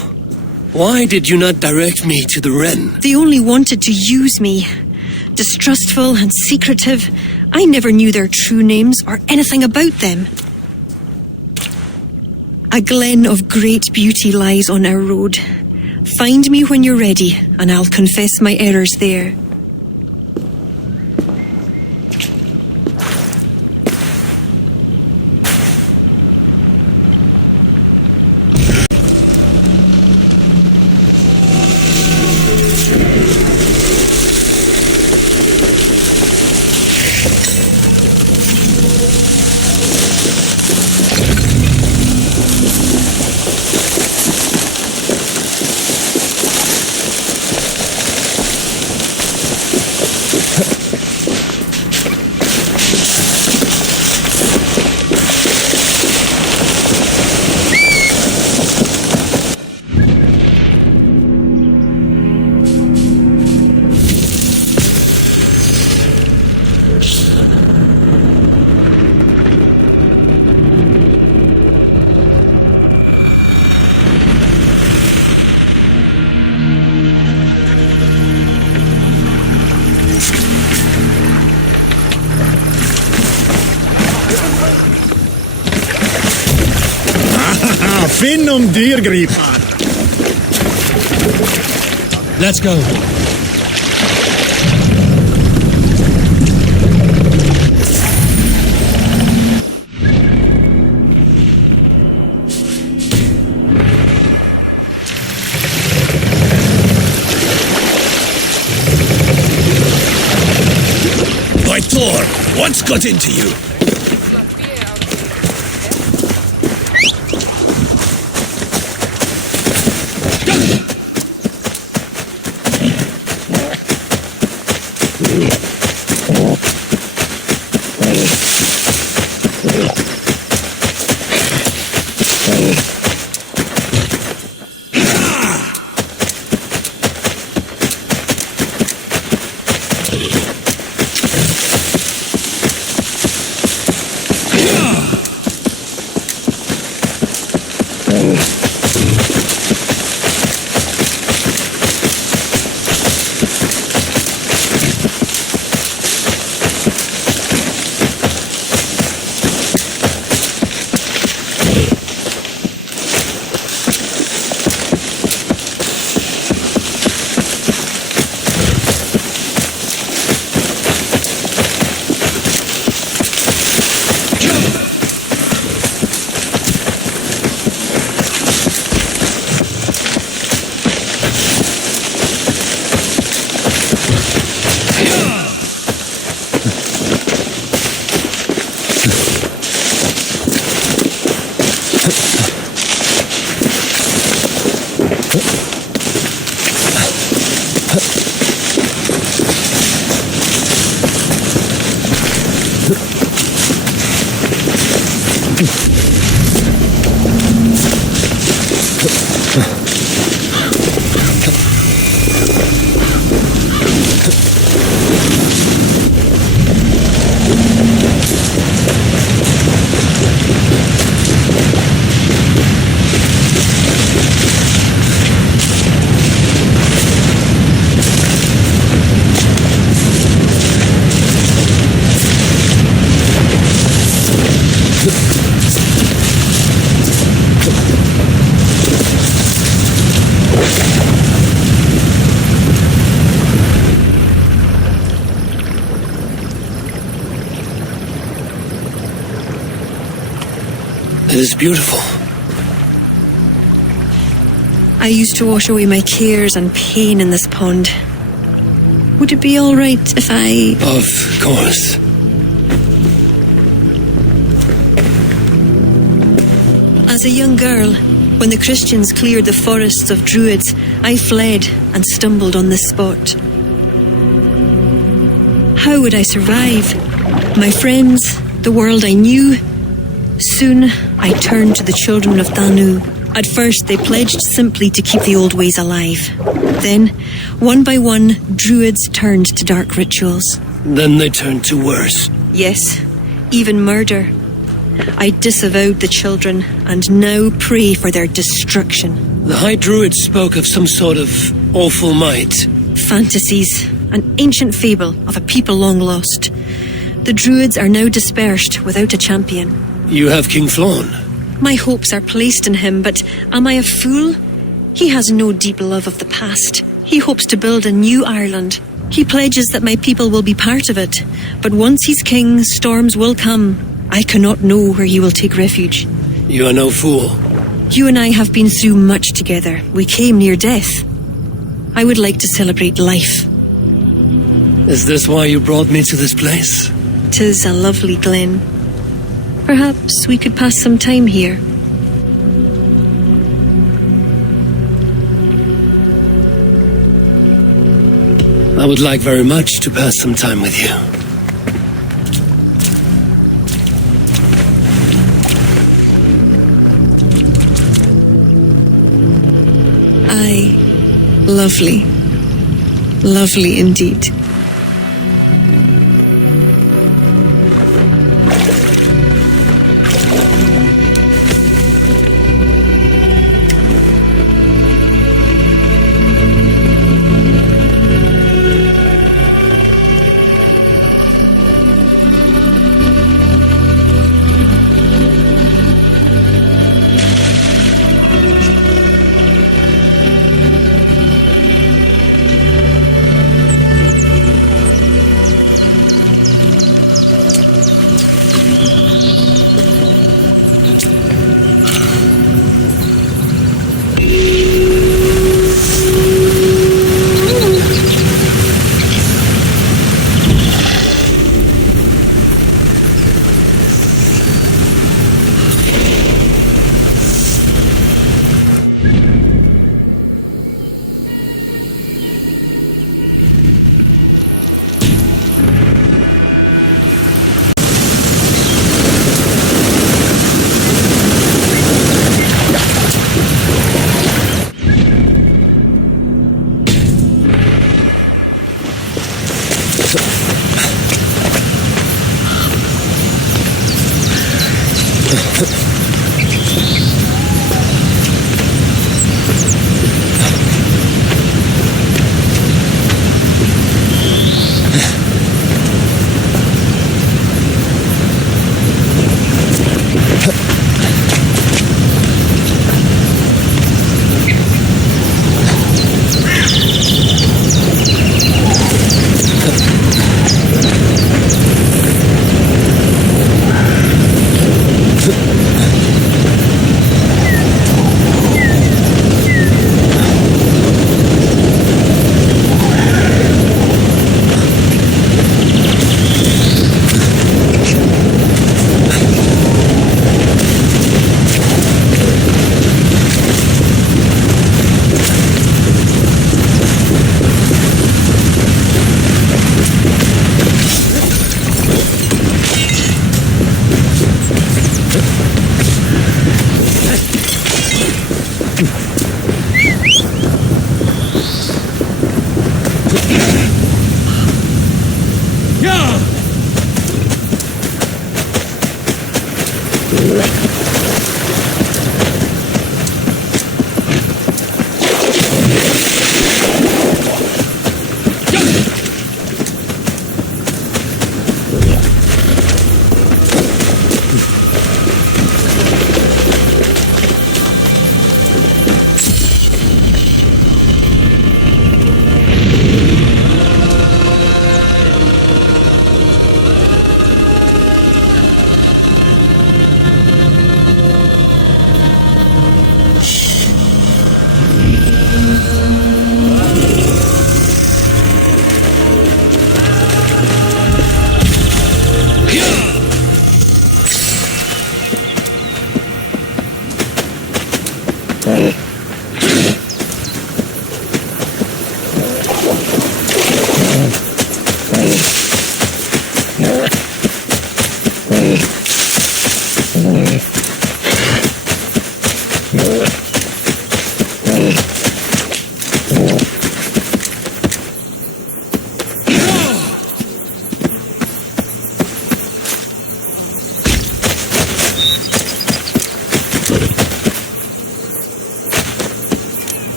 Why did you not direct me to the Wren? They only wanted to use me. Distrustful and secretive. I never knew their true names or anything about them. A glen of great beauty lies on our road. Find me when you're ready, and I'll confess my errors there. Finnum dyrgripar. Let's go. By Thor, what What's got into you? It is beautiful. I used to wash away my cares and pain in this pond. Would it be all right if I... Of course. As a young girl, when the Christians cleared the forests of Druids, I fled and stumbled on this spot. How would I survive? My friends, the world I knew. Soon, I turned to the children of Danu. At first, they pledged simply to keep the old ways alive. Then, one by one, Druids turned to dark rituals. Then they turned to worse. Yes, even murder. I disavowed the children, and now pray for their destruction. The High Druids spoke of some sort of awful might. Fantasies, an ancient fable of a people long lost. The Druids are now dispersed without a champion. You have King Flann. My hopes are placed in him, but am I a fool? He has no deep love of the past. He hopes to build a new Ireland. He pledges that my people will be part of it. But once he's king, storms will come. I cannot know where he will take refuge. You are no fool. You and I have been through much together. We came near death. I would like to celebrate life. Is this why you brought me to this place? 'Tis a lovely glen. Perhaps we could pass some time here. I would like very much to pass some time with you. Aye, lovely. Lovely indeed.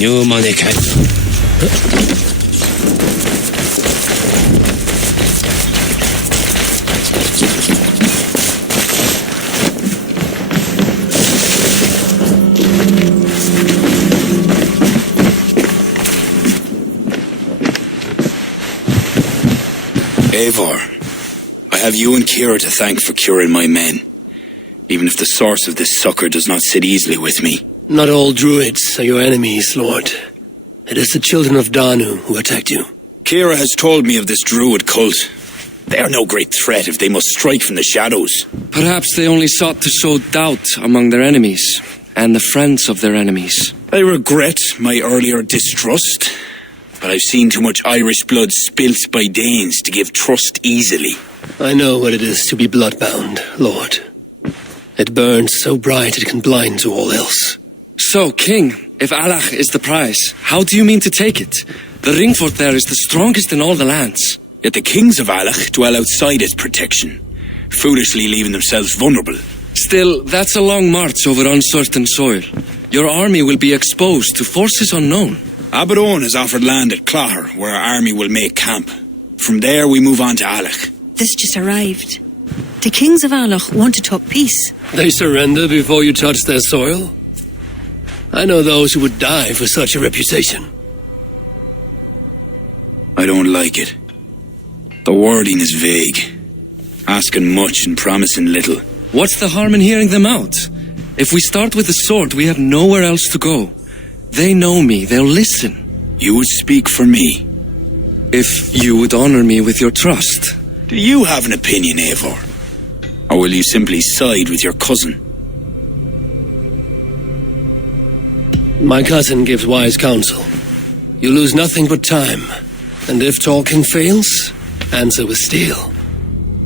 New money cat. Eivor, I have you and Kira to thank for curing my men, even if the source of this succor does not sit easily with me. Not all Druids are your enemies, Lord. It is the children of Danu who attacked you. Kira has told me of this Druid cult. They are no great threat if they must strike from the shadows. Perhaps they only sought to sow doubt among their enemies, and the friends of their enemies. I regret my earlier distrust, but I've seen too much Irish blood spilt by Danes to give trust easily. I know what it is to be bloodbound, Lord. It burns so bright it can blind to all else. So, King, if Alach is the prize, how do you mean to take it? The ring fort there is the strongest in all the lands. Yet the kings of Alach dwell outside its protection, foolishly leaving themselves vulnerable. Still, that's a long march over uncertain soil. Your army will be exposed to forces unknown. Abaddon has offered land at Claher, where our army will make camp. From there, we move on to Alach. This just arrived. The kings of Alach want to talk peace. They surrender before you touch their soil? I know those who would die for such a reputation. I don't like it. The wording is vague. Asking much and promising little. What's the harm in hearing them out? If we start with the sword, we have nowhere else to go. They know me, they'll listen. You would speak for me. If you would honor me with your trust. Do you have an opinion, Eivor? Or will you simply side with your cousin? My cousin gives wise counsel. You lose nothing but time. And if talking fails, answer with steel.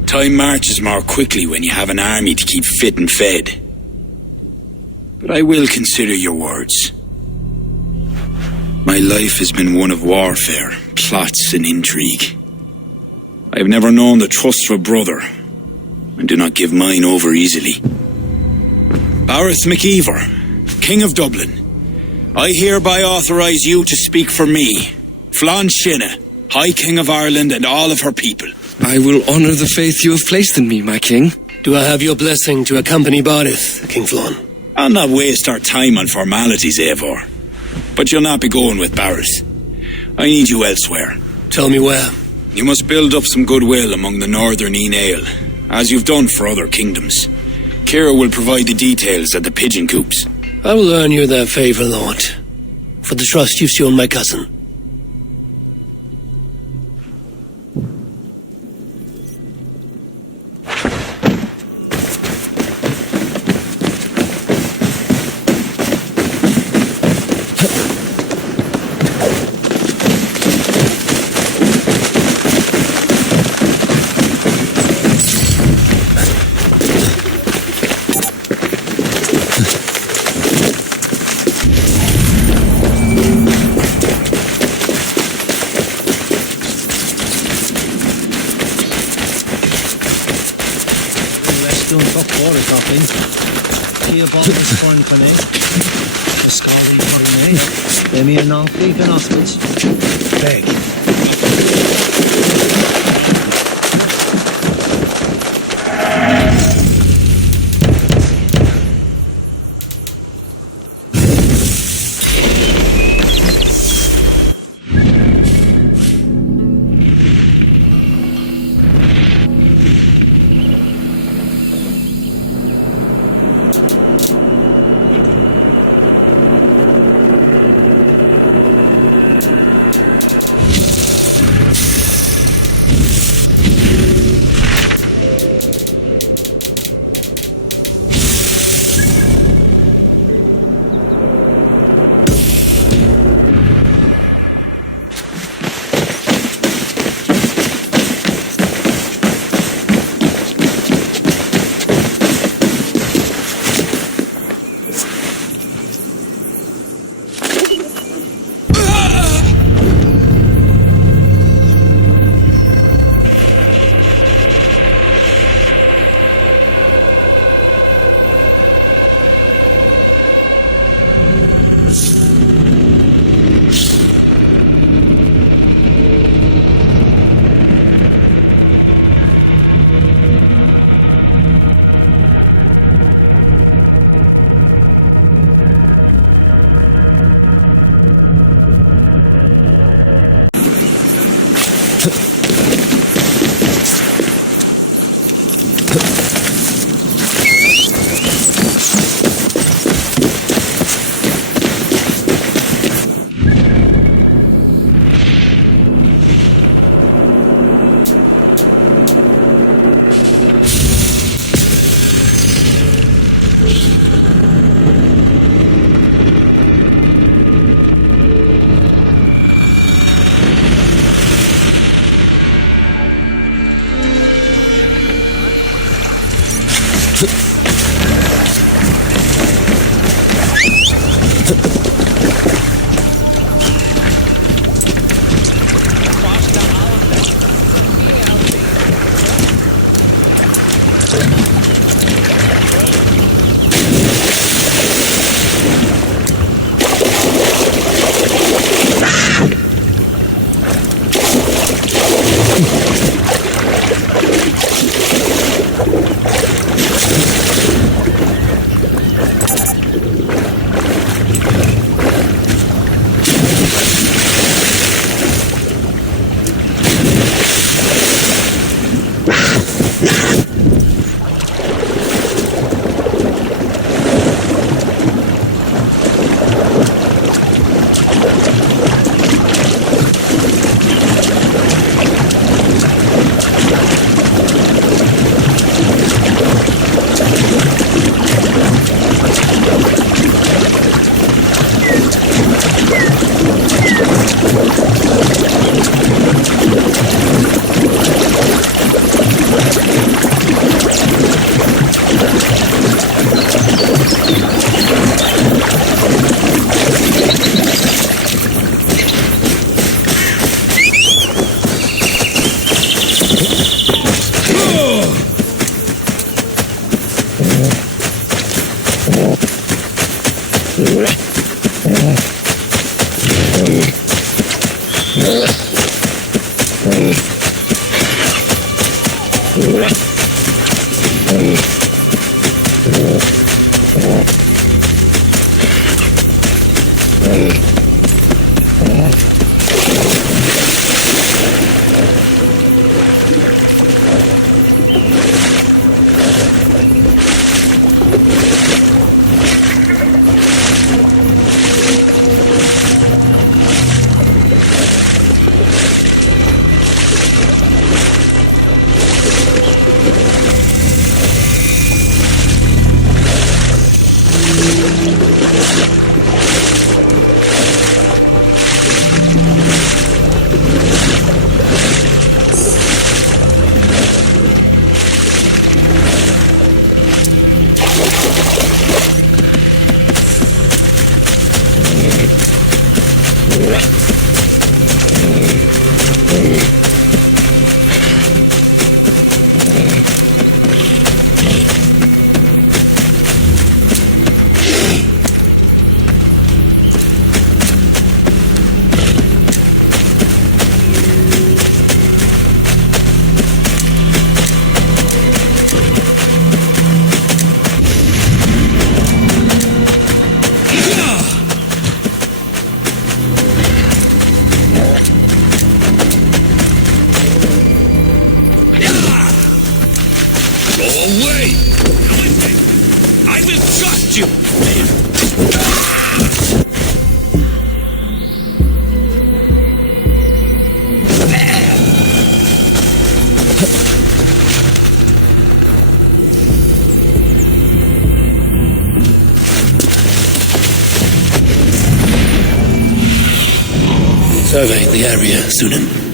Time marches more quickly when you have an army to keep fit and fed. But I will consider your words. My life has been one of warfare, plots and intrigue. I have never known the trust of a brother, and do not give mine over easily. Bareth MacIver, King of Dublin, I hereby authorise you to speak for me, Flann Shinna, High King of Ireland and all of her people. I will honor the faith you have placed in me, my king. Do I have your blessing to accompany Barith, King Flann? I'll not waste our time on formalities, Eivor. But you'll not be going with Barris. I need you elsewhere. Tell me where. You must build up some goodwill among the northern Aele, as you've done for other kingdoms. Kira will provide the details at the pigeon coops. I will earn you that favor, Lord, for the trust you've shown my cousin. Surveying the area, Sunan.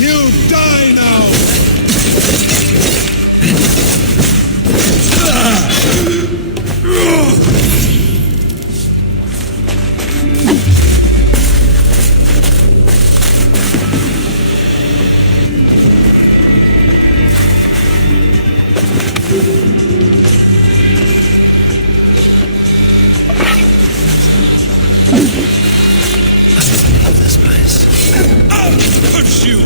You die now! This place. I'll push you!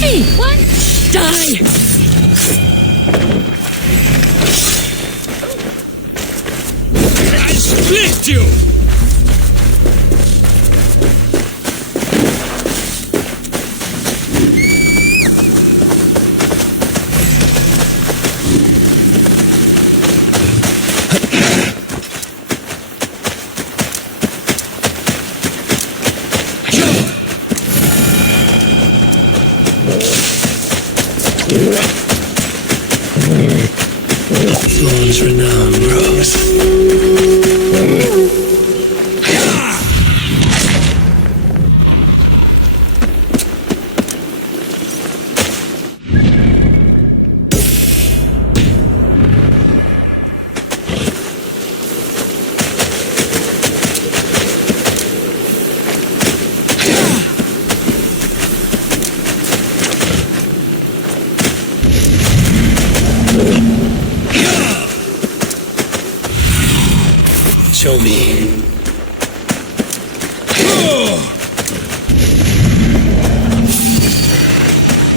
Hey, what? Die! I split you! Thorn's renown grows. Show me.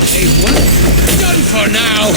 Hey, what? Done for now!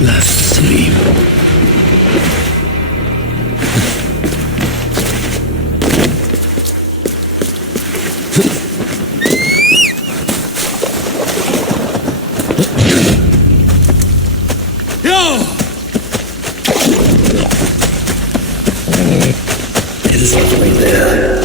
his last sleep. There's nothing there.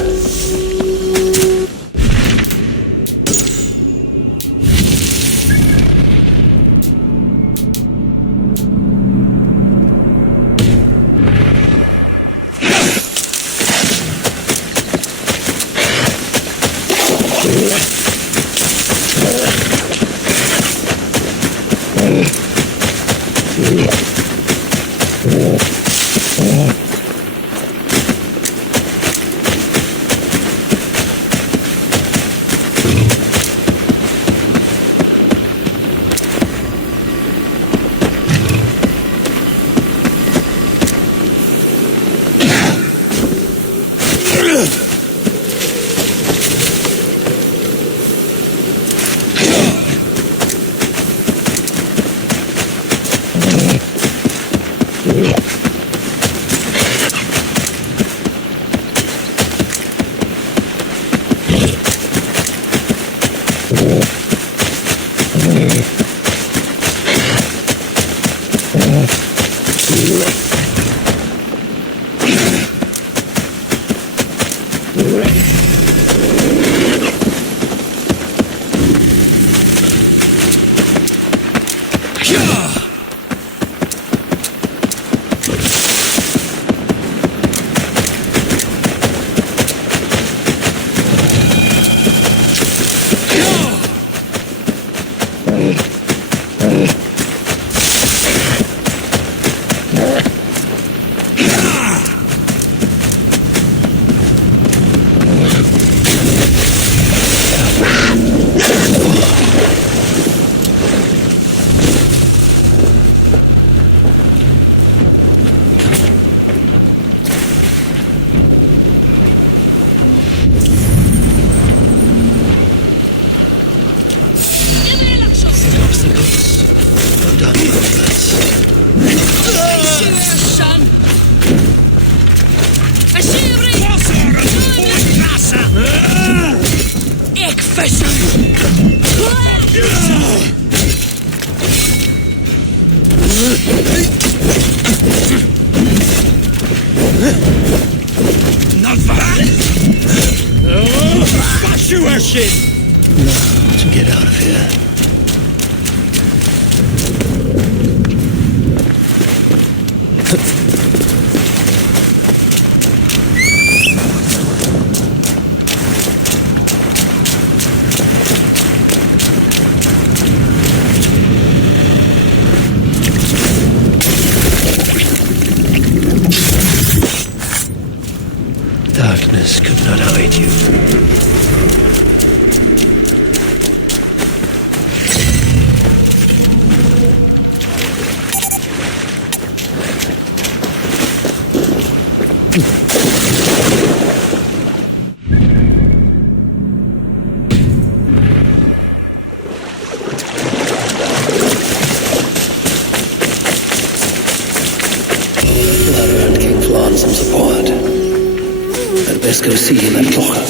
Now to get out of here. Darkness could not hide you. Some support. I'd best go see him at clock.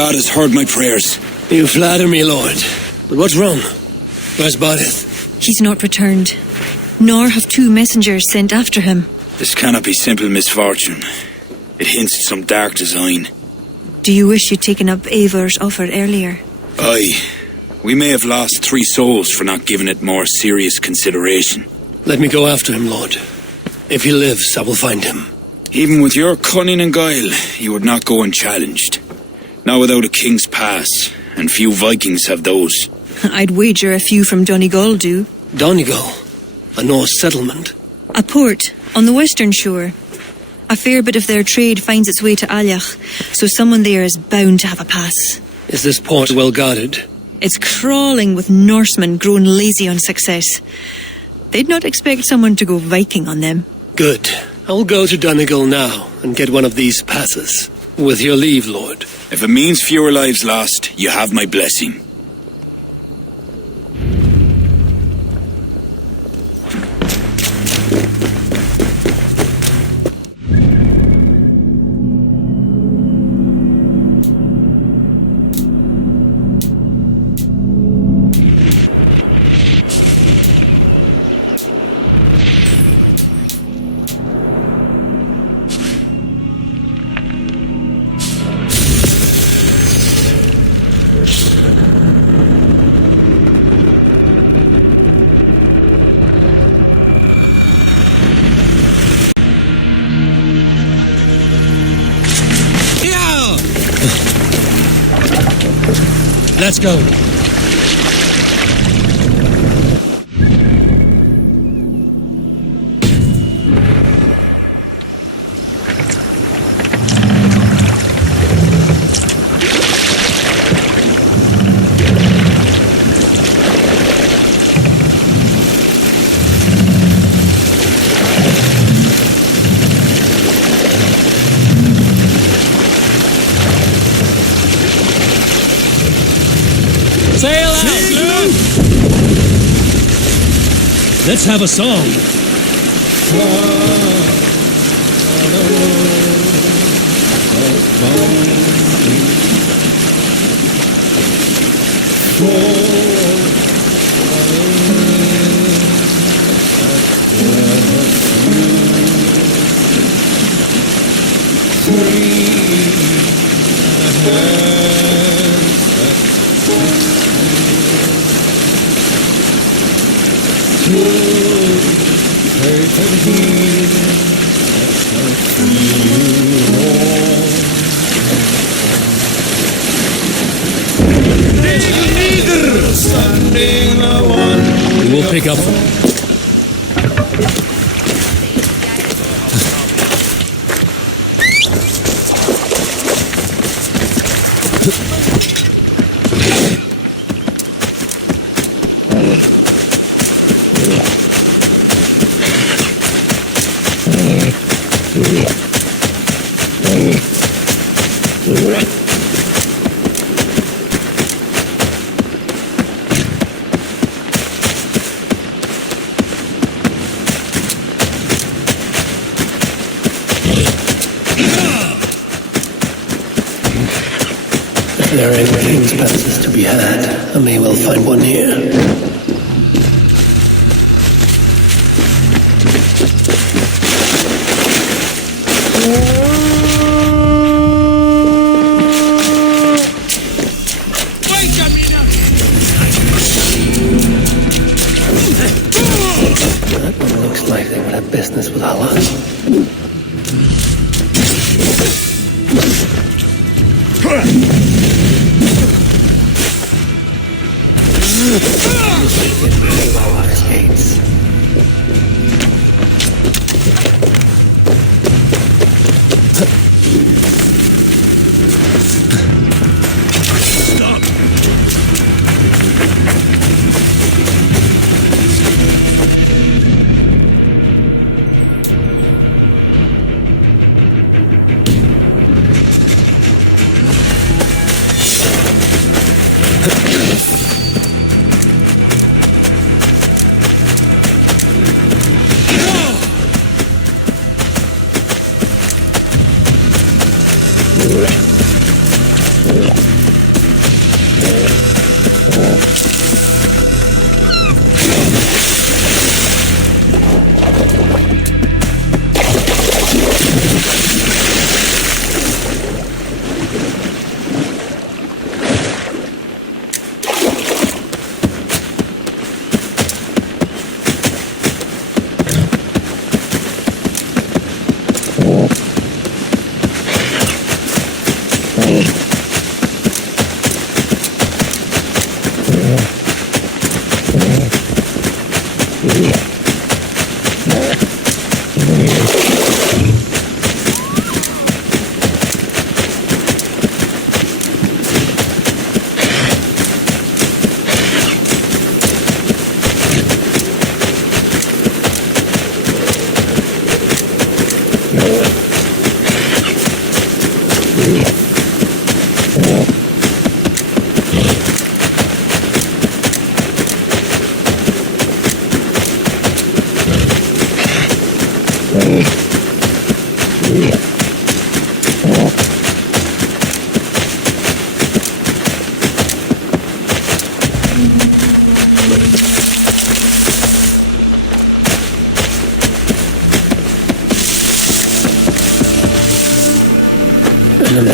God has heard my prayers. You flatter me, Lord. But what's wrong? Where's Barith? He's not returned, nor have 2 messengers sent after him. This cannot be simple misfortune. It hints at some dark design. Do you wish you'd taken up Eivor's offer earlier? Aye. We may have lost 3 souls for not giving it more serious consideration. Let me go after him, Lord. If he lives, I will find him. Even with your cunning and guile, you would not go unchallenged. Not without a king's pass, and few Vikings have those. I'd wager a few from Donegal do. Donegal? A Norse settlement? A port on the western shore. A fair bit of their trade finds its way to Aljach, so someone there is bound to have a pass. Is this port well guarded? It's crawling with Norsemen grown lazy on success. They'd not expect someone to go Viking on them. Good. I will go to Donegal now and get one of these passes. With your leave, Lord. If it means fewer lives lost, you have my blessing. Let's go. Sail out! Let's have a song. We'll pick up. There are any king's passes to be had. I may well find one here. That one looks like they would have business with Allah.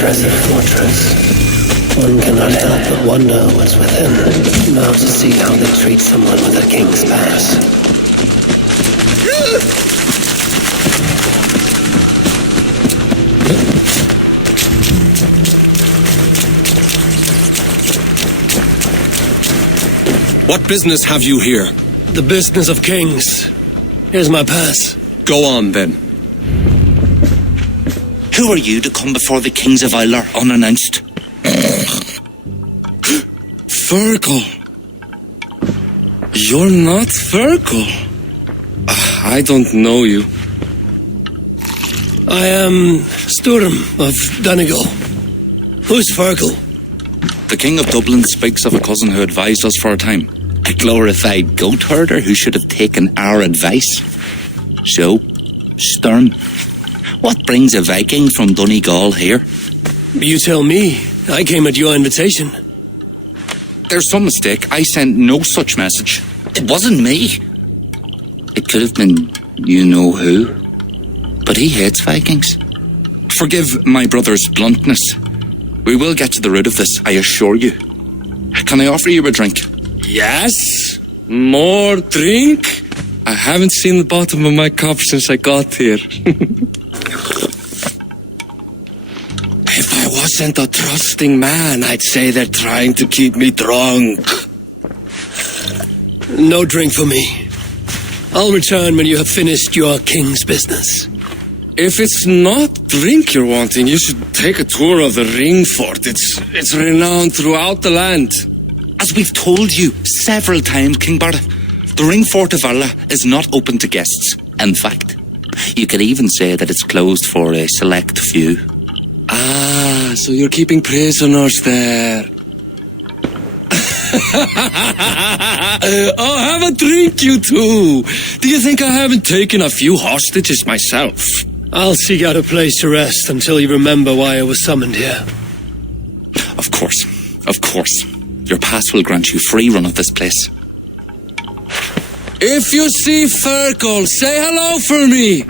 impressive fortress. One cannot help but wonder what's within. Now to see how they treat someone with a king's pass. What business have you here? The business of kings. Here's my pass. Go on, then. Who are you to come before the kings of Ilar unannounced? Fergal. You're not Fergal. I don't know you. I am Sturm of Donegal. Who's Fergal? The King of Dublin speaks of a cousin who advised us for a time. A glorified goat herder who should have taken our advice. So, Sturm, what brings a Viking from Donegal here? You tell me. I came at your invitation. There's some mistake. I sent no such message. It wasn't me. It could have been you-know-who. But he hates Vikings. Forgive my brother's bluntness. We will get to the root of this, I assure you. Can I offer you a drink? Yes? More drink? I haven't seen the bottom of my cup since I got here. If I wasn't a trusting man, I'd say they're trying to keep me drunk. No drink for me. I'll return when you have finished your king's business. If it's not drink you're wanting, you should take a tour of the ring fort. It's renowned throughout the land. As we've told you several times, King Barda, the ring fort of Valhalla is not open to guests. In fact, you could even say that it's closed for a select few. Ah, so you're keeping prisoners there. Oh, have a drink, you two. Do you think I haven't taken a few hostages myself? I'll seek out a place to rest until you remember why I was summoned here. Of course. Of course. Your pass will grant you free run of this place. If you see Fergal, say hello for me.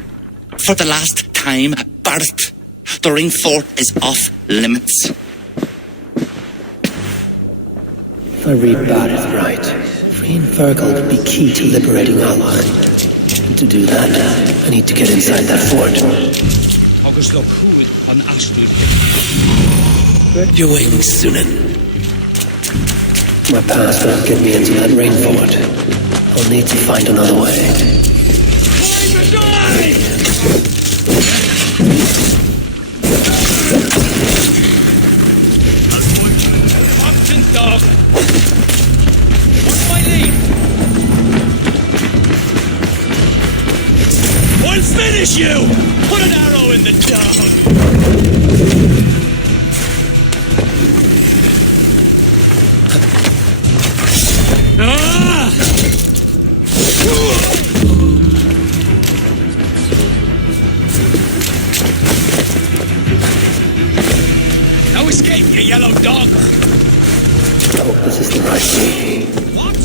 For the last time, Bart, the ring fort is off limits. If I read Barith right, freeing Fergal would be key to liberating Alba. And to do that, I need to get inside that fort. Your wings, Sunan. My pass won't get me into that rain fort. I'll need to find another way. Dog. What's my lead? I'll finish you! Put an arrow in the dog! Ah! No escape, you yellow dog! I hope this is the right way. What?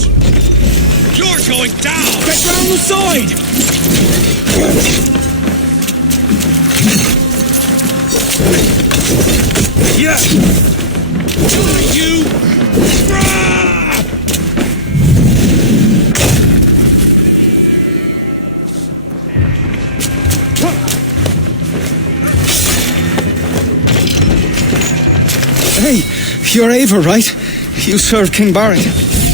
You're going down! Get round the side! Yeah! You! Hey, you're Ava, right? You served King Barrett.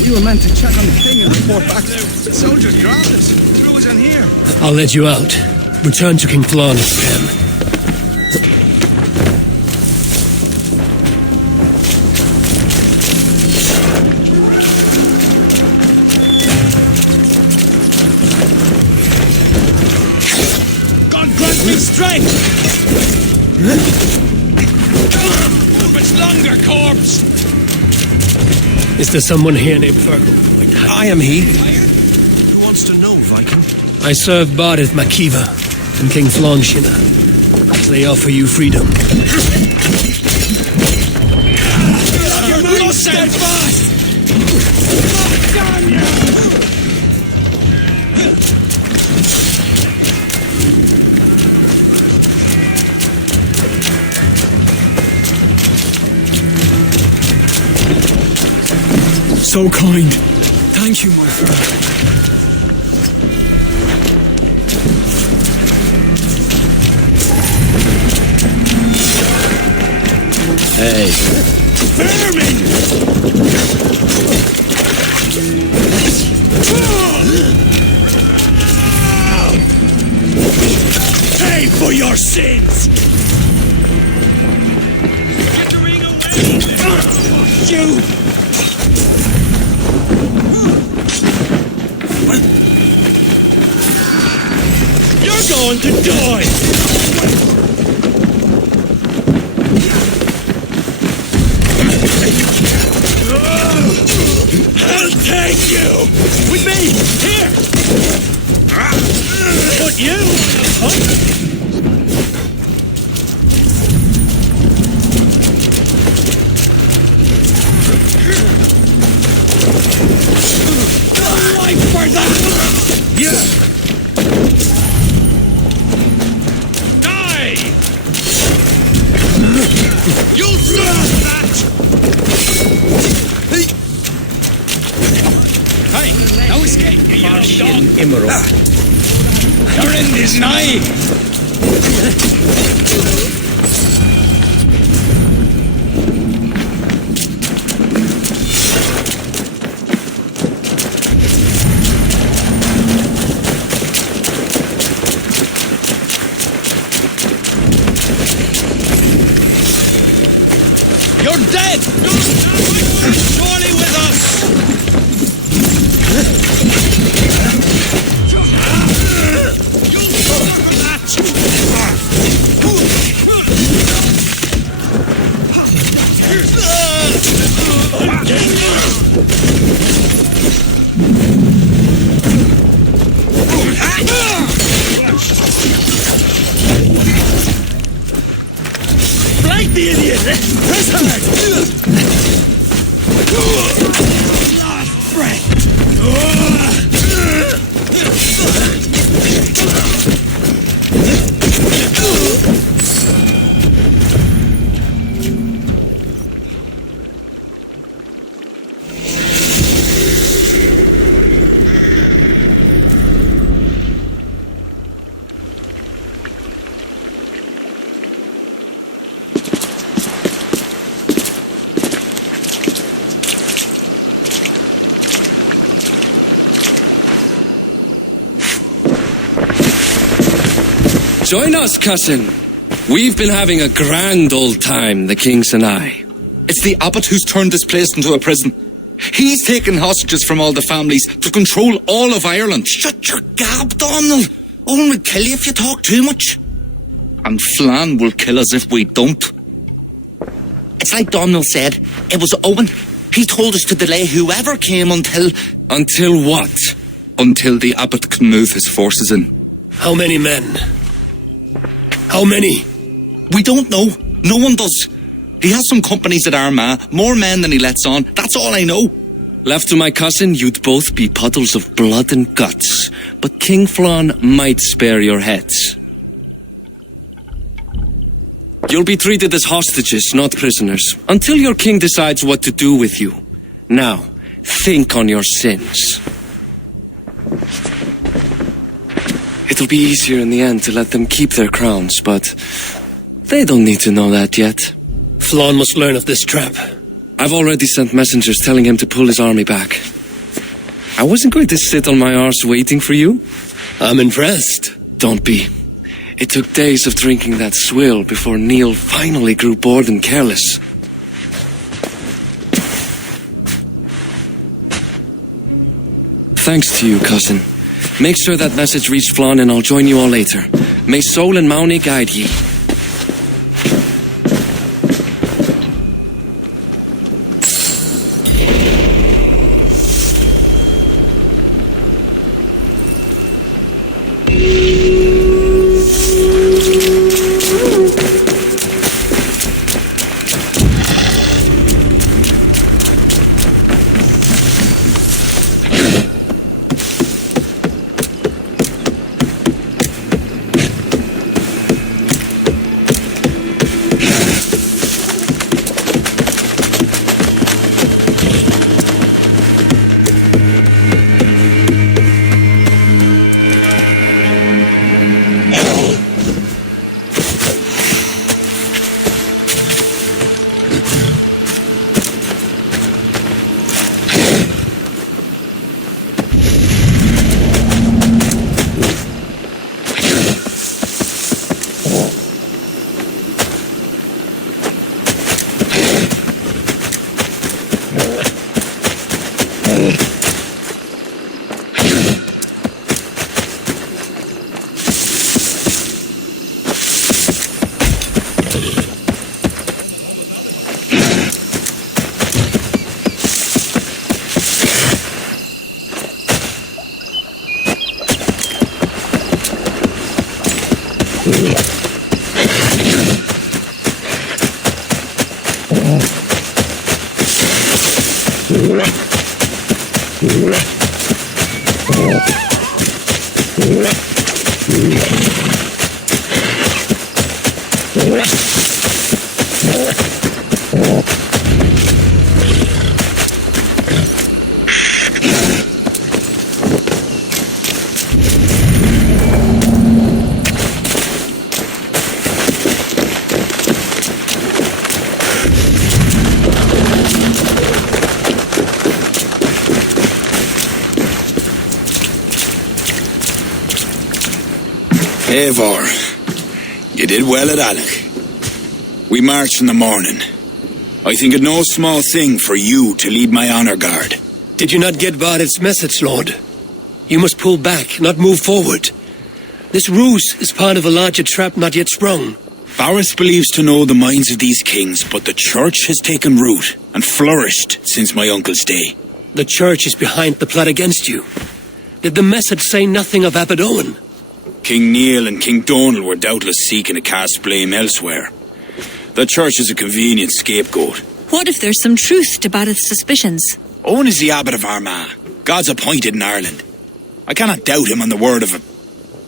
We were meant to check on the king and report back. The soldiers grabbed us. Threw us in here. I'll let you out. Return to King Flann if you can. God grant me strength! Move much longer, corpse! Is there someone here named Fergal? I am he. Who wants to know, Viking? I serve Barith Makiva and King Flonshina. They offer you freedom. You're not steadfast! Damn you! so kind. Thank you, my friend. Hey. Vermin! Pay for your sins! You! You're going to die! I'll take you! With me! Here! Put you on a hunt! Life for that! Yeah! Die! You'll serve that! Hey, no escape! Martian Emerald. Your end is nigh! You're dead! Surely with us! You'll suffer that! Flank the idiot! Press hard! Join us, cousin. We've been having a grand old time, the kings and I. It's the abbot who's turned this place into a prison. He's taken hostages from all the families to control all of Ireland. Shut your gab, Donald. Owen will kill you if you talk too much. And Flan will kill us if we don't. It's like Donald said, it was Owen. He told us to delay whoever came until... Until what? Until the abbot can move his forces in. How many men? How many? We don't know. No one does. He has some companies at Armagh, more men than he lets on. That's all I know. Left to my cousin, you'd both be puddles of blood and guts. But King Flan might spare your heads. You'll be treated as hostages, not prisoners, until your king decides what to do with you. Now, think on your sins. It'll be easier in the end to let them keep their crowns, but they don't need to know that yet. Flan must learn of this trap. I've already sent messengers telling him to pull his army back. I wasn't going to sit on my arse waiting for you. I'm impressed. Don't be. It took days of drinking that swill before Neil finally grew bored and careless. Thanks to you, cousin. Make sure that message reached Flan and I'll join you all later. May Soul and Mauni guide ye. Eivor, you did well at Alec. We marched in the morning. I think it no small thing for you to lead my honor guard. Did you not get Varith's message, Lord? You must pull back, not move forward. This ruse is part of a larger trap not yet sprung. Varith believes to know the minds of these kings, but the church has taken root and flourished since my uncle's day. The church is behind the plot against you. Did the message say nothing of Abaddon? King Neil and King Donal were doubtless seeking to cast blame elsewhere. The church is a convenient scapegoat. What if there's some truth to Bareth's suspicions? Owen is the abbot of Armagh, God's appointed in Ireland. I cannot doubt him on the word of a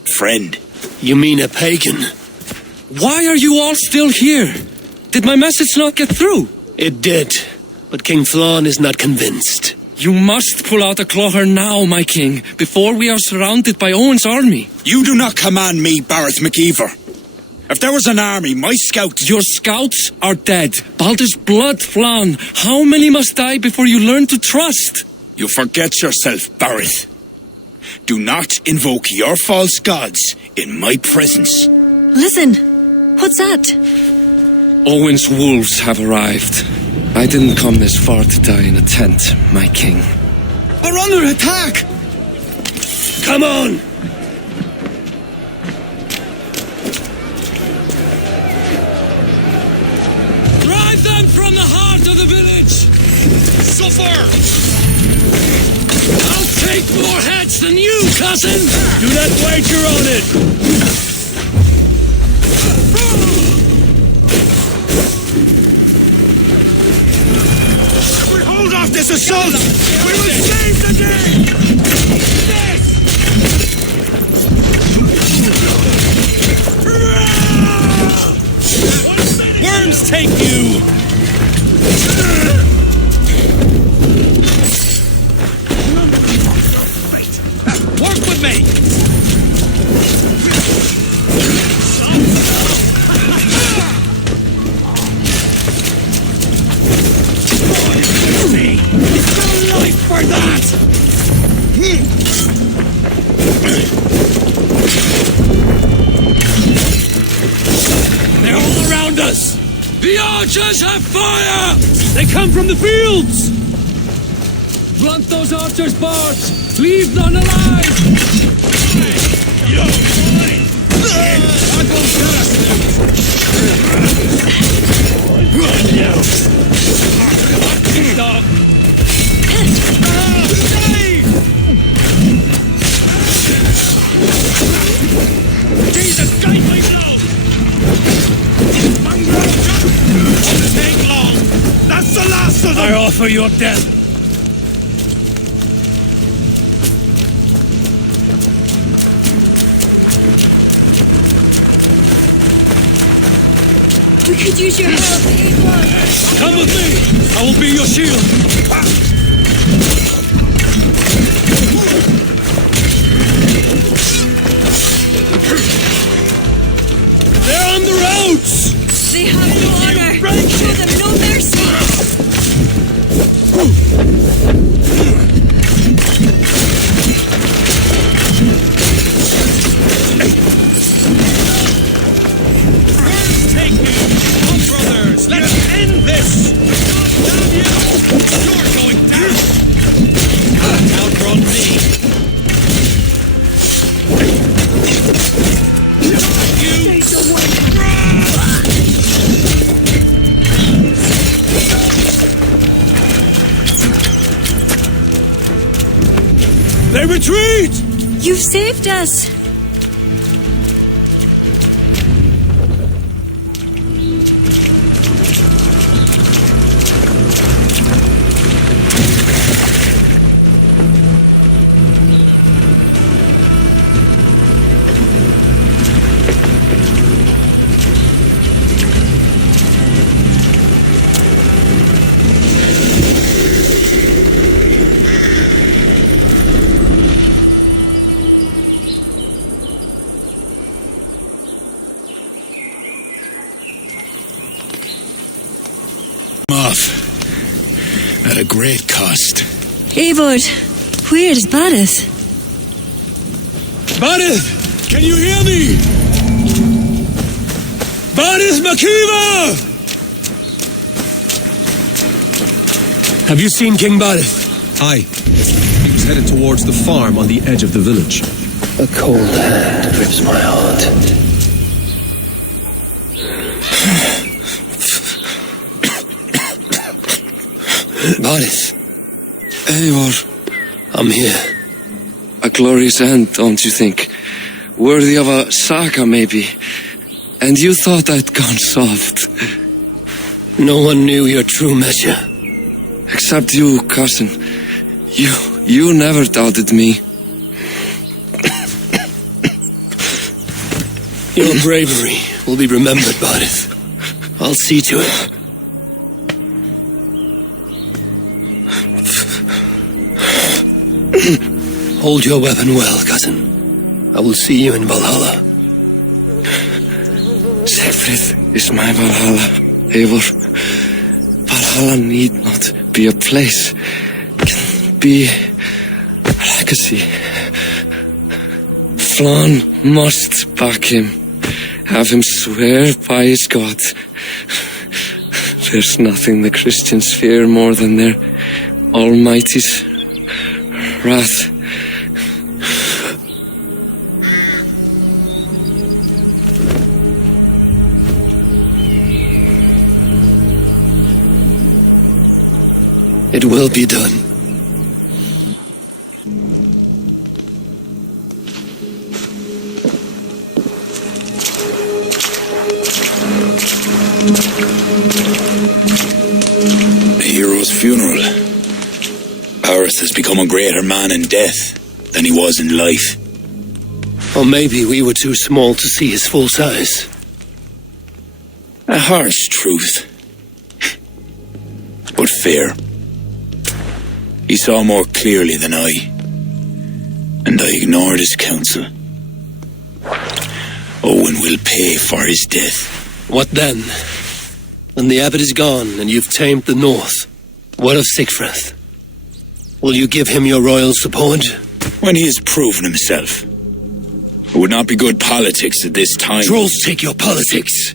friend. You mean a pagan? Why are you all still here? Did my message not get through? It did, but King Flann is not convinced. You must pull out a clawher now, my king, before we are surrounded by Owen's army. You do not command me, Bareth McIver. If there was an army, my scouts... Your scouts are dead. Baldur's blood, Flann. How many must die before you learn to trust? You forget yourself, Bareth. Do not invoke your false gods in my presence. Listen, what's that? Owen's wolves have arrived. I didn't come this far to die in a tent, my king. We're under attack! Come on! Drive them from the heart of the village! Suffer! I'll take more heads than you, cousin! Do not wager on it! Hold off this assault! We will save the day! Worms take you! Work with me! Life for that! They're all around us! The archers have fire! They come from the fields! Blunt those archers, Bart! Leave none alive! Yo, dog! Jesus, guide me now! Won't take long! That's the last of them! I offer your death! We could use your help, Eivor. Come with me! I will be your shield! They're on the roads! They have no honor. Show them no mercy. First take me! Come, brothers! Let's end this! Damn you! You're going down! Outrun me! They retreat! You've saved us. off. At a great cost. Eivor, where is Barith? Barith! Can you hear me? Barith Makiva! Have you seen King Barith? Aye. He was headed towards the farm on the edge of the village. A cold hand grips my heart. Barith. Eivor. I'm here. A glorious end, don't you think? Worthy of a saga, maybe. And you thought I'd gone soft. No one knew your true measure. Except you, cousin. You never doubted me. Your bravery will be remembered, Barith. I'll see to it. Hold your weapon well, cousin. I will see you in Valhalla. Siegfried is my Valhalla, Eivor. Valhalla need not be a place. It can be a legacy. Flann must back him. Have him swear by his God. There's nothing the Christians fear more than their Almighty's wrath. It will be done. A hero's funeral. Barith has become a greater man in death than he was in life. Or maybe we were too small to see his full size. A harsh truth. But fair. He saw more clearly than I. And I ignored his counsel. Owen will pay for his death. What then? When the abbot is gone and you've tamed the north, what of Siegfried? Will you give him your royal support? When he has proven himself. It would not be good politics at this time. Trolls take your politics.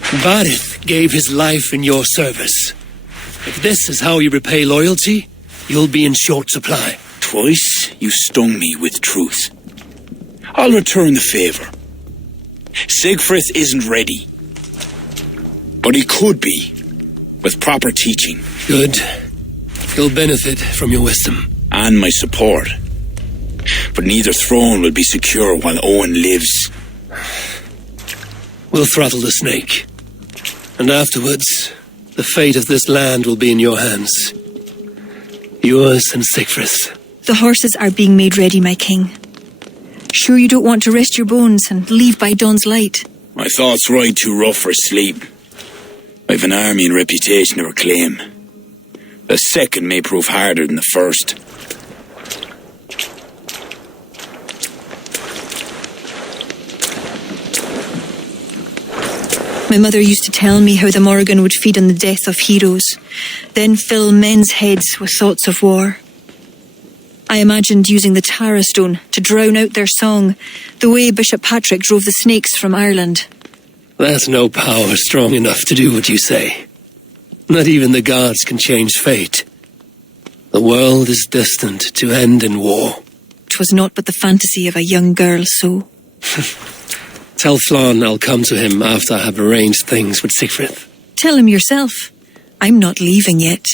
Barith gave his life in your service. If this is how you repay loyalty, you'll be in short supply. Twice you stung me with truth. I'll return the favour. Siegfried isn't ready. But he could be, with proper teaching. Good. He'll benefit from your wisdom. And my support. But neither throne will be secure while Owen lives. We'll throttle the snake. And afterwards, the fate of this land will be in your hands. Yours and Siegfried's. The horses are being made ready, my king. Sure you don't want to rest your bones and leave by dawn's light? My thoughts ride too rough for sleep. I've an army and reputation to reclaim. The second may prove harder than the first. My mother used to tell me how the Morrigan would feed on the death of heroes, then fill men's heads with thoughts of war. I imagined using the Tara Stone to drown out their song, the way Bishop Patrick drove the snakes from Ireland. There's no power strong enough to do what you say. Not even the gods can change fate. The world is destined to end in war. 'Twas not but the fantasy of a young girl, so. Tell Flann I'll come to him after I have arranged things with Siegfried. Tell him yourself. I'm not leaving yet.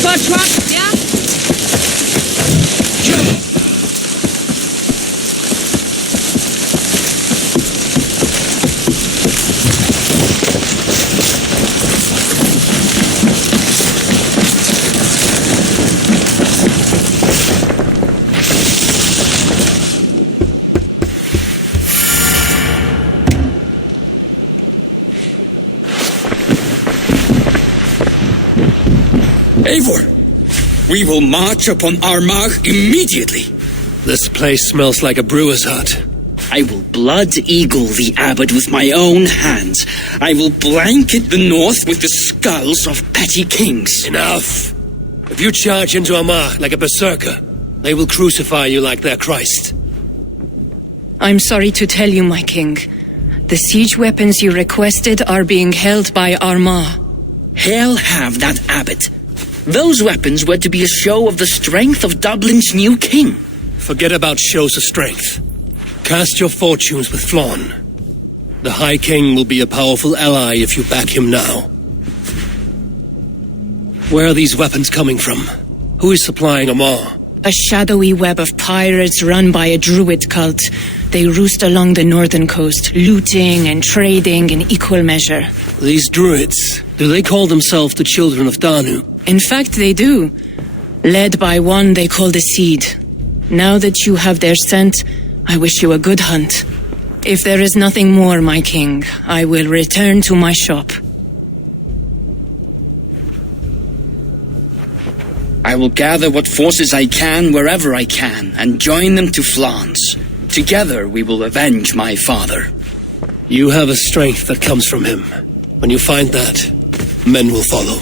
for a truck? Yeah? Eivor, we will march upon Armagh immediately. This place smells like a brewer's hut. I will blood eagle the abbot with my own hands. I will blanket the north with the skulls of petty kings. Enough! If you charge into Armagh like a berserker, they will crucify you like their Christ. I'm sorry to tell you, my king. The siege weapons you requested are being held by Armagh. Hail have that abbot. Those weapons were to be a show of the strength of Dublin's new king. Forget about shows of strength. Cast your fortunes with Flann. The High King will be a powerful ally if you back him now. Where are these weapons coming from? Who is supplying Armagh? A shadowy web of pirates run by a Druid cult. They roost along the northern coast, looting and trading in equal measure. These Druids, do they call themselves the Children of Danu? In fact, they do. Led by one they call the Seed. Now that you have their scent, I wish you a good hunt. If there is nothing more, my king, I will return to my shop. I will gather what forces I can wherever I can and join them to Flann's. Together we will avenge my father. You have a strength that comes from him. When you find that, men will follow.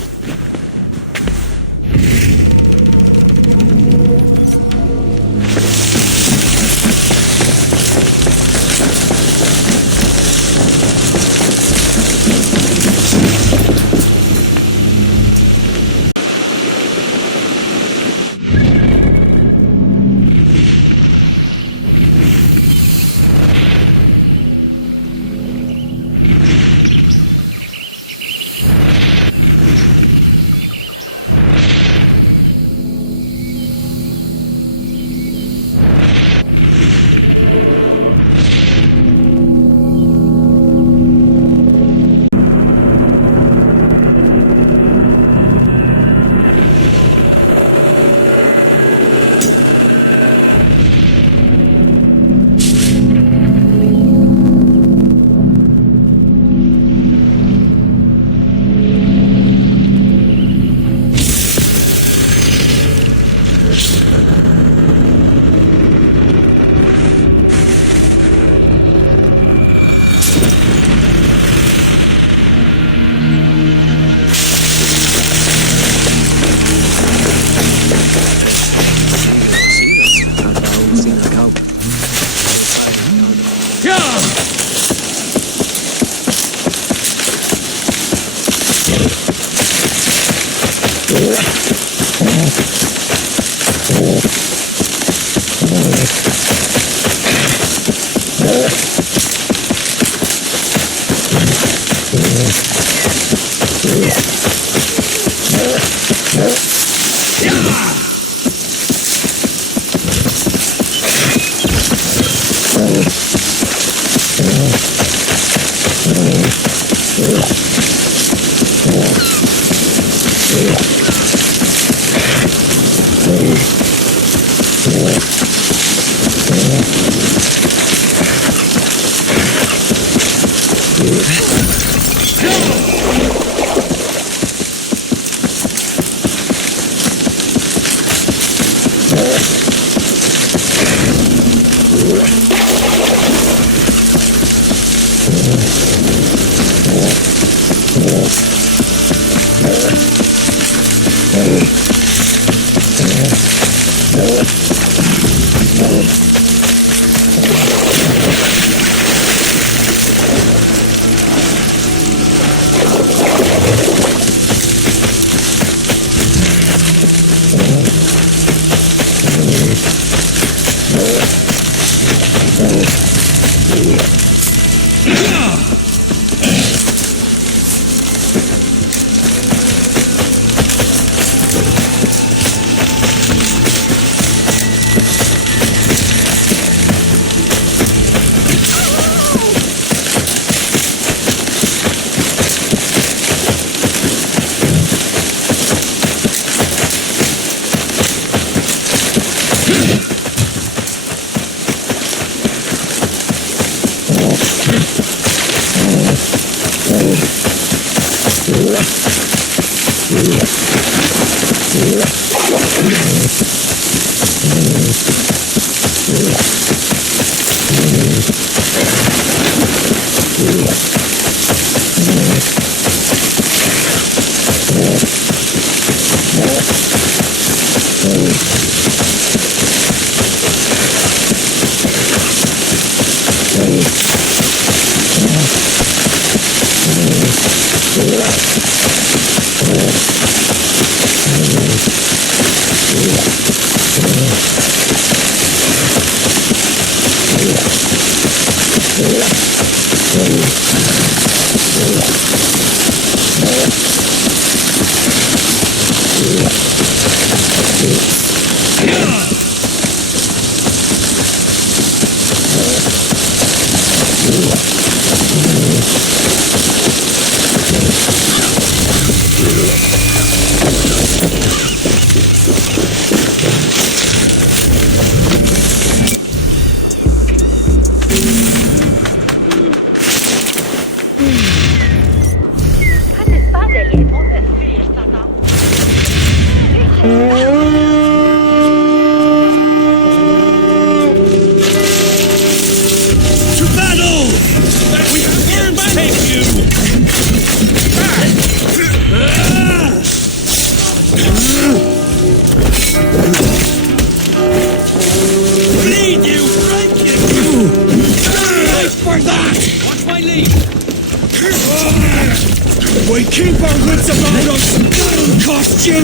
We keep our wits about us. That'll cost you.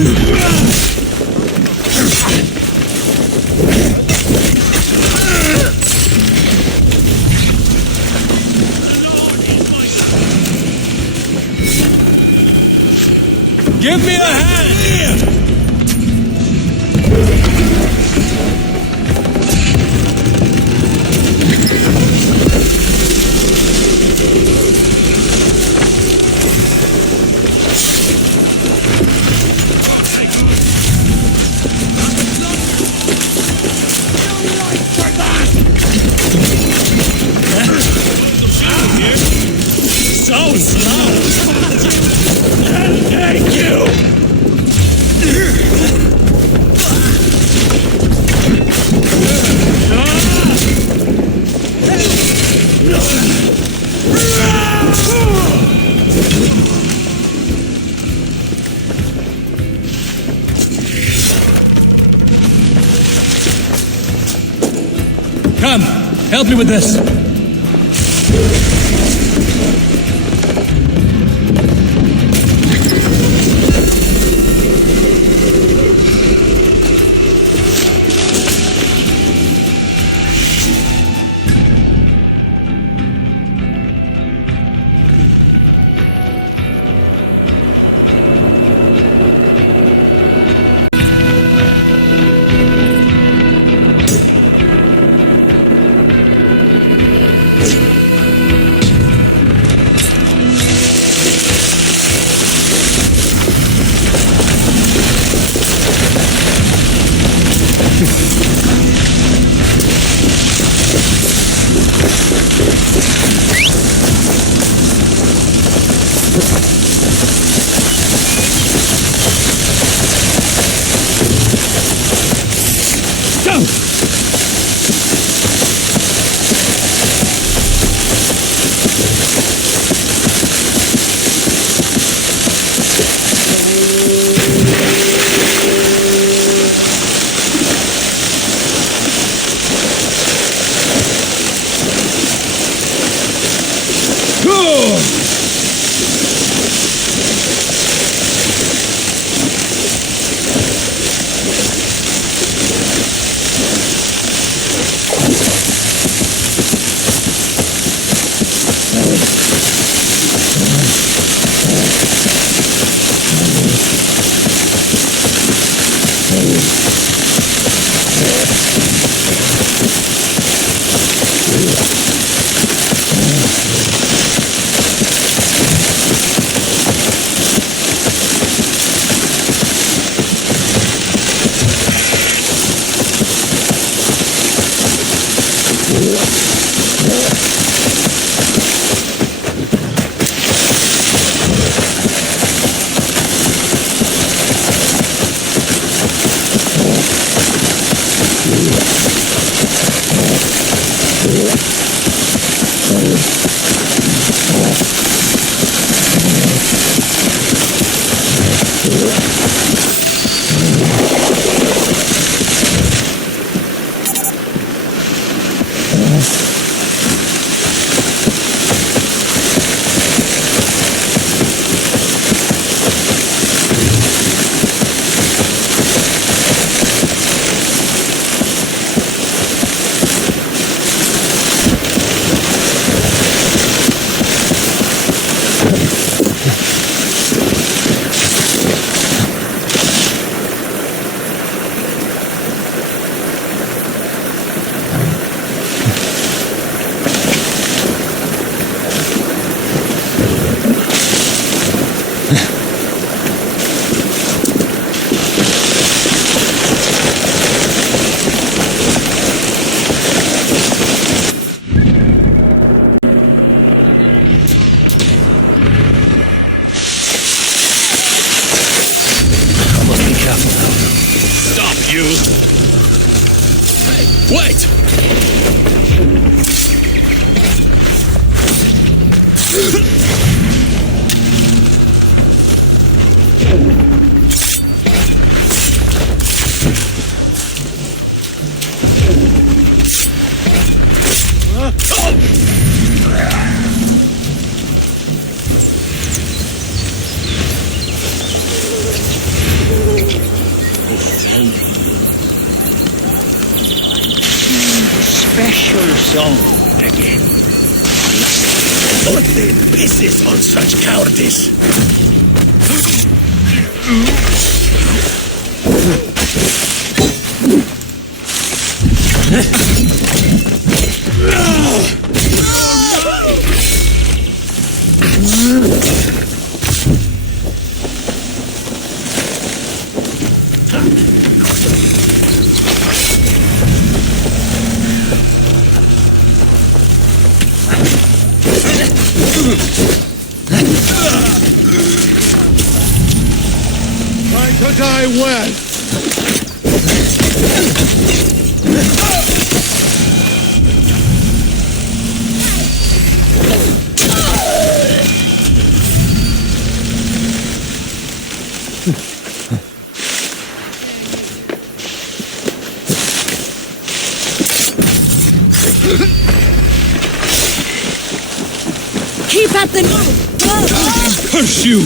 Give me a hand! So slow! Thank you! Come, help me with this. Special song again. Nothing pisses on such cowardice. Try to die well. Keep at the move! Curse you!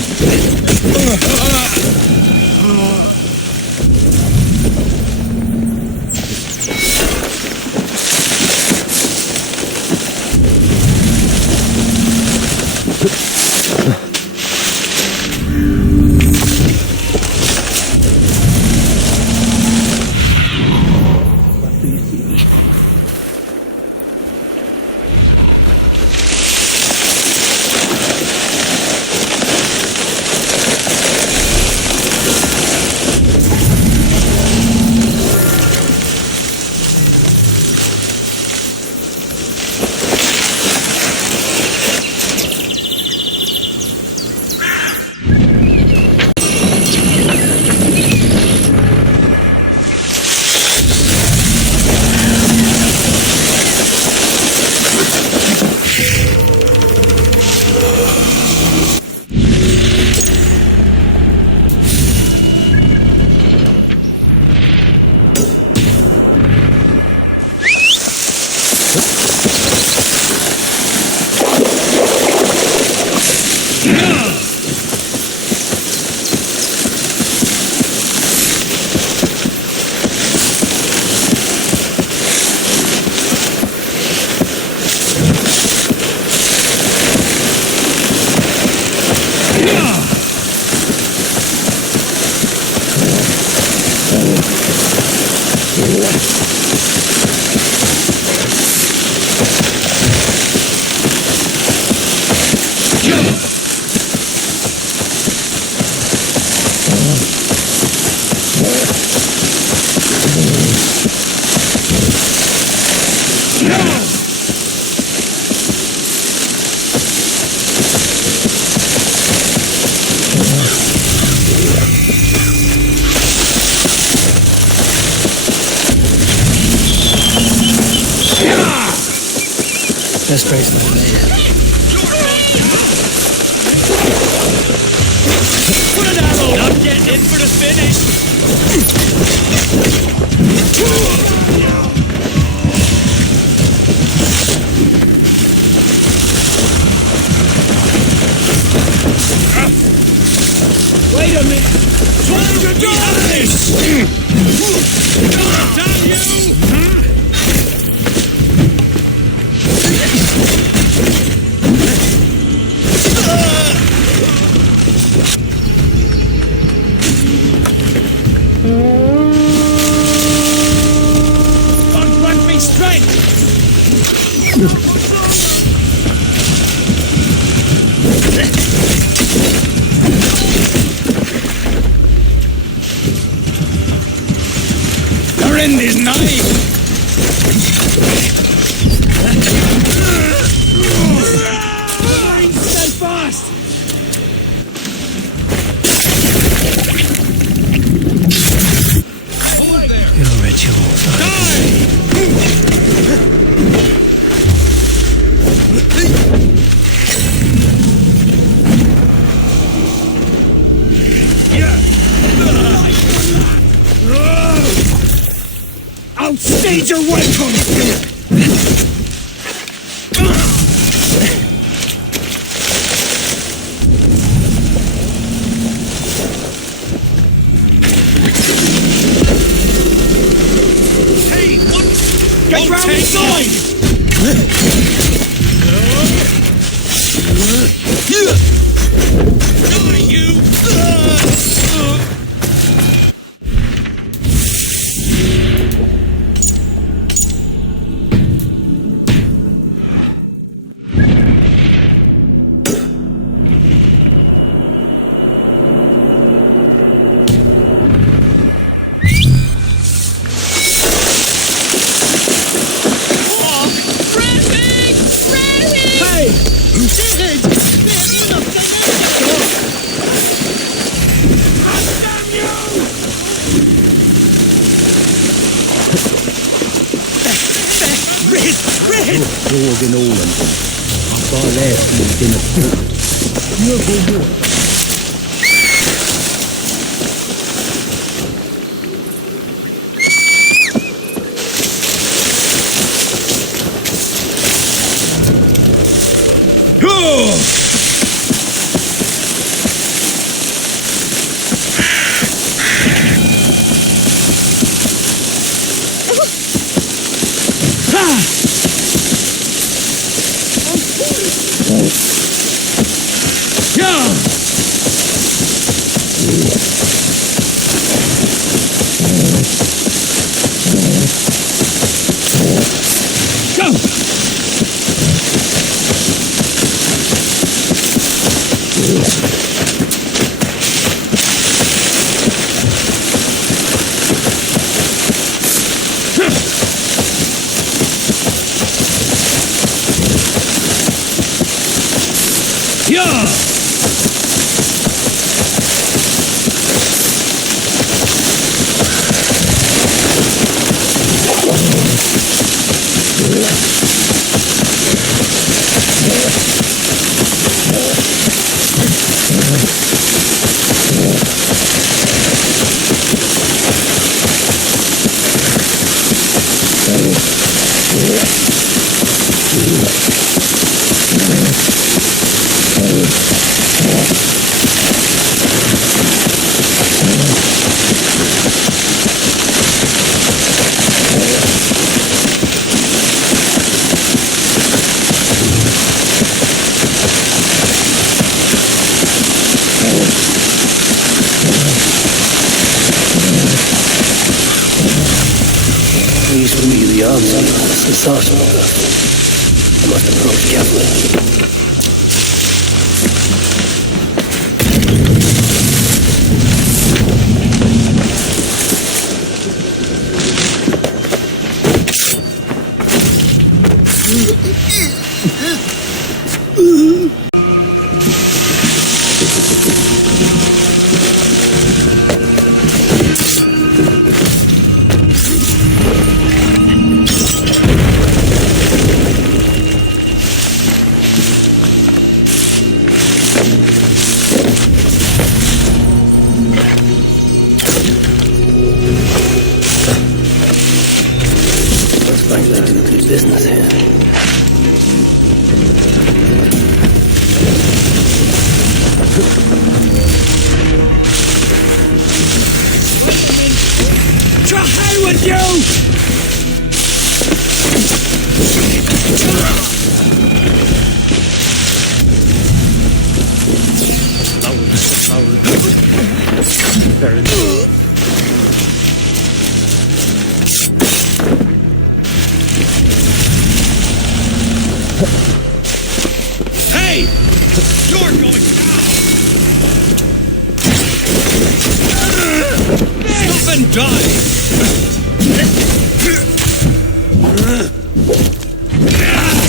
Best bracelet made. Put an arrow! Not getting in for the finish! Wait a minute! Trying to do this! Down you! Don't grant me strength! Your end is nigh! Stay fast! Your rituals are... need your welcome! Hey, what? Get round inside! Jorgen Ålen. Jag bara läste i dina bok. Gör på vår. Please for me the answer. The sauce smoker. I must approach carefully. Business here. To hell with you! Hey! You're going down! Stop and die!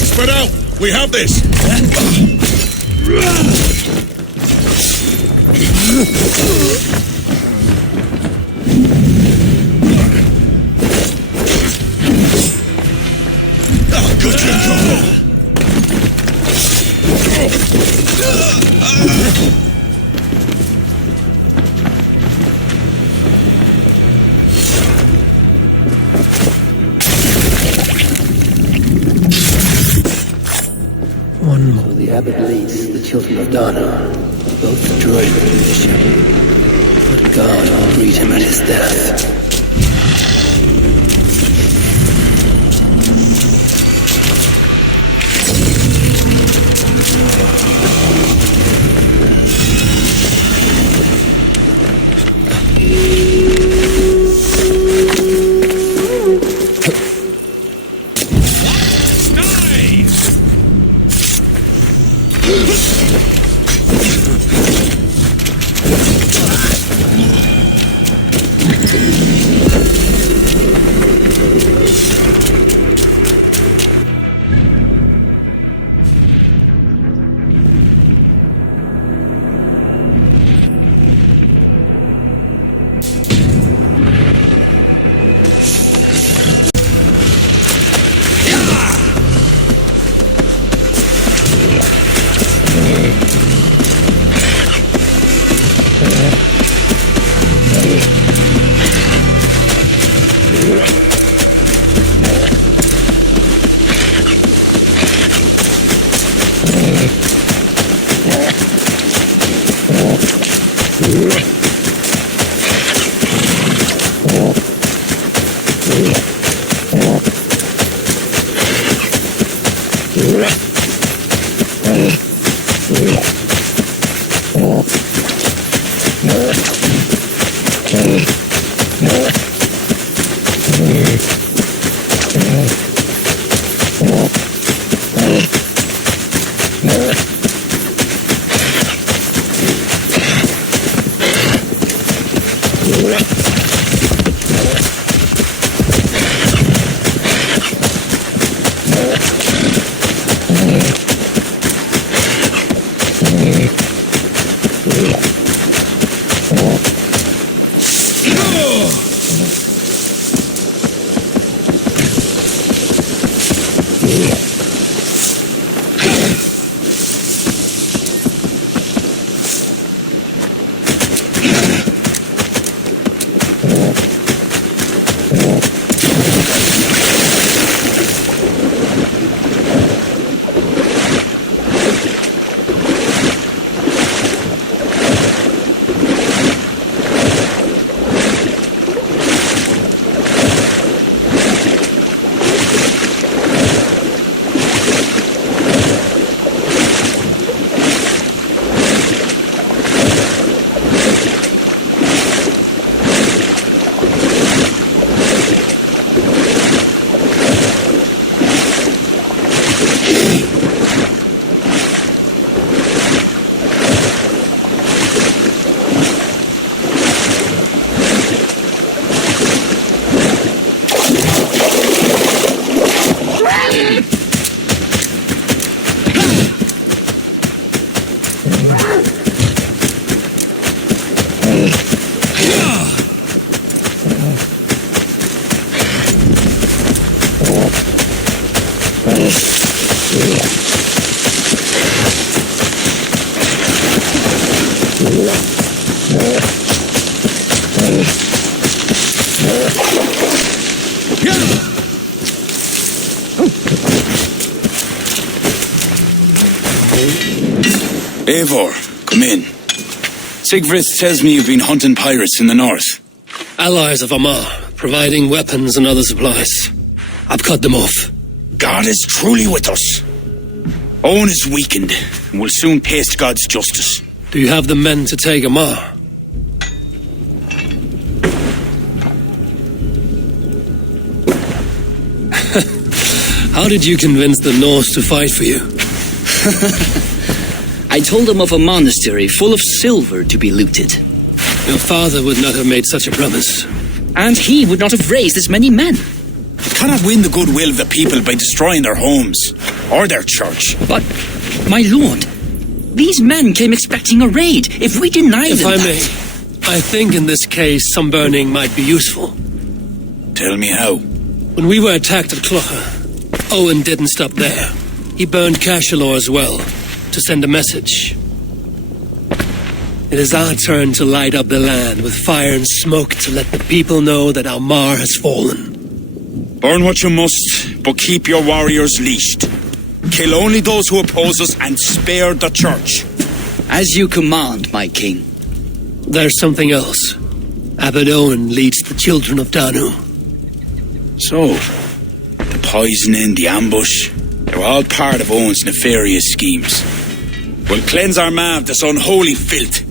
Spread out! We have this! Oh, good control! Abbot leads the children of Dana, both the Druid and the bishop. But God will greet him at his death. Eivor, come in. Sigfrid tells me you've been hunting pirates in the north. Allies of Amar, providing weapons and other supplies. I've cut them off. God is truly with us. Owen is weakened, and will soon taste God's justice. Do you have the men to take Amar? How did you convince the Norse to fight for you? I told them of a monastery full of silver to be looted. Your father would not have made such a promise. And he would not have raised as many men. You cannot win the goodwill of the people by destroying their homes, or their church. But, my lord, these men came expecting a raid. If we deny them If I may, I think in this case some burning might be useful. Tell me how. When we were attacked at Clocha, Owen didn't stop there. He burned Cashelaw as well, to send a message. It is our turn to light up the land with fire and smoke to let the people know that Almar has fallen. Burn what you must, but keep your warriors leashed. Kill only those who oppose us and spare the church. As you command, my king. There's something else. Abbot Owen leads the children of Danu. So, the poisoning, the ambush, they were all part of Owen's nefarious schemes. We'll cleanse our man of this unholy filth.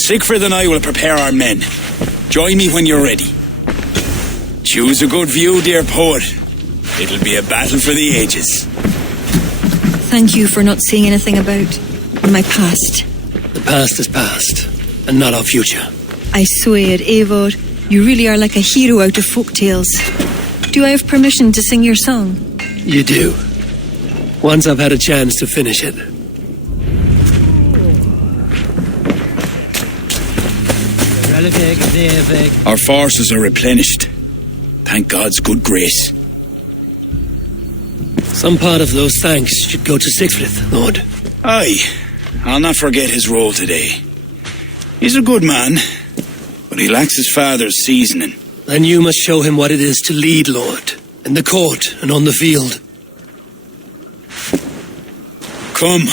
Siegfried and I will prepare our men. Join me when you're ready. Choose a good view, dear poet. It'll be a battle for the ages. Thank you for not saying anything about my past. The past is past, and not our future. I swear, Eivor, you really are like a hero out of folk tales. Do I have permission to sing your song? You do. Once I've had a chance to finish it. Our forces are replenished. Thank God's good grace. Some part of those thanks should go to Siegfried, Lord. Aye, I'll not forget his role today. He's a good man, but he lacks his father's seasoning. Then you must show him what it is to lead, Lord, in the court and on the field. Come,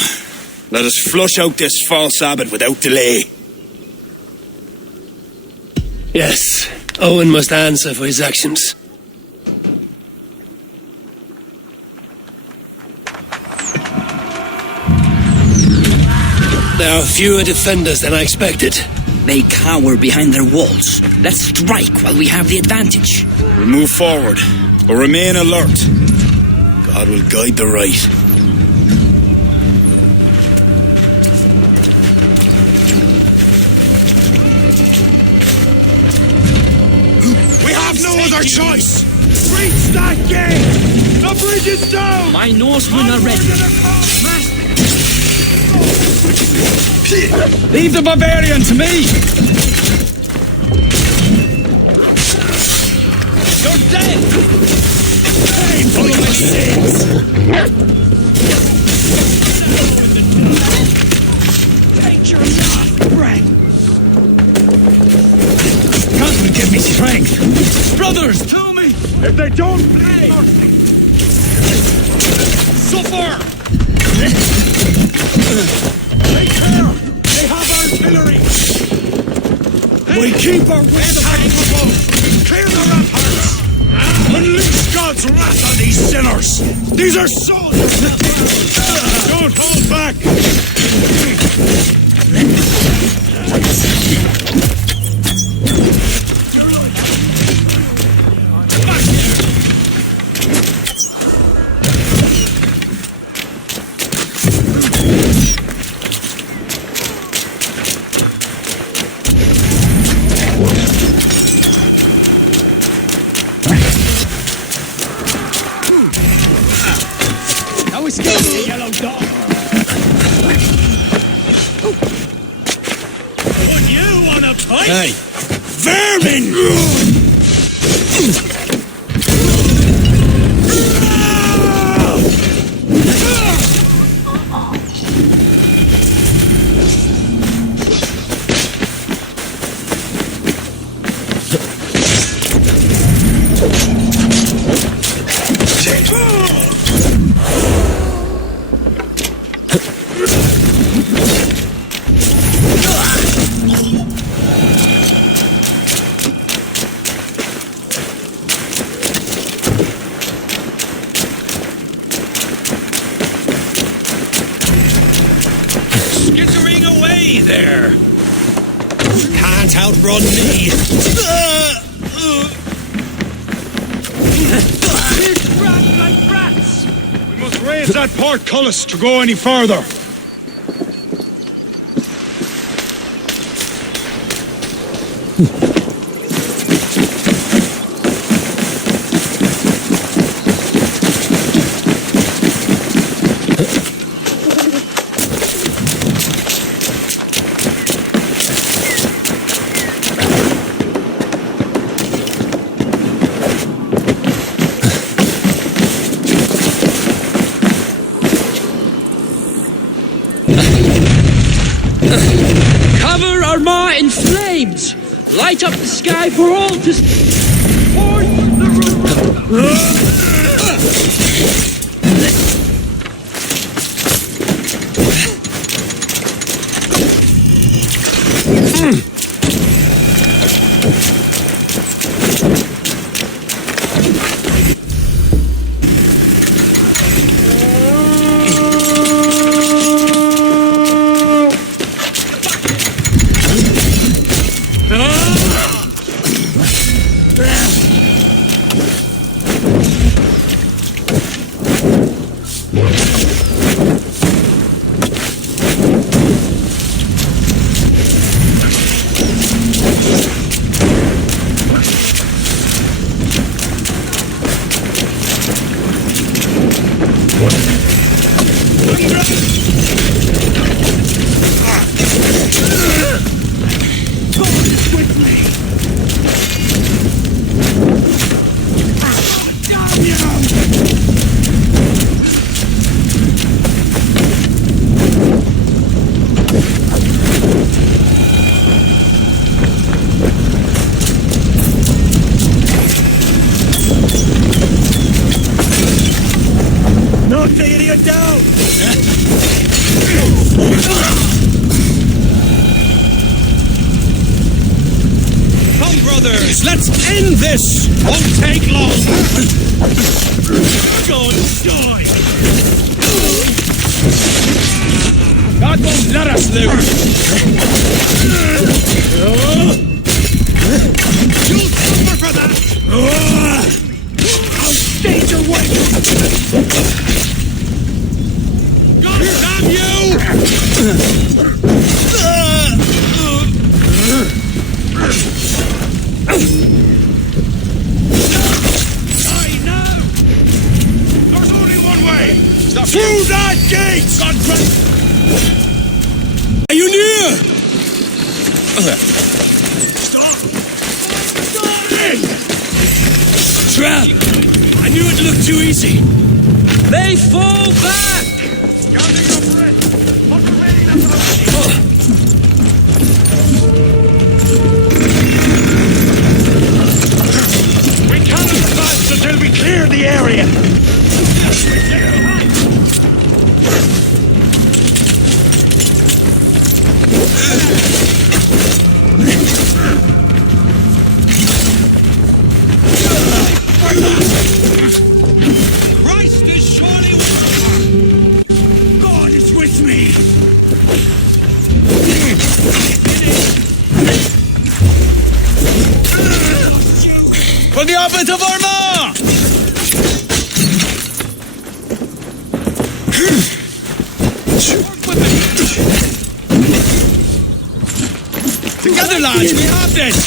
let us flush out this false abbot without delay. Yes, Owen must answer for his actions. There are fewer defenders than I expected. They cower behind their walls. Let's strike while we have the advantage. We'll move forward, but remain alert. God will guide the right. We have no other choice! Breach that gate! The bridge is down! My Norsemen are ready. Leave the barbarian to me! You're dead! Pay for your sins! Take your last breath! God will give me strength! Brothers, to me! If they don't play! Suffer! Take care! They have artillery! We keep our wits about! Clear the ramparts! Unleash God's wrath on these sinners! These are soldiers! Don't hold back! Hey! Vermin! There! Can't outrun me! Rats like rats! We must raise that portcullis to go any further. Cover Armagh in flames! Light up the sky for all to Force the roof! Knock the idiot down! Come, brothers, let's end this! Won't take long! Go and die! God won't let us live! You'll suffer for that! I'll stage your way! God damn you! Die now! There's only one way! Through that gate! God grant... Are you near? Stop! Stop it! Trap! I knew it'd look too easy. They fall back! Gather your breath! Put the readiness on! We can't advance until we clear the area! Christ is surely with us! God is with me! For the Abbot of Armagh! Together, lads, we have this!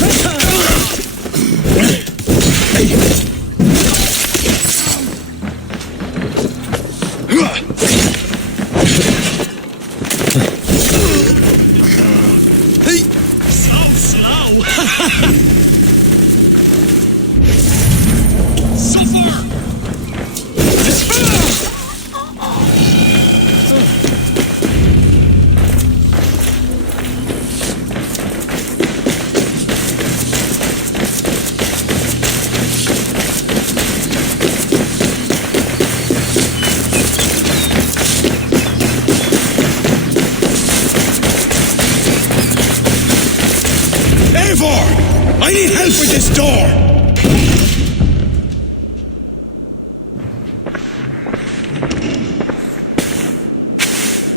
I need help with this door!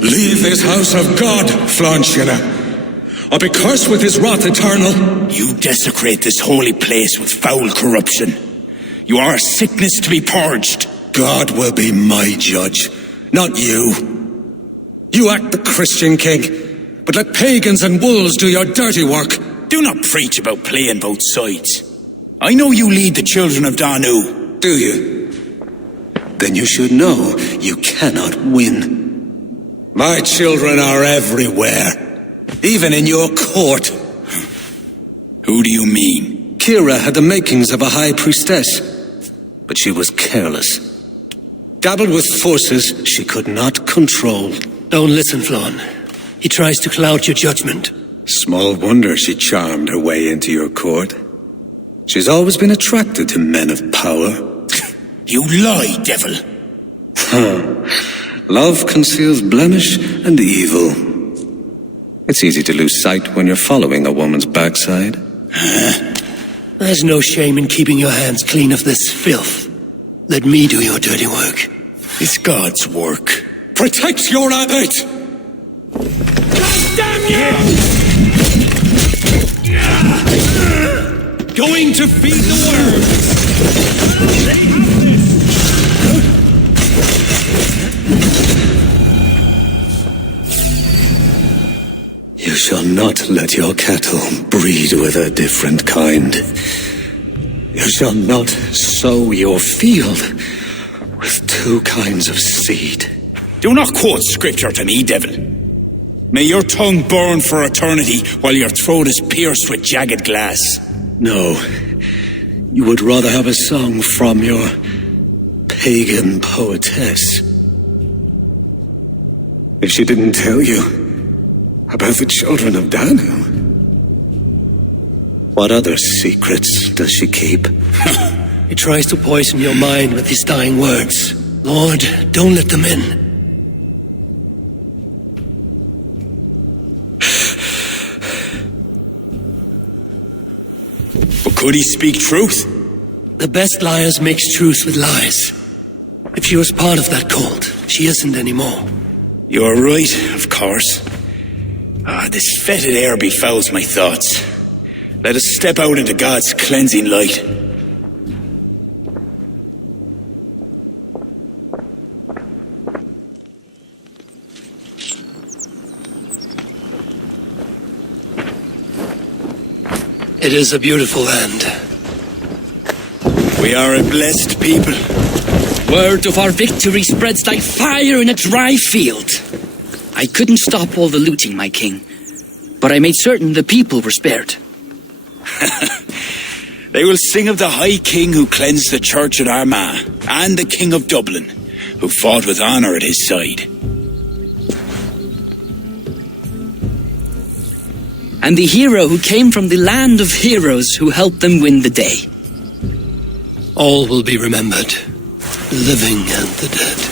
Leave this house of God, Flanchina, or be cursed with his wrath eternal. You desecrate this holy place with foul corruption. You are a sickness to be purged. God will be my judge, not you. You act the Christian king, but let pagans and wolves do your dirty work. Do not preach about playing both sides. I know you lead the children of Danu. Do you? Then you should know you cannot win. My children are everywhere, even in your court. Who do you mean? Kira had the makings of a high priestess, but she was careless. Dabbled with forces she could not control. Don't listen, Flann. He tries to cloud your judgment. Small wonder she charmed her way into your court. She's always been attracted to men of power. You lie, devil! Love conceals blemish and evil. It's easy to lose sight when you're following a woman's backside. There's no shame in keeping your hands clean of this filth. Let me do your dirty work. It's God's work. Protect your abbot! God damn you! Going to feed the worms! You shall not let your cattle breed with a different kind. You shall not sow your field with two kinds of seed. Do not quote scripture to me, devil. May your tongue burn for eternity while your throat is pierced with jagged glass. No, you would rather have a song from your pagan poetess. If she didn't tell you about the children of Danu, what other secrets does she keep? He tries to poison your mind with his dying words. Lord, don't let them in. But could he speak truth? The best liars mix truth with lies. If she was part of that cult, she isn't anymore. You're right, of course. This fetid air befouls my thoughts. Let us step out into God's cleansing light. It is a beautiful land. We are a blessed people. Word of our victory spreads like fire in a dry field. I couldn't stop all the looting, my king, but I made certain the people were spared. They will sing of the High King who cleansed the church at Armagh, and the King of Dublin, who fought with honour at his side. And the hero who came from the land of heroes who helped them win the day. All will be remembered, the living and the dead.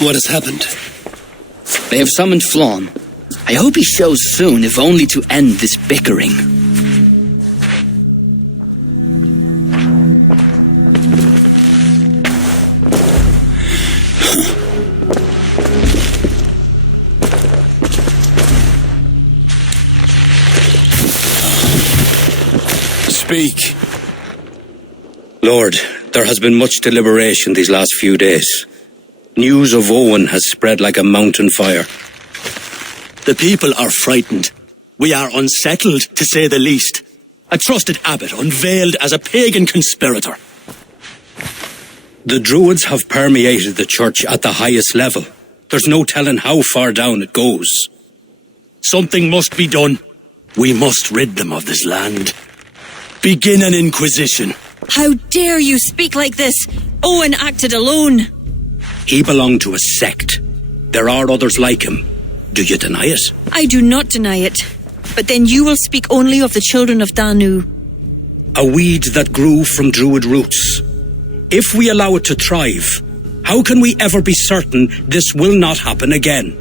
What has happened? They have summoned Flann. I hope he shows soon, if only to end this bickering. Speak. Lord, there has been much deliberation these last few days. News of Owen has spread like a mountain fire. The people are frightened. We are unsettled, to say the least. A trusted abbot unveiled as a pagan conspirator. The Druids have permeated the church at the highest level. There's no telling how far down it goes. Something must be done. We must rid them of this land. Begin an inquisition. How dare you speak like this? Owen acted alone. He belonged to a sect. There are others like him. Do you deny it? I do not deny it. But then you will speak only of the children of Danu. a weed that grew from Druid roots. If we allow it to thrive, how can we ever be certain this will not happen again?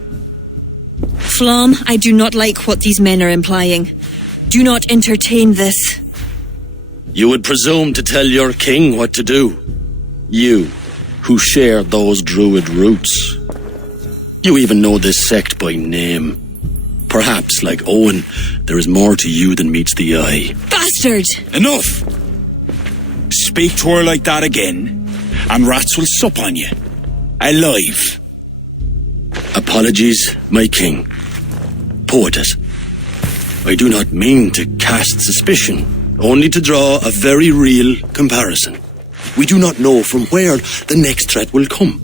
Flom, I do not like what these men are implying. Do not entertain this. You would presume to tell your king what to do. You, who share those Druid roots. You even know this sect by name. Perhaps, like Owen, there is more to you than meets the eye. Bastard! Enough! Speak to her like that again, and rats will sup on you. Alive. Apologies, my king. Poetess. I do not mean to cast suspicion, only to draw a very real comparison. We do not know from where the next threat will come,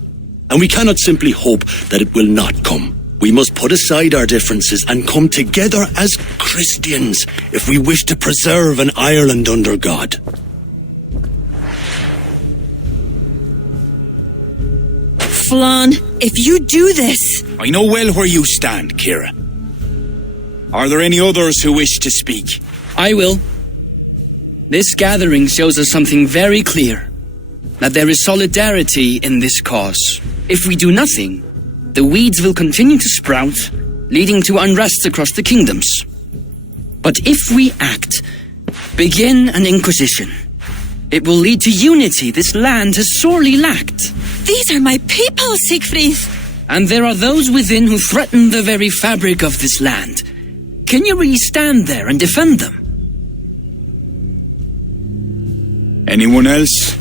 and we cannot simply hope that it will not come. We must put aside our differences and come together as Christians if we wish to preserve an Ireland under God. Flann, if you do this... I know well where you stand, Kira. Are there any others who wish to speak? I will. This gathering shows us something very clear. That there is solidarity in this cause. If we do nothing, the weeds will continue to sprout, leading to unrest across the kingdoms. But if we act, begin an inquisition, it will lead to unity this land has sorely lacked. These are my people, Siegfried! And there are those within who threaten the very fabric of this land. Can you really stand there and defend them? Anyone else?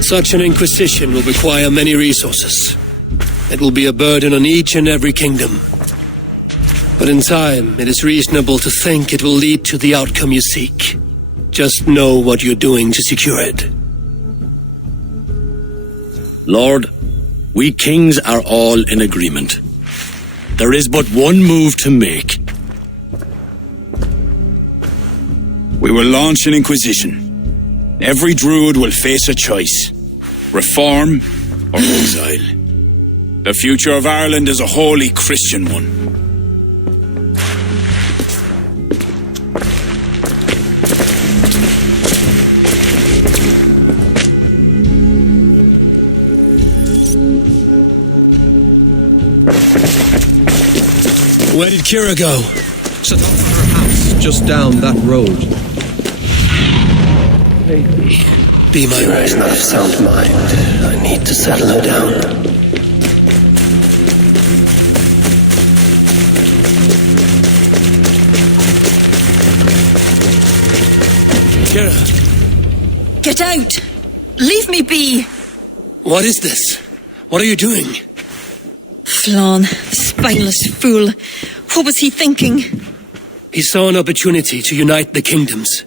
Such an inquisition will require many resources. It will be a burden on each and every kingdom. But in time, it is reasonable to think it will lead to the outcome you seek. Just know what you're doing to secure it. Lord, we kings are all in agreement. There is but one move to make. We will launch an inquisition. Every Druid will face a choice. Reform or exile. The future of Ireland is a wholly Christian one. Where did Kira go? Set off for her house, just down that road. Be my Kira is not of sound mind. I need to settle her down. Kira! Get out! Leave me be! What is this? What are you doing? Flann, the spineless fool. What was he thinking? He saw an opportunity to unite the kingdoms.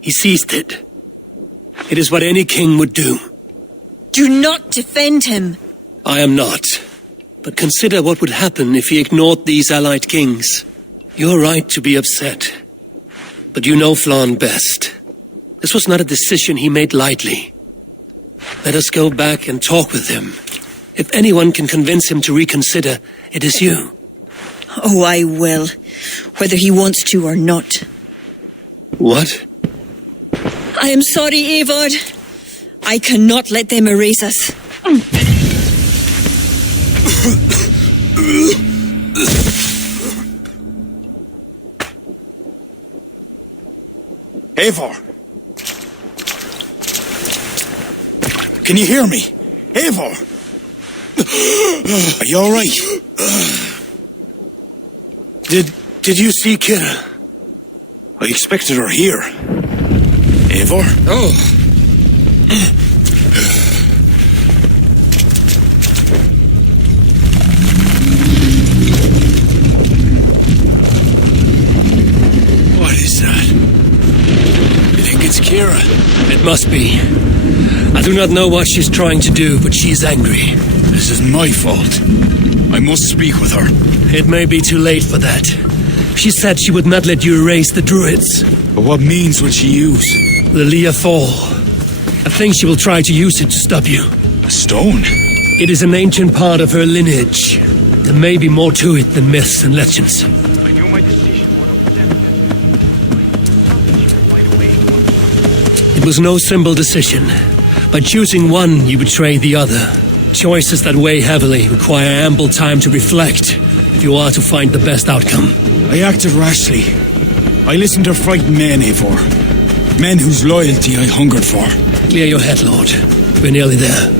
He seized it. It is what any king would do. Do not defend him. I am not. But consider what would happen if he ignored these allied kings. You're right to be upset. But you know Flann best. This was not a decision he made lightly. Let us go back and talk with him. If anyone can convince him to reconsider, it is you. Oh, I will. Whether he wants to or not. What? I am sorry, Eivor. I cannot let them erase us. Eivor! Can you hear me? Eivor! Are you all right? Did you see Kira? I expected her here. Eivor? Oh. What is that? You think it's Kira? It must be. I do not know what she's trying to do, but she's angry. This is my fault. I must speak with her. It may be too late for that. She said she would not let you erase the Druids. But what means will she use? The Leah Fall. I think she will try to use it to stop you. A stone? It is an ancient part of her lineage. There may be more to it than myths and legends. I knew my decision would upset them. It was no simple decision. By choosing one, you betray the other. Choices that weigh heavily require ample time to reflect if you are to find the best outcome. I acted rashly. I listened to frightened men, Eivor. Men whose loyalty I hungered for. Clear your head, Lord. We're nearly there.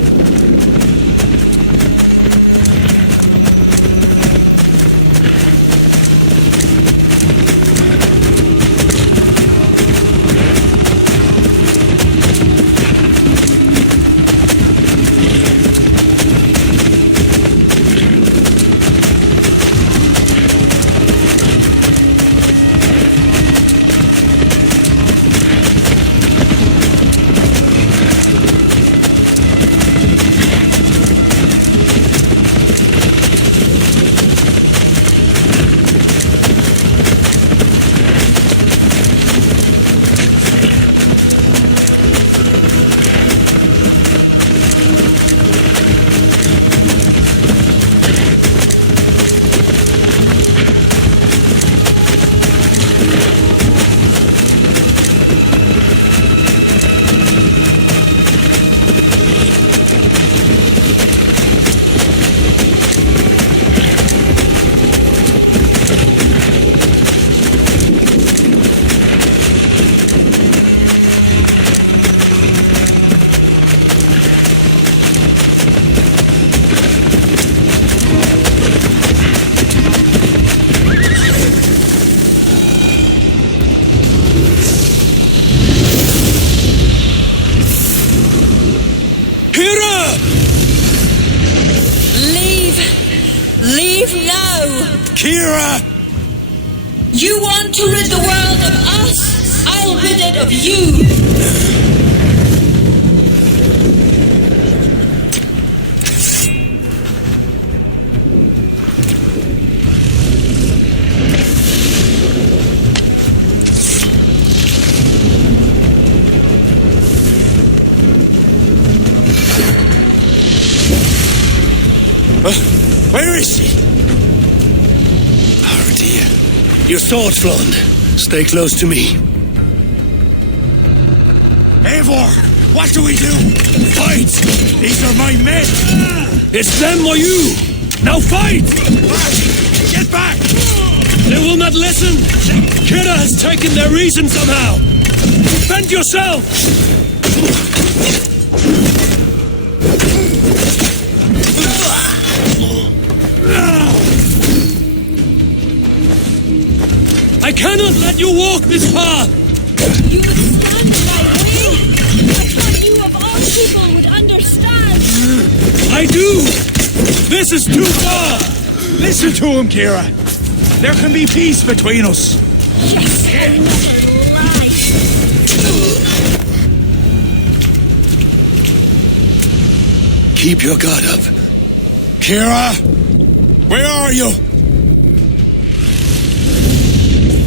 Leave now! Kira! You want to rid the world of us? I'll rid it of you! Where is she? Oh dear. Your sword, Flon. Stay close to me. Eivor! What do we do? Fight! These are my men! It's them or you! Now fight! Get back! They will not listen! Kira has taken their reason somehow! Defend yourself! I cannot let you walk this path! You would stand my way? I thought you of all people would understand! I do! This is too far! Listen to him, Kira! There can be peace between us! Yes, another lie! Keep your guard up. Kira! Where are you?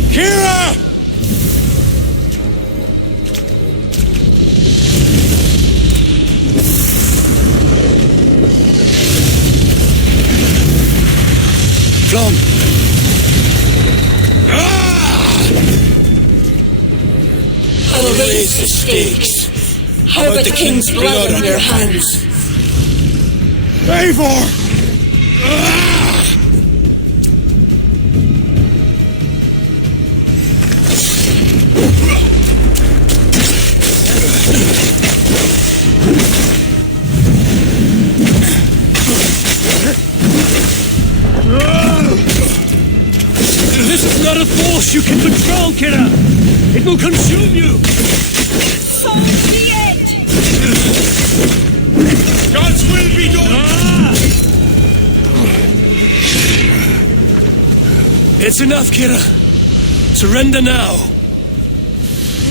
Kira! Flon! How raise the stakes? How about the king's blood on your hands? Eivor! This is not a force you can control, Kira! It will consume you! So be it! God's will be done! It's enough, Kira. Surrender now.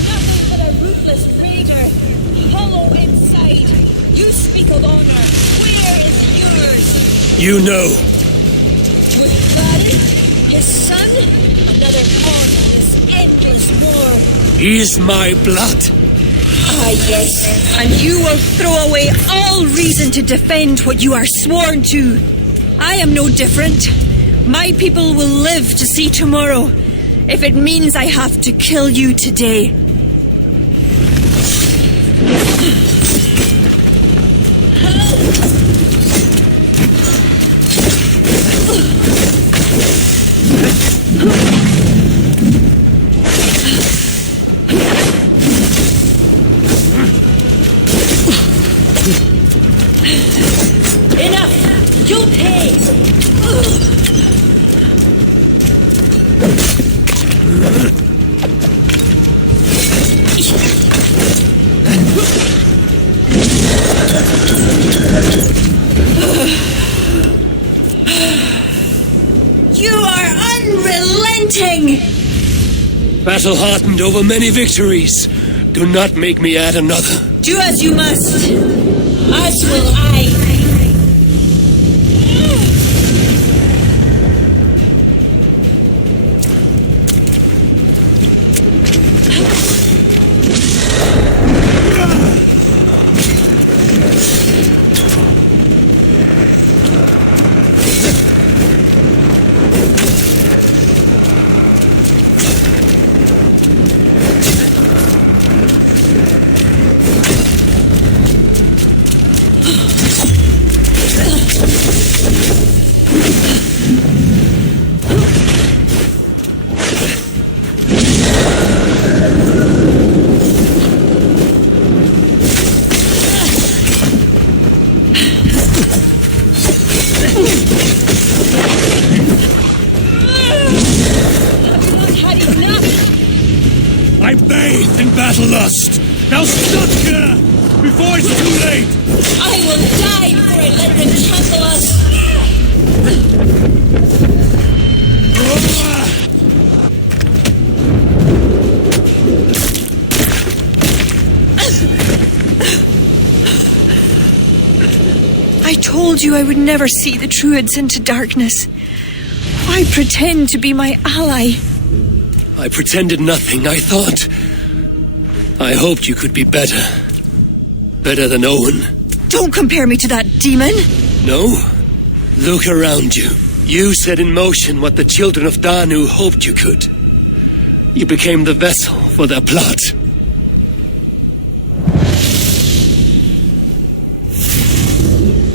Nothing but a ruthless raider, hollow inside. You speak of honor. Where is yours? You know. With Varys, his son, another pawn in this endless war. He is my blood. Ah, yes. And you will throw away all reason to defend what you are sworn to. I am no different. My people will live to see tomorrow, if it means I have to kill you today. Enough! You'll pay! You are unrelenting! Battle hardened over many victories. Do not make me add another. Do as you must. As will I. I bathed in battle lust. Now stop here before it's too late. I will die before I let them trample us. I told you I would never see the Druids into darkness. Why pretend to be my ally? I pretended nothing. I thought... I hoped you could be better. Better than Owen. Don't compare me to that demon. No? Look around you. You set in motion what the children of Danu hoped you could. You became the vessel for their plot.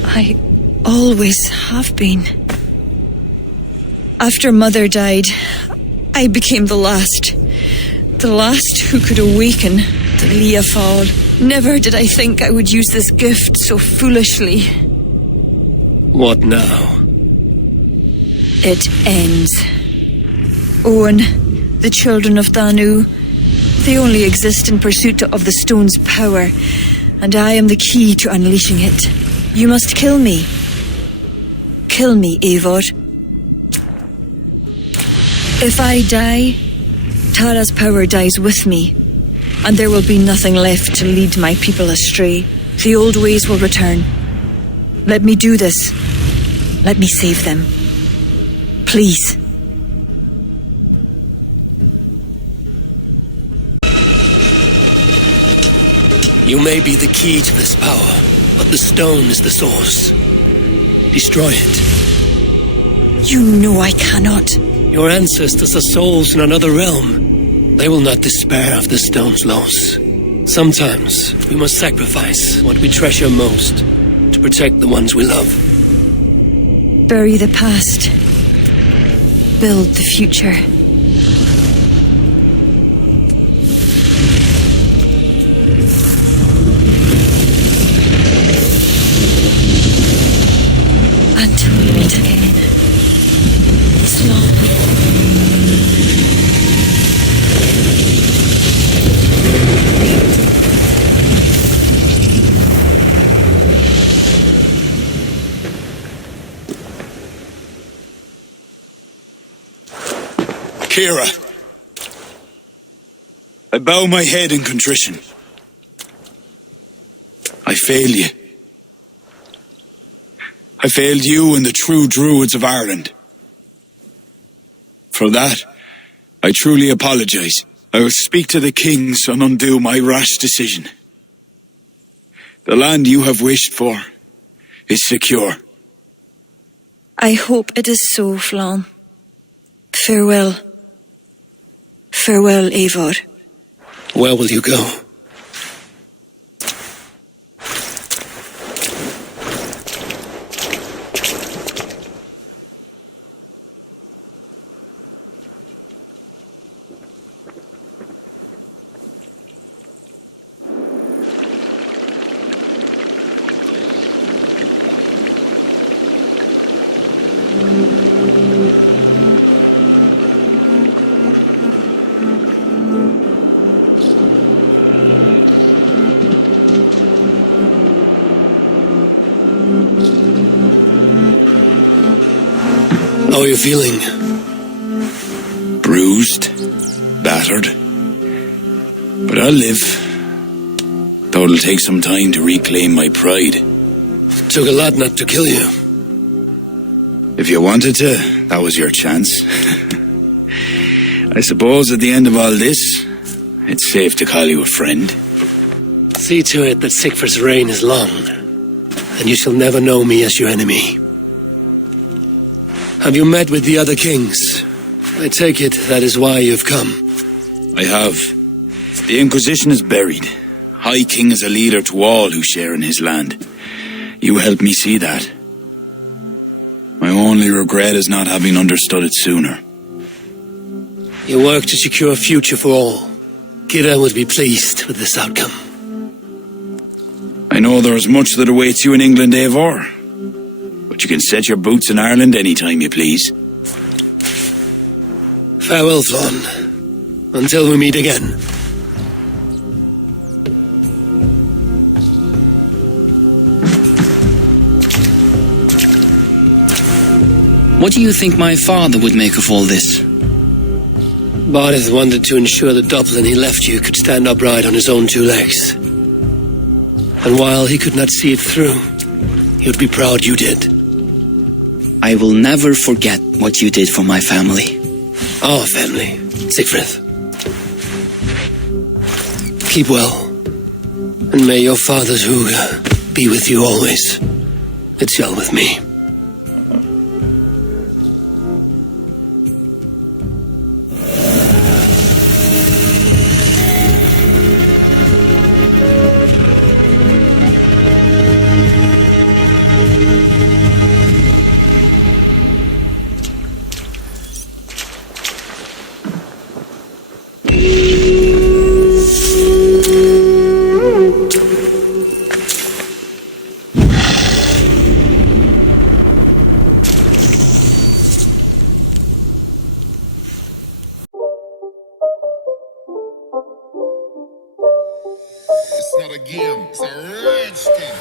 I always have been. After Mother died, I became the last. The last who could awaken the Leafal. Never did I think I would use this gift so foolishly. What now? It ends. Owen, the children of Danu, they only exist in pursuit of the stone's power, and I am the key to unleashing it. You must kill me. Kill me, Eivor. If I die, Tara's power dies with me, and there will be nothing left to lead my people astray. The old ways will return. Let me do this. Let me save them. Please. You may be the key to this power, but the stone is the source. Destroy it. You know I cannot. Your ancestors are souls in another realm. They will not despair of the stone's loss. Sometimes we must sacrifice what we treasure most to protect the ones we love. Bury the past. Build the future. Until we meet again. Slowly. Kira, I bow my head in contrition. I fail you. I failed you and the true Druids of Ireland. For that, I truly apologize. I will speak to the kings and undo my rash decision. The land you have wished for is secure. I hope it is so, Flann. Farewell. Farewell, Eivor. Where will you go? How are you feeling? Bruised, battered. But I'll live. Though it'll take some time to reclaim my pride. Took a lot not to kill you. If you wanted to, that was your chance. I suppose at the end of all this, it's safe to call you a friend. See to it that Sigfrid's reign is long, and you shall never know me as your enemy. Have you met with the other kings? I take it that is why you've come. I have. The Inquisition is buried. High King is a leader to all who share in his land. You helped me see that. My only regret is not having understood it sooner. You work to secure a future for all. Kira would be pleased with this outcome. I know there is much that awaits you in England, Eivor. But you can set your boots in Ireland any time you please. Farewell, Flann. Until we meet again. What do you think my father would make of all this? Barith wanted to ensure that Dublin he left you could stand upright on his own two legs. And while he could not see it through, he would be proud you did. I will never forget what you did for my family. Our family, Sigfrid. Keep well, and may your father's Huga be with you always. It shall with me. It's not a game, it's a rage thing.